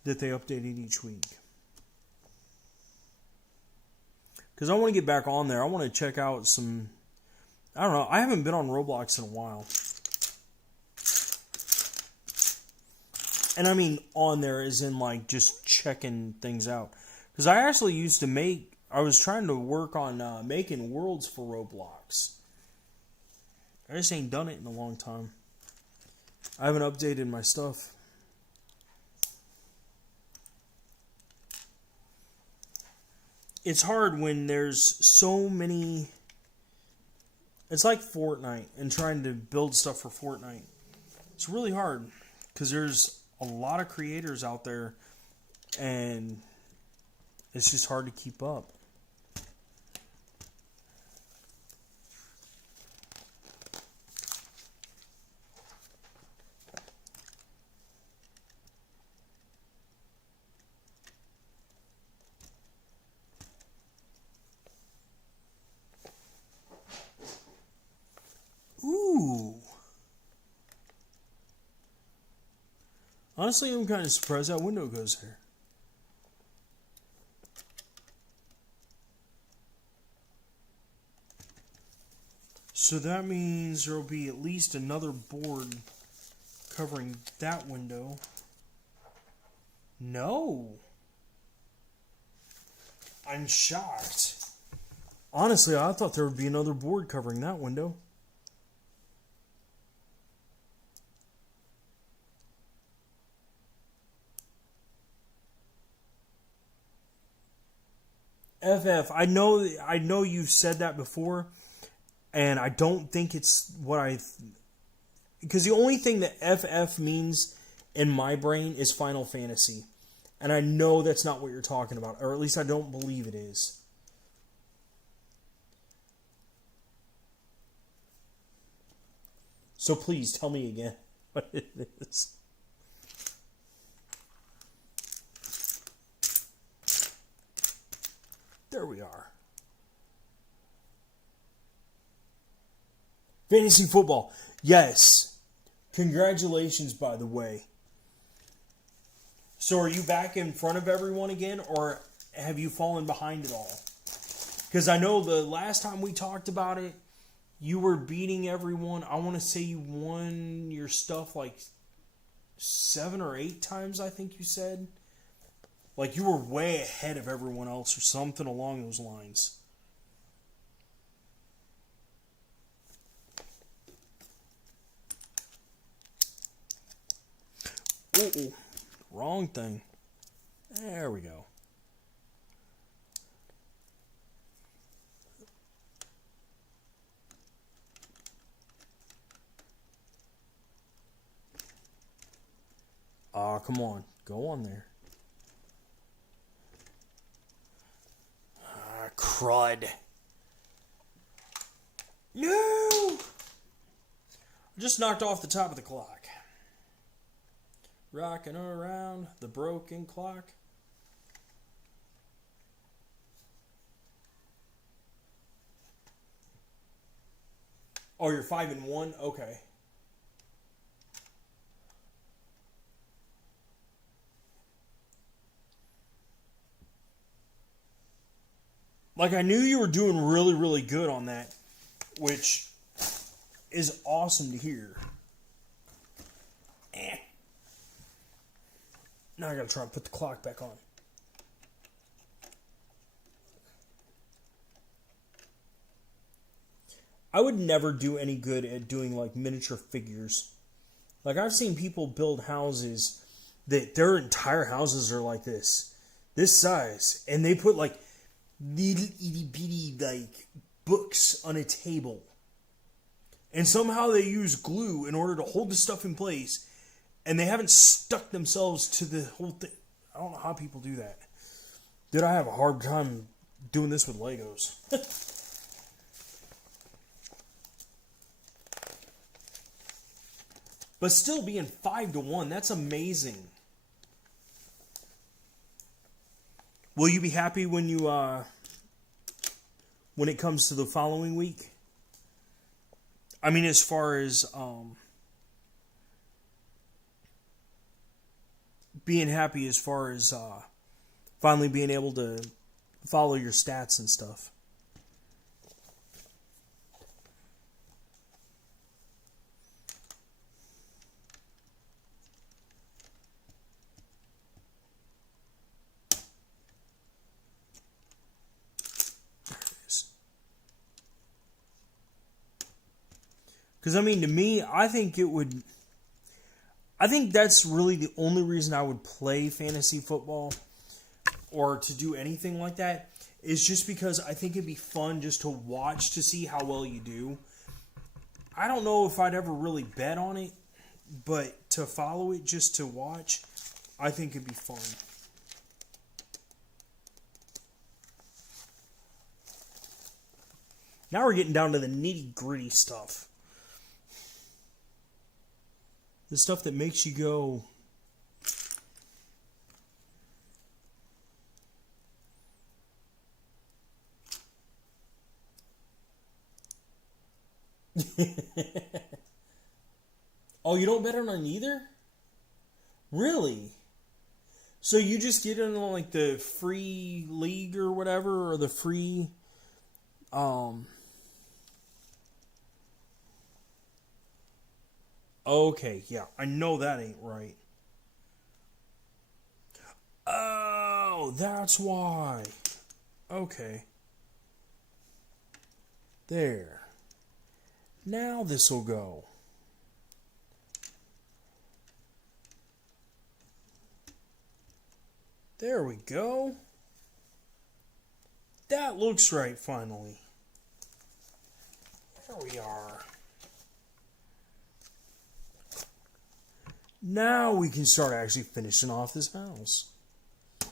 That they updated each week. Because I want to get back on there. I want to check out some... I don't know. I haven't been on Roblox in a while. And I mean on there as in like just checking things out. Because I actually used to make... I was trying to work on making worlds for Roblox. I just ain't done it in a long time. I haven't updated my stuff. It's hard when there's so many... It's like Fortnite and trying to build stuff for Fortnite. It's really hard because there's a lot of creators out there and it's just hard to keep up. Ooh. Honestly, I'm kind of surprised that window goes there. So that means there will be at least another board covering that window. No. I'm shocked. Honestly, I thought there would be another board covering that window. FF, I know you've said that before, and I don't think it's what because the only thing that FF means in my brain is Final Fantasy, and I know that's not what you're talking about, or at least I don't believe it is. So please tell me again what it is. There we are. Fantasy football. Yes. Congratulations, by the way. So are you back in front of everyone again, or have you fallen behind it all? Because I know the last time we talked about it, you were beating everyone. I want to say you won your stuff like 7 or 8 times, I think you said. Like, you were way ahead of everyone else or something along those lines. Uh-oh. Wrong thing. There we go. Ah, come on. Go on there. Ah, crud. No! I just knocked off the top of the clock. Rocking around the broken clock. Oh, you're 5-1? Okay. Like, I knew you were doing really, really good on that, which is awesome to hear. Now I gotta try and put the clock back on. I would never do any good at doing, like, miniature figures. Like, I've seen people build houses that their entire houses are like this size, and they put, like, little itty bitty, like, books on a table. And somehow they use glue in order to hold the stuff in place, and they haven't stuck themselves to the whole thing. I don't know how people do that. Dude, I have a hard time doing this with Legos. But still being 5-1, that's amazing. Will you be happy when you when it comes to the following week? I mean, as far as being happy as far as finally being able to follow your stats and stuff. Because, I mean, to me, I think that's really the only reason I would play fantasy football or to do anything like that is just because I think it'd be fun just to watch to see how well you do. I don't know if I'd ever really bet on it, but to follow it just to watch, I think it'd be fun. Now we're getting down to the nitty-gritty stuff. The stuff that makes you go... Oh, you don't bet on either? Really? So you just get in like the free league or whatever, or the free... Okay, yeah, I know that ain't right. Oh, that's why. Okay. There. Now this'll go. There we go. That looks right, finally. There we are. Now we can start actually finishing off this house. I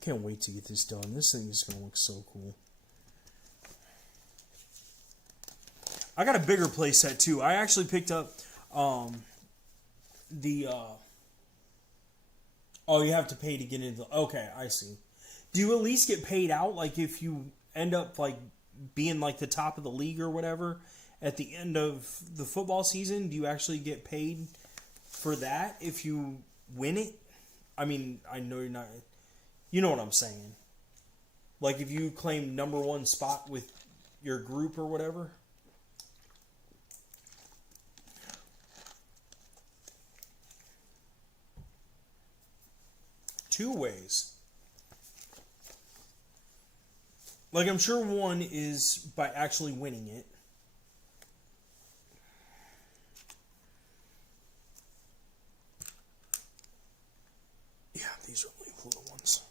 can't wait to get this done. This thing is going to look so cool. I got a bigger playset too. I actually picked up oh, you have to pay to get into... Okay, I see. Do you at least get paid out? Like, if you end up, like, being, like, the top of the league or whatever at the end of the football season, do you actually get paid for that if you win it? I mean, I know you're not... You know what I'm saying. Like, if you claim number one spot with your group or whatever... two ways. Like, I'm sure one is by actually winning it. Yeah, these are only little ones.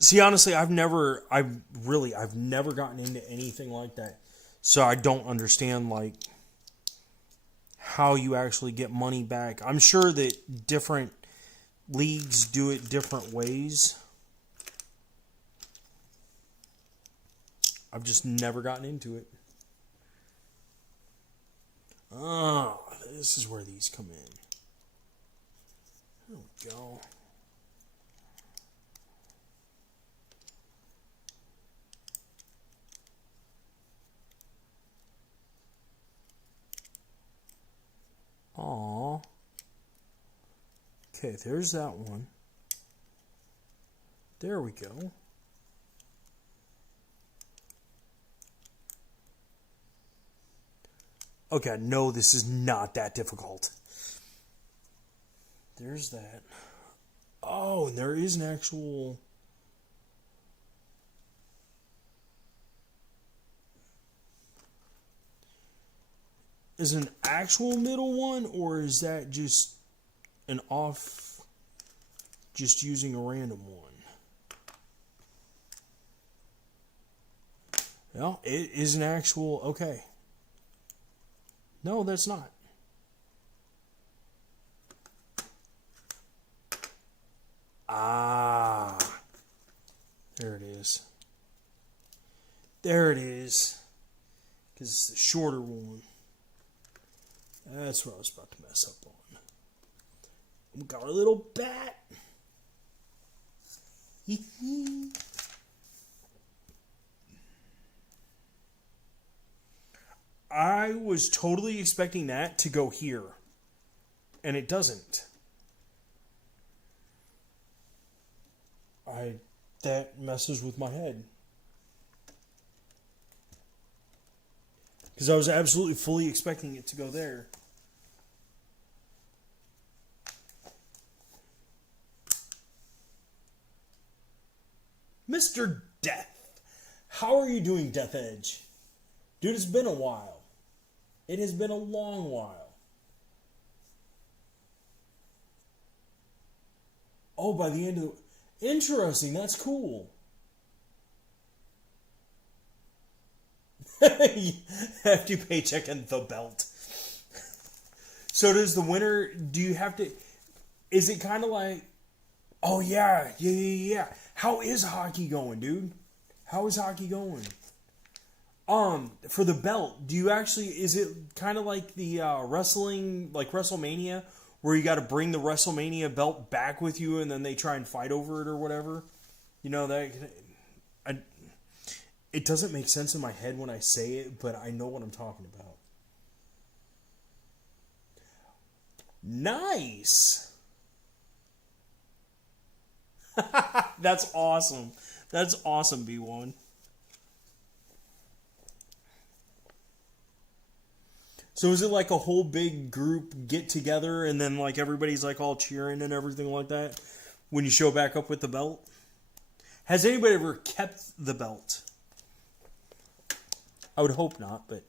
See, honestly, I've never gotten into anything like that. So I don't understand, like, how you actually get money back. I'm sure that different leagues do it different ways. I've just never gotten into it. Oh, this is where these come in. There we go. Aw. Okay, there's that one. There we go. Okay, no, this is not that difficult. There's that. Oh, and there is an actual... Is it an actual middle one, or is that just an off, just using a random one? Well, it is an actual, okay. No, that's not. Ah. There it is. There it is. Because it's the shorter one. That's what I was about to mess up on. We got our little bat. I was totally expecting that to go here. And it doesn't. That messes with my head. Because I was absolutely fully expecting it to go there. Mr. Death. How are you doing, Death Edge? Dude, it's been a while. It has been a long while. Oh, by the end of the... Interesting, that's cool. Hefty paycheck and the belt. So does the winner, do you have to... Is it kind of like... Oh, yeah. How is hockey going, dude? How is hockey going? For the belt, do you actually... Is it kind of like the wrestling, like WrestleMania, where you got to bring the WrestleMania belt back with you and then they try and fight over it or whatever? You know, that... It doesn't make sense in my head when I say it, but I know what I'm talking about. Nice! That's awesome. That's awesome, B1. So is it like a whole big group get together and then like everybody's like all cheering and everything like that when you show back up with the belt? Has anybody ever kept the belt? I would hope not, but...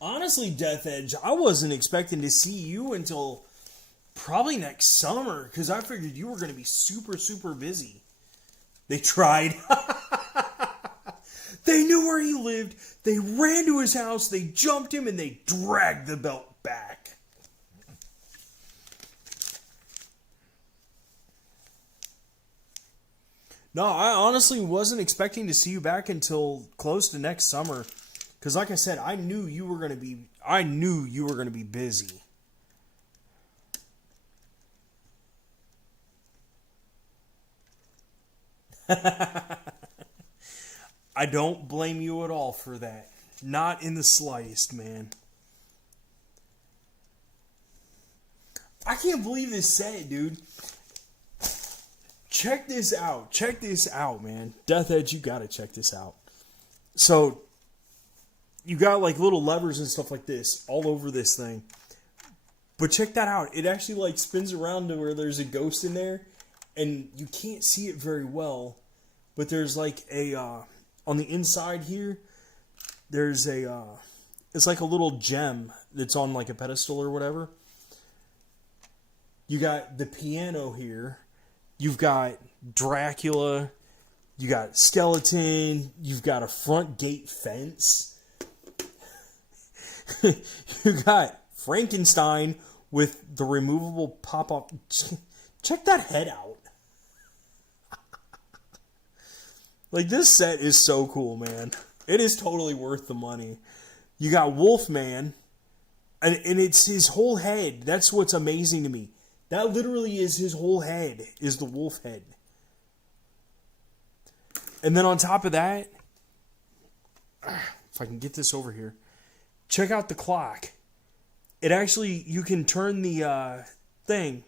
Honestly, Death Edge, I wasn't expecting to see you until probably next summer, because I figured you were going to be super, super busy. They tried. They knew where he lived. They ran to his house, they jumped him, and they dragged the belt back. No, I honestly wasn't expecting to see you back until close to next summer. Because like I said, I knew you were going to be busy. I don't blame you at all for that. Not in the slightest, man. I can't believe this set, dude. Check this out. Check this out, man. Death Edge, you gotta check this out. So, you got like little levers and stuff like this all over this thing. But check that out. It actually like spins around to where there's a ghost in there. And you can't see it very well. But there's like a, on the inside here, there's a, it's like a little gem that's on like a pedestal or whatever. You got the piano here. You've got Dracula. You got skeleton. You've got a front gate fence. You got Frankenstein with the removable pop-up. Check that head out. Like, this set is so cool, man. It is totally worth the money. You got Wolfman, and it's his whole head. That's what's amazing to me. That literally is his whole head, is the wolf head. And then on top of that, if I can get this over here, check out the clock. It actually, you can turn the thing,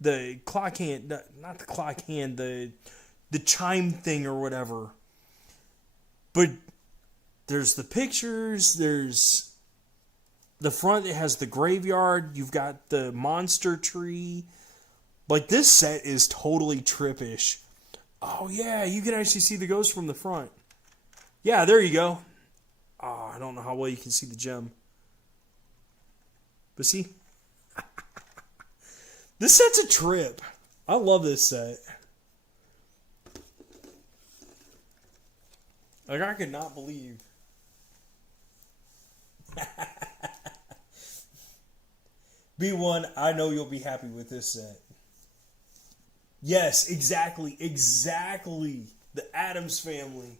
the clock hand, not the clock hand, the chime thing or whatever. But there's the pictures, there's the front, it has the graveyard, you've got the monster tree. Like, this set is totally trippish. Oh yeah, you can actually see the ghost from the front. Yeah, there you go. Oh, I don't know how well you can see the gem. But see? This set's a trip. I love this set. Like, I could not believe. B1, I know you'll be happy with this set. Yes, exactly. The Addams Family.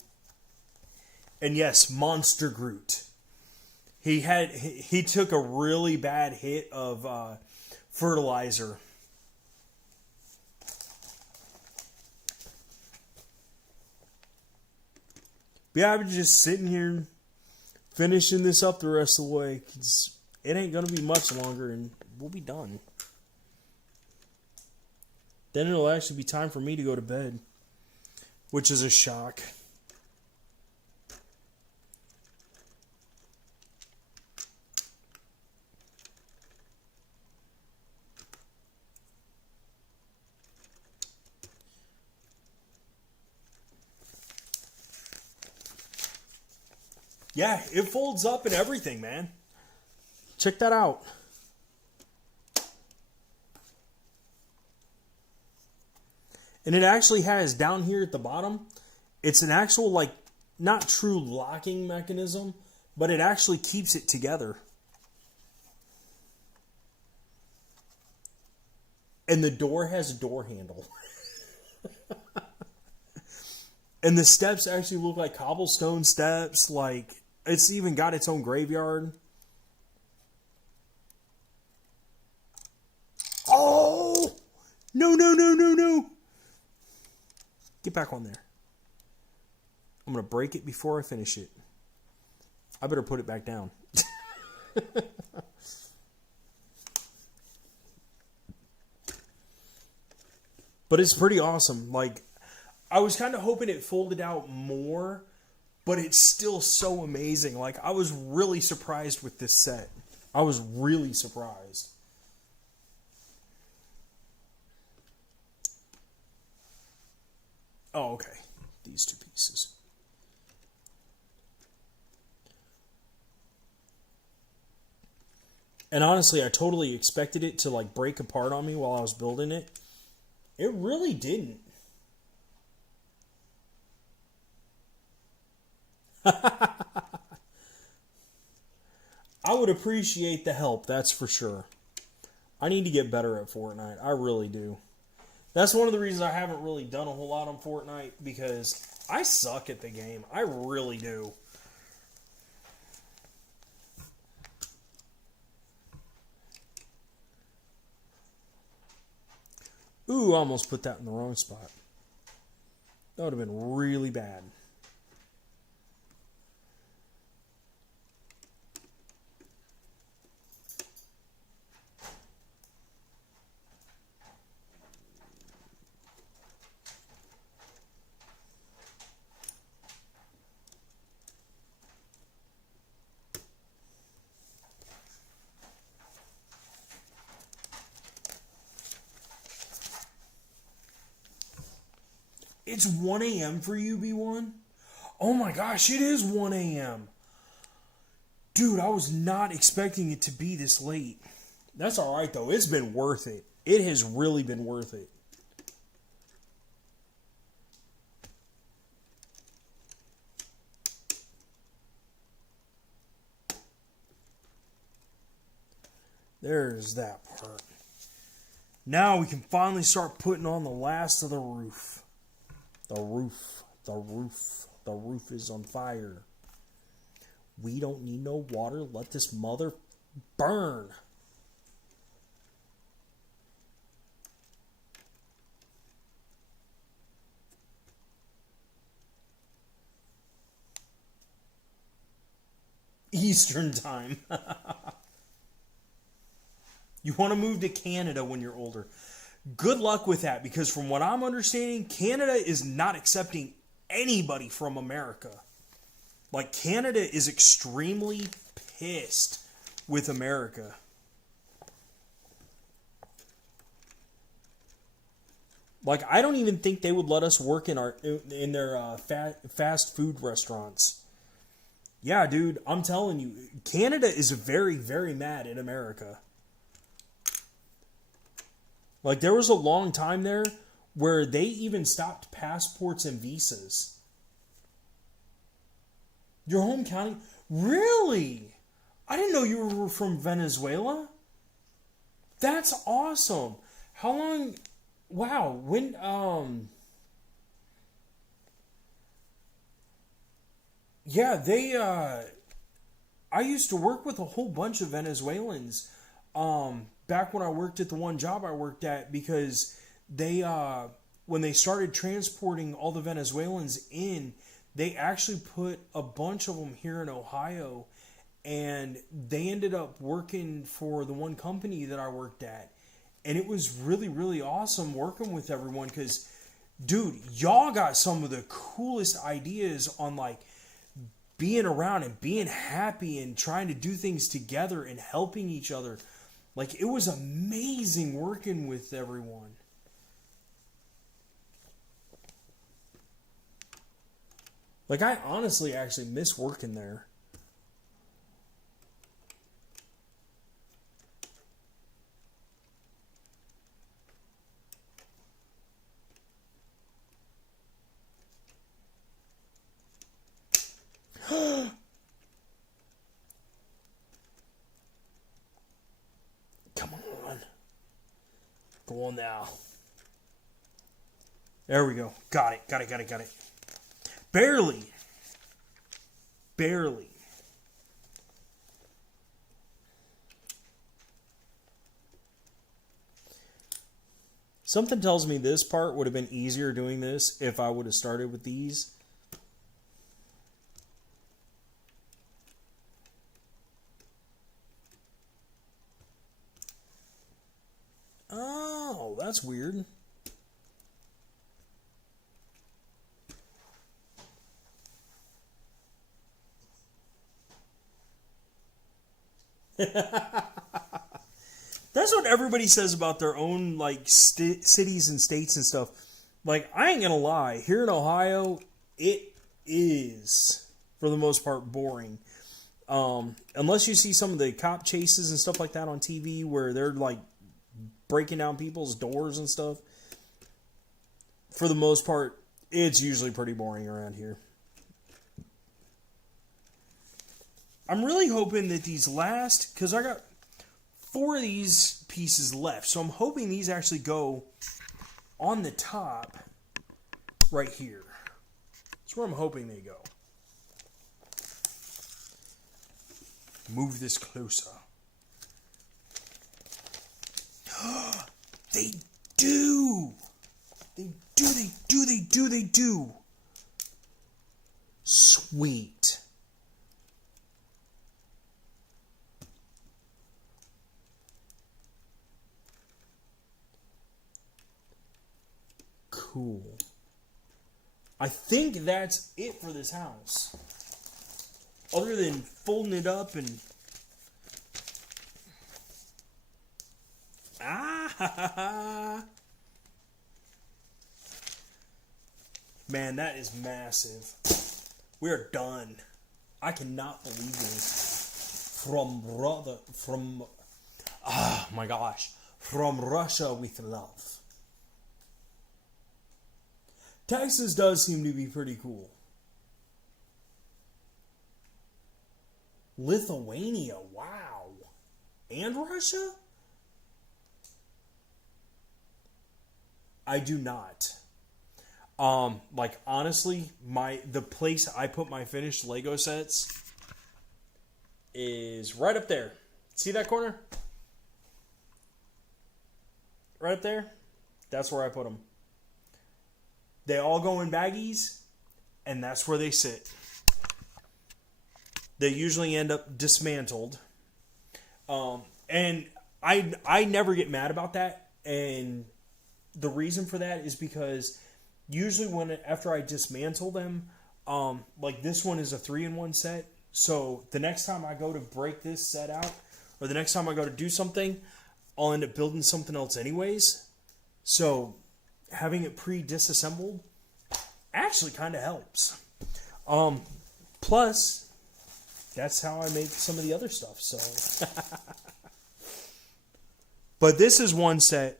And yes, Monster Groot. He took a really bad hit of fertilizer. But yeah, I'm just sitting here finishing this up the rest of the way. 'Cause it ain't going to be much longer and we'll be done. Then it'll actually be time for me to go to bed. Which is a shock. Yeah, it folds up and everything, man. Check that out. And it actually has down here at the bottom, it's an actual, like, not true locking mechanism, but it actually keeps it together. And the door has a door handle. And the steps actually look like cobblestone steps, like, it's even got its own graveyard. Oh! No. Get back on there. I'm going to break it before I finish it. I better put it back down. But it's pretty awesome. Like, I was kind of hoping it folded out more, but it's still so amazing. Like, I was really surprised with this set. I was really surprised. Oh, okay. These two pieces. And honestly, I totally expected it to, like, break apart on me while I was building it. It really didn't. I would appreciate the help, that's for sure. I need to get better at Fortnite. I really do. That's one of the reasons I haven't really done a whole lot on Fortnite, because I suck at the game. I really do. Ooh, I almost put that in the wrong spot. That would have been really bad. It's 1 a.m. for you, B1? Oh my gosh, it is 1 a.m. Dude, I was not expecting it to be this late. That's alright though. It's been worth it. It has really been worth it. There's that part. Now we can finally start putting on the last of the roof. The roof is on fire. We don't need no water. Let this mother burn. Eastern time. You want to move to Canada when you're older. Good luck with that, because from what I'm understanding, Canada is not accepting anybody from America. Like, Canada is extremely pissed with America. Like, I don't even think they would let us work in their fast food restaurants. Yeah, dude, I'm telling you, Canada is very, very mad at America. Like, there was a long time there where they even stopped passports and visas. Your home county? Really? I didn't know you were from Venezuela. That's awesome. How long? Wow. When? Yeah, they. I used to work with a whole bunch of Venezuelans. Back when I worked at the one job I worked at, because they, when they started transporting all the Venezuelans in, they actually put a bunch of them here in Ohio, and they ended up working for the one company that I worked at. And it was really, really awesome working with everyone, because, dude, y'all got some of the coolest ideas on, like, being around and being happy and trying to do things together and helping each other. Like, it was amazing working with everyone. Like, I honestly actually miss working there. Come on. Go on now. There we go. Got it. Barely. Something tells me this part would have been easier doing this if I would have started with these. Oh, that's weird. That's what everybody says about their own, like, cities and states and stuff. Like, I ain't gonna lie, here in Ohio, it is, for the most part, boring. Unless you see some of the cop chases and stuff like that on TV where they're, like, breaking down people's doors and stuff. For the most part, it's usually pretty boring around here. I'm really hoping that these last, because I got 4 of these pieces left, so I'm hoping these actually go on the top right here. That's where I'm hoping they go. Move this closer. They do! They do! Sweet. Cool. I think that's it for this house. Other than folding it up and... Man, that is massive. We're done. I cannot believe this. Oh my gosh. From Russia with love. Texas does seem to be pretty cool. Lithuania, wow. And Russia? I do not. Like honestly, the place I put my finished Lego sets is right up there. See that corner? Right up there? That's where I put them. They all go in baggies, and that's where they sit. They usually end up dismantled. And I never get mad about that. And the reason for that is because usually after I dismantle them, like this one is a 3-in-1 set. So the next time I go to break this set out, or the next time I go to do something, I'll end up building something else anyways. So having it pre-disassembled actually kind of helps. Plus, that's how I make some of the other stuff. So, but this is one set.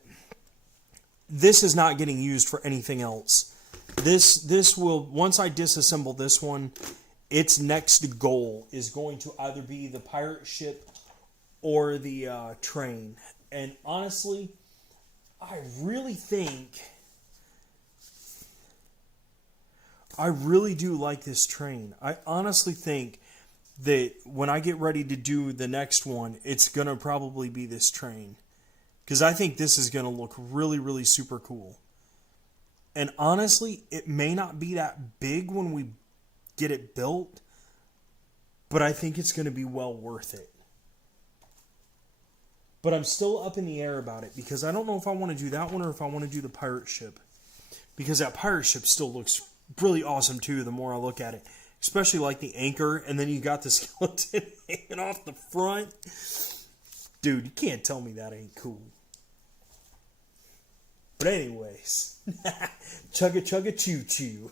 This is not getting used for anything else. This will, once I disassemble this one, its next goal is going to either be the pirate ship or the train. And honestly, I really do like this train. I honestly think that when I get ready to do the next one, it's going to probably be this train. Because I think this is going to look really, really super cool. And honestly, it may not be that big when we get it built, but I think it's going to be well worth it. But I'm still up in the air about it because I don't know if I want to do that one or if I want to do the pirate ship. Because that pirate ship still looks really awesome too the more I look at it. Especially like the anchor, and then you got the skeleton hanging off the front. Dude, you can't tell me that ain't cool. But anyways, chugga chugga choo choo.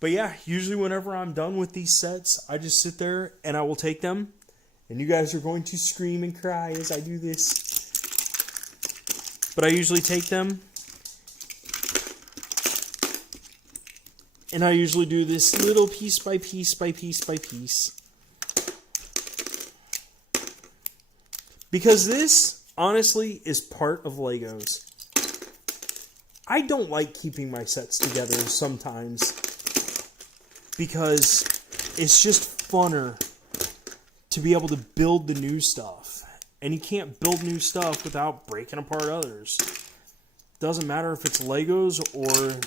But yeah, usually whenever I'm done with these sets, I just sit there and I will take them. And you guys are going to scream and cry as I do this. But I usually take them. And I usually do this little piece by piece by piece by piece. Because this, honestly, is part of Legos. I don't like keeping my sets together sometimes. Because it's just funner to be able to build the new stuff. And you can't build new stuff without breaking apart others. Doesn't matter if it's Legos or...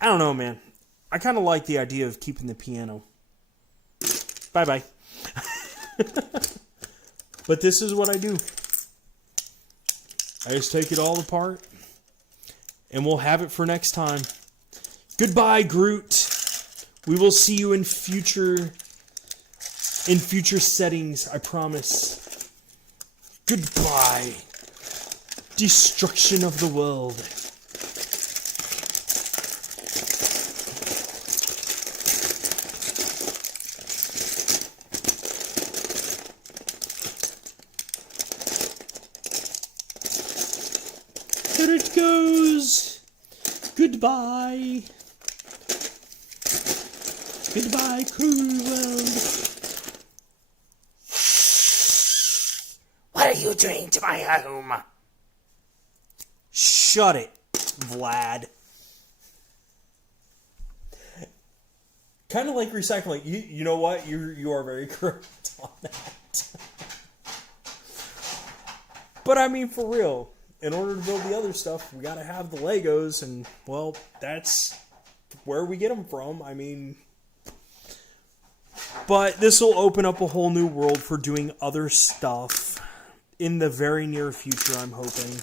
I don't know, man. I kind of like the idea of keeping the piano. Bye-bye. But this is what I do. I just take it all apart. And we'll have it for next time. Goodbye, Groot. We will see you in future settings, I promise. Goodbye. Destruction of the world. There it goes. Goodbye. Goodbye, cruel world. What are you doing to my home? Shut it, Vlad. Kind of like recycling. You know what? You are very correct on that. But I mean, for real, in order to build the other stuff, we gotta have the Legos, and well, that's where we get them from. I mean, but this will open up a whole new world for doing other stuff in the very near future, I'm hoping.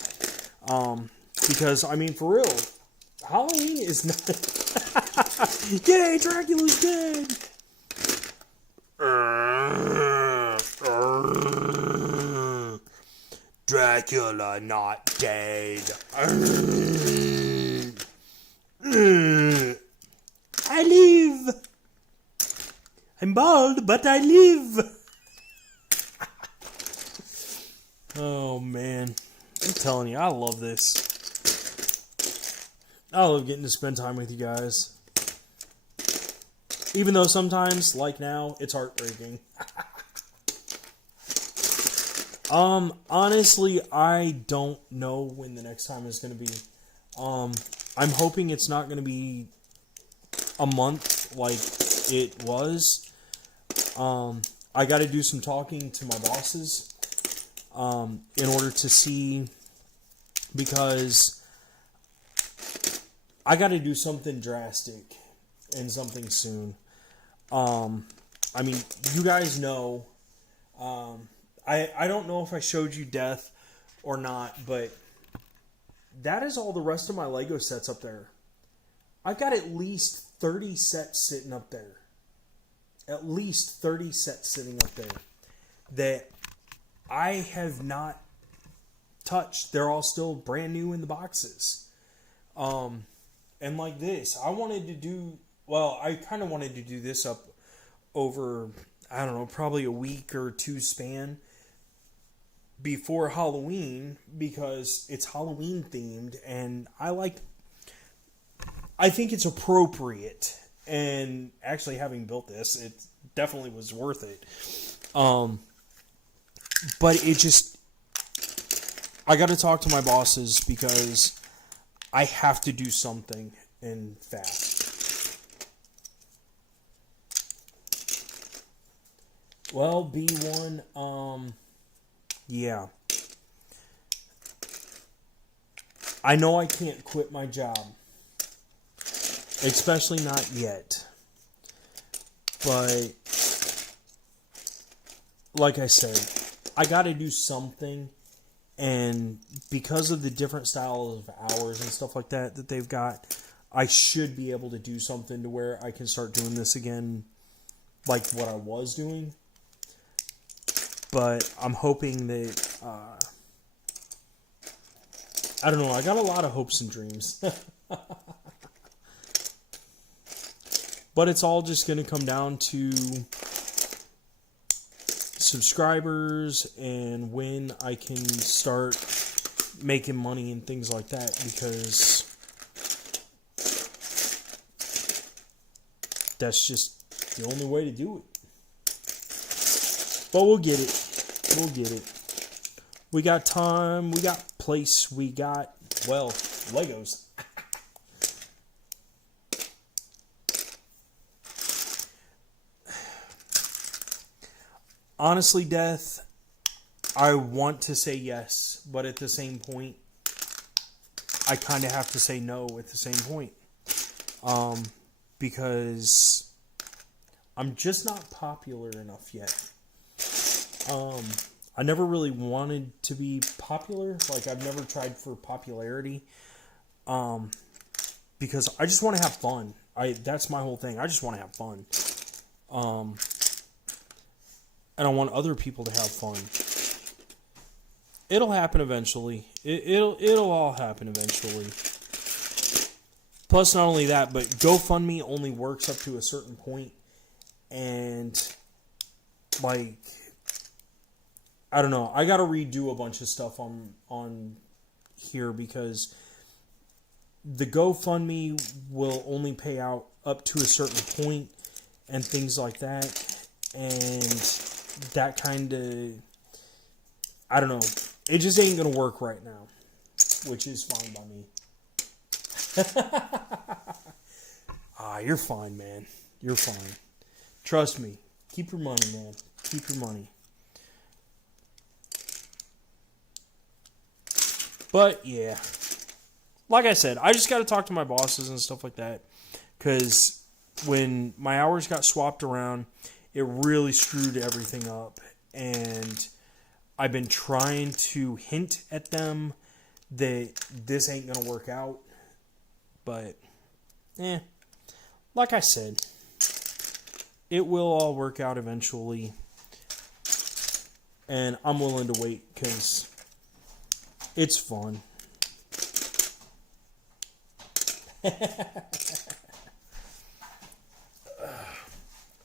Because, I mean, for real, Halloween is not... Yay, Dracula's dead! Dracula not dead. I live. I'm bald, but I live. Oh, man. I'm telling you, I love this. I love getting to spend time with you guys. Even though sometimes, like now, it's heartbreaking. Honestly, I don't know when the next time is going to be. I'm hoping it's not going to be a month like it was. I got to do some talking to my bosses in order to see, because I got to do something drastic and something soon. I mean, you guys know, I don't know if I showed you Death or not, but that is all the rest of my Lego sets up there. I've got at least 30 sets sitting up there. At least 30 sets sitting up there that I have not touched. They're all still brand new in the boxes. And like this, I kind of wanted to do this up over, I don't know, probably a week or two span before Halloween, because it's Halloween themed, and I think it's appropriate. And actually, having built this, it definitely was worth it. But I got to talk to my bosses because I have to do something, and fast. Well, B1, yeah. I know I can't quit my job. Especially not yet. But, like I said, I got to do something. And because of the different styles of hours and stuff like that they've got, I should be able to do something to where I can start doing this again like what I was doing. But I'm hoping that, I don't know, I got a lot of hopes and dreams. But it's all just going to come down to subscribers and when I can start making money and things like that, because that's just the only way to do it. But we'll get it. We'll get it. We got time. We got place. We got, well, Legos. Honestly, Death, I want to say yes, but at the same point, I kind of have to say no at the same point. Because I'm just not popular enough yet. I never really wanted to be popular. Like, I've never tried for popularity. Because I just want to have fun. That's my whole thing. I just want to have fun. And I want other people to have fun. It'll happen eventually. It'll all happen eventually. Plus, not only that, but GoFundMe only works up to a certain point. And, like, I don't know. I got to redo a bunch of stuff on here, because the GoFundMe will only pay out up to a certain point and things like that. And that kind of, I don't know, it just ain't gonna work right now, which is fine by me. You're fine, man. You're fine. Trust me. Keep your money, man. Keep your money. But yeah, like I said, I just got to talk to my bosses and stuff like that, because when my hours got swapped around, it really screwed everything up, and I've been trying to hint at them that this ain't going to work out, but, like I said, it will all work out eventually, and I'm willing to wait, because It's fun.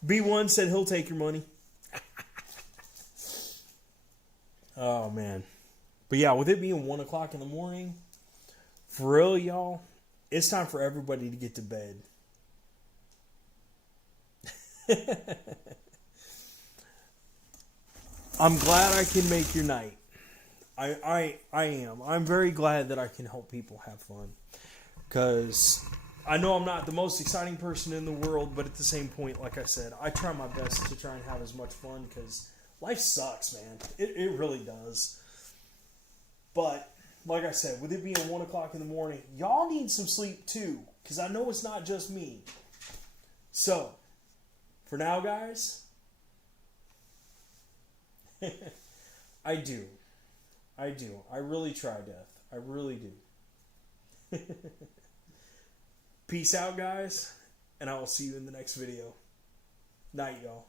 B1 said he'll take your money. Oh, man. But yeah, with it being 1 o'clock in the morning, for real, y'all, it's time for everybody to get to bed. I'm glad I can make your night. I am. I'm very glad that I can help people have fun. Because I know I'm not the most exciting person in the world, but at the same point, like I said, I try my best to try and have as much fun because life sucks, man. It really does. But, like I said, with it being 1 o'clock in the morning, y'all need some sleep too. Because I know it's not just me. So, for now, guys, I do. I really try, Death. I really do. Peace out, guys, and I will see you in the next video. Night, y'all.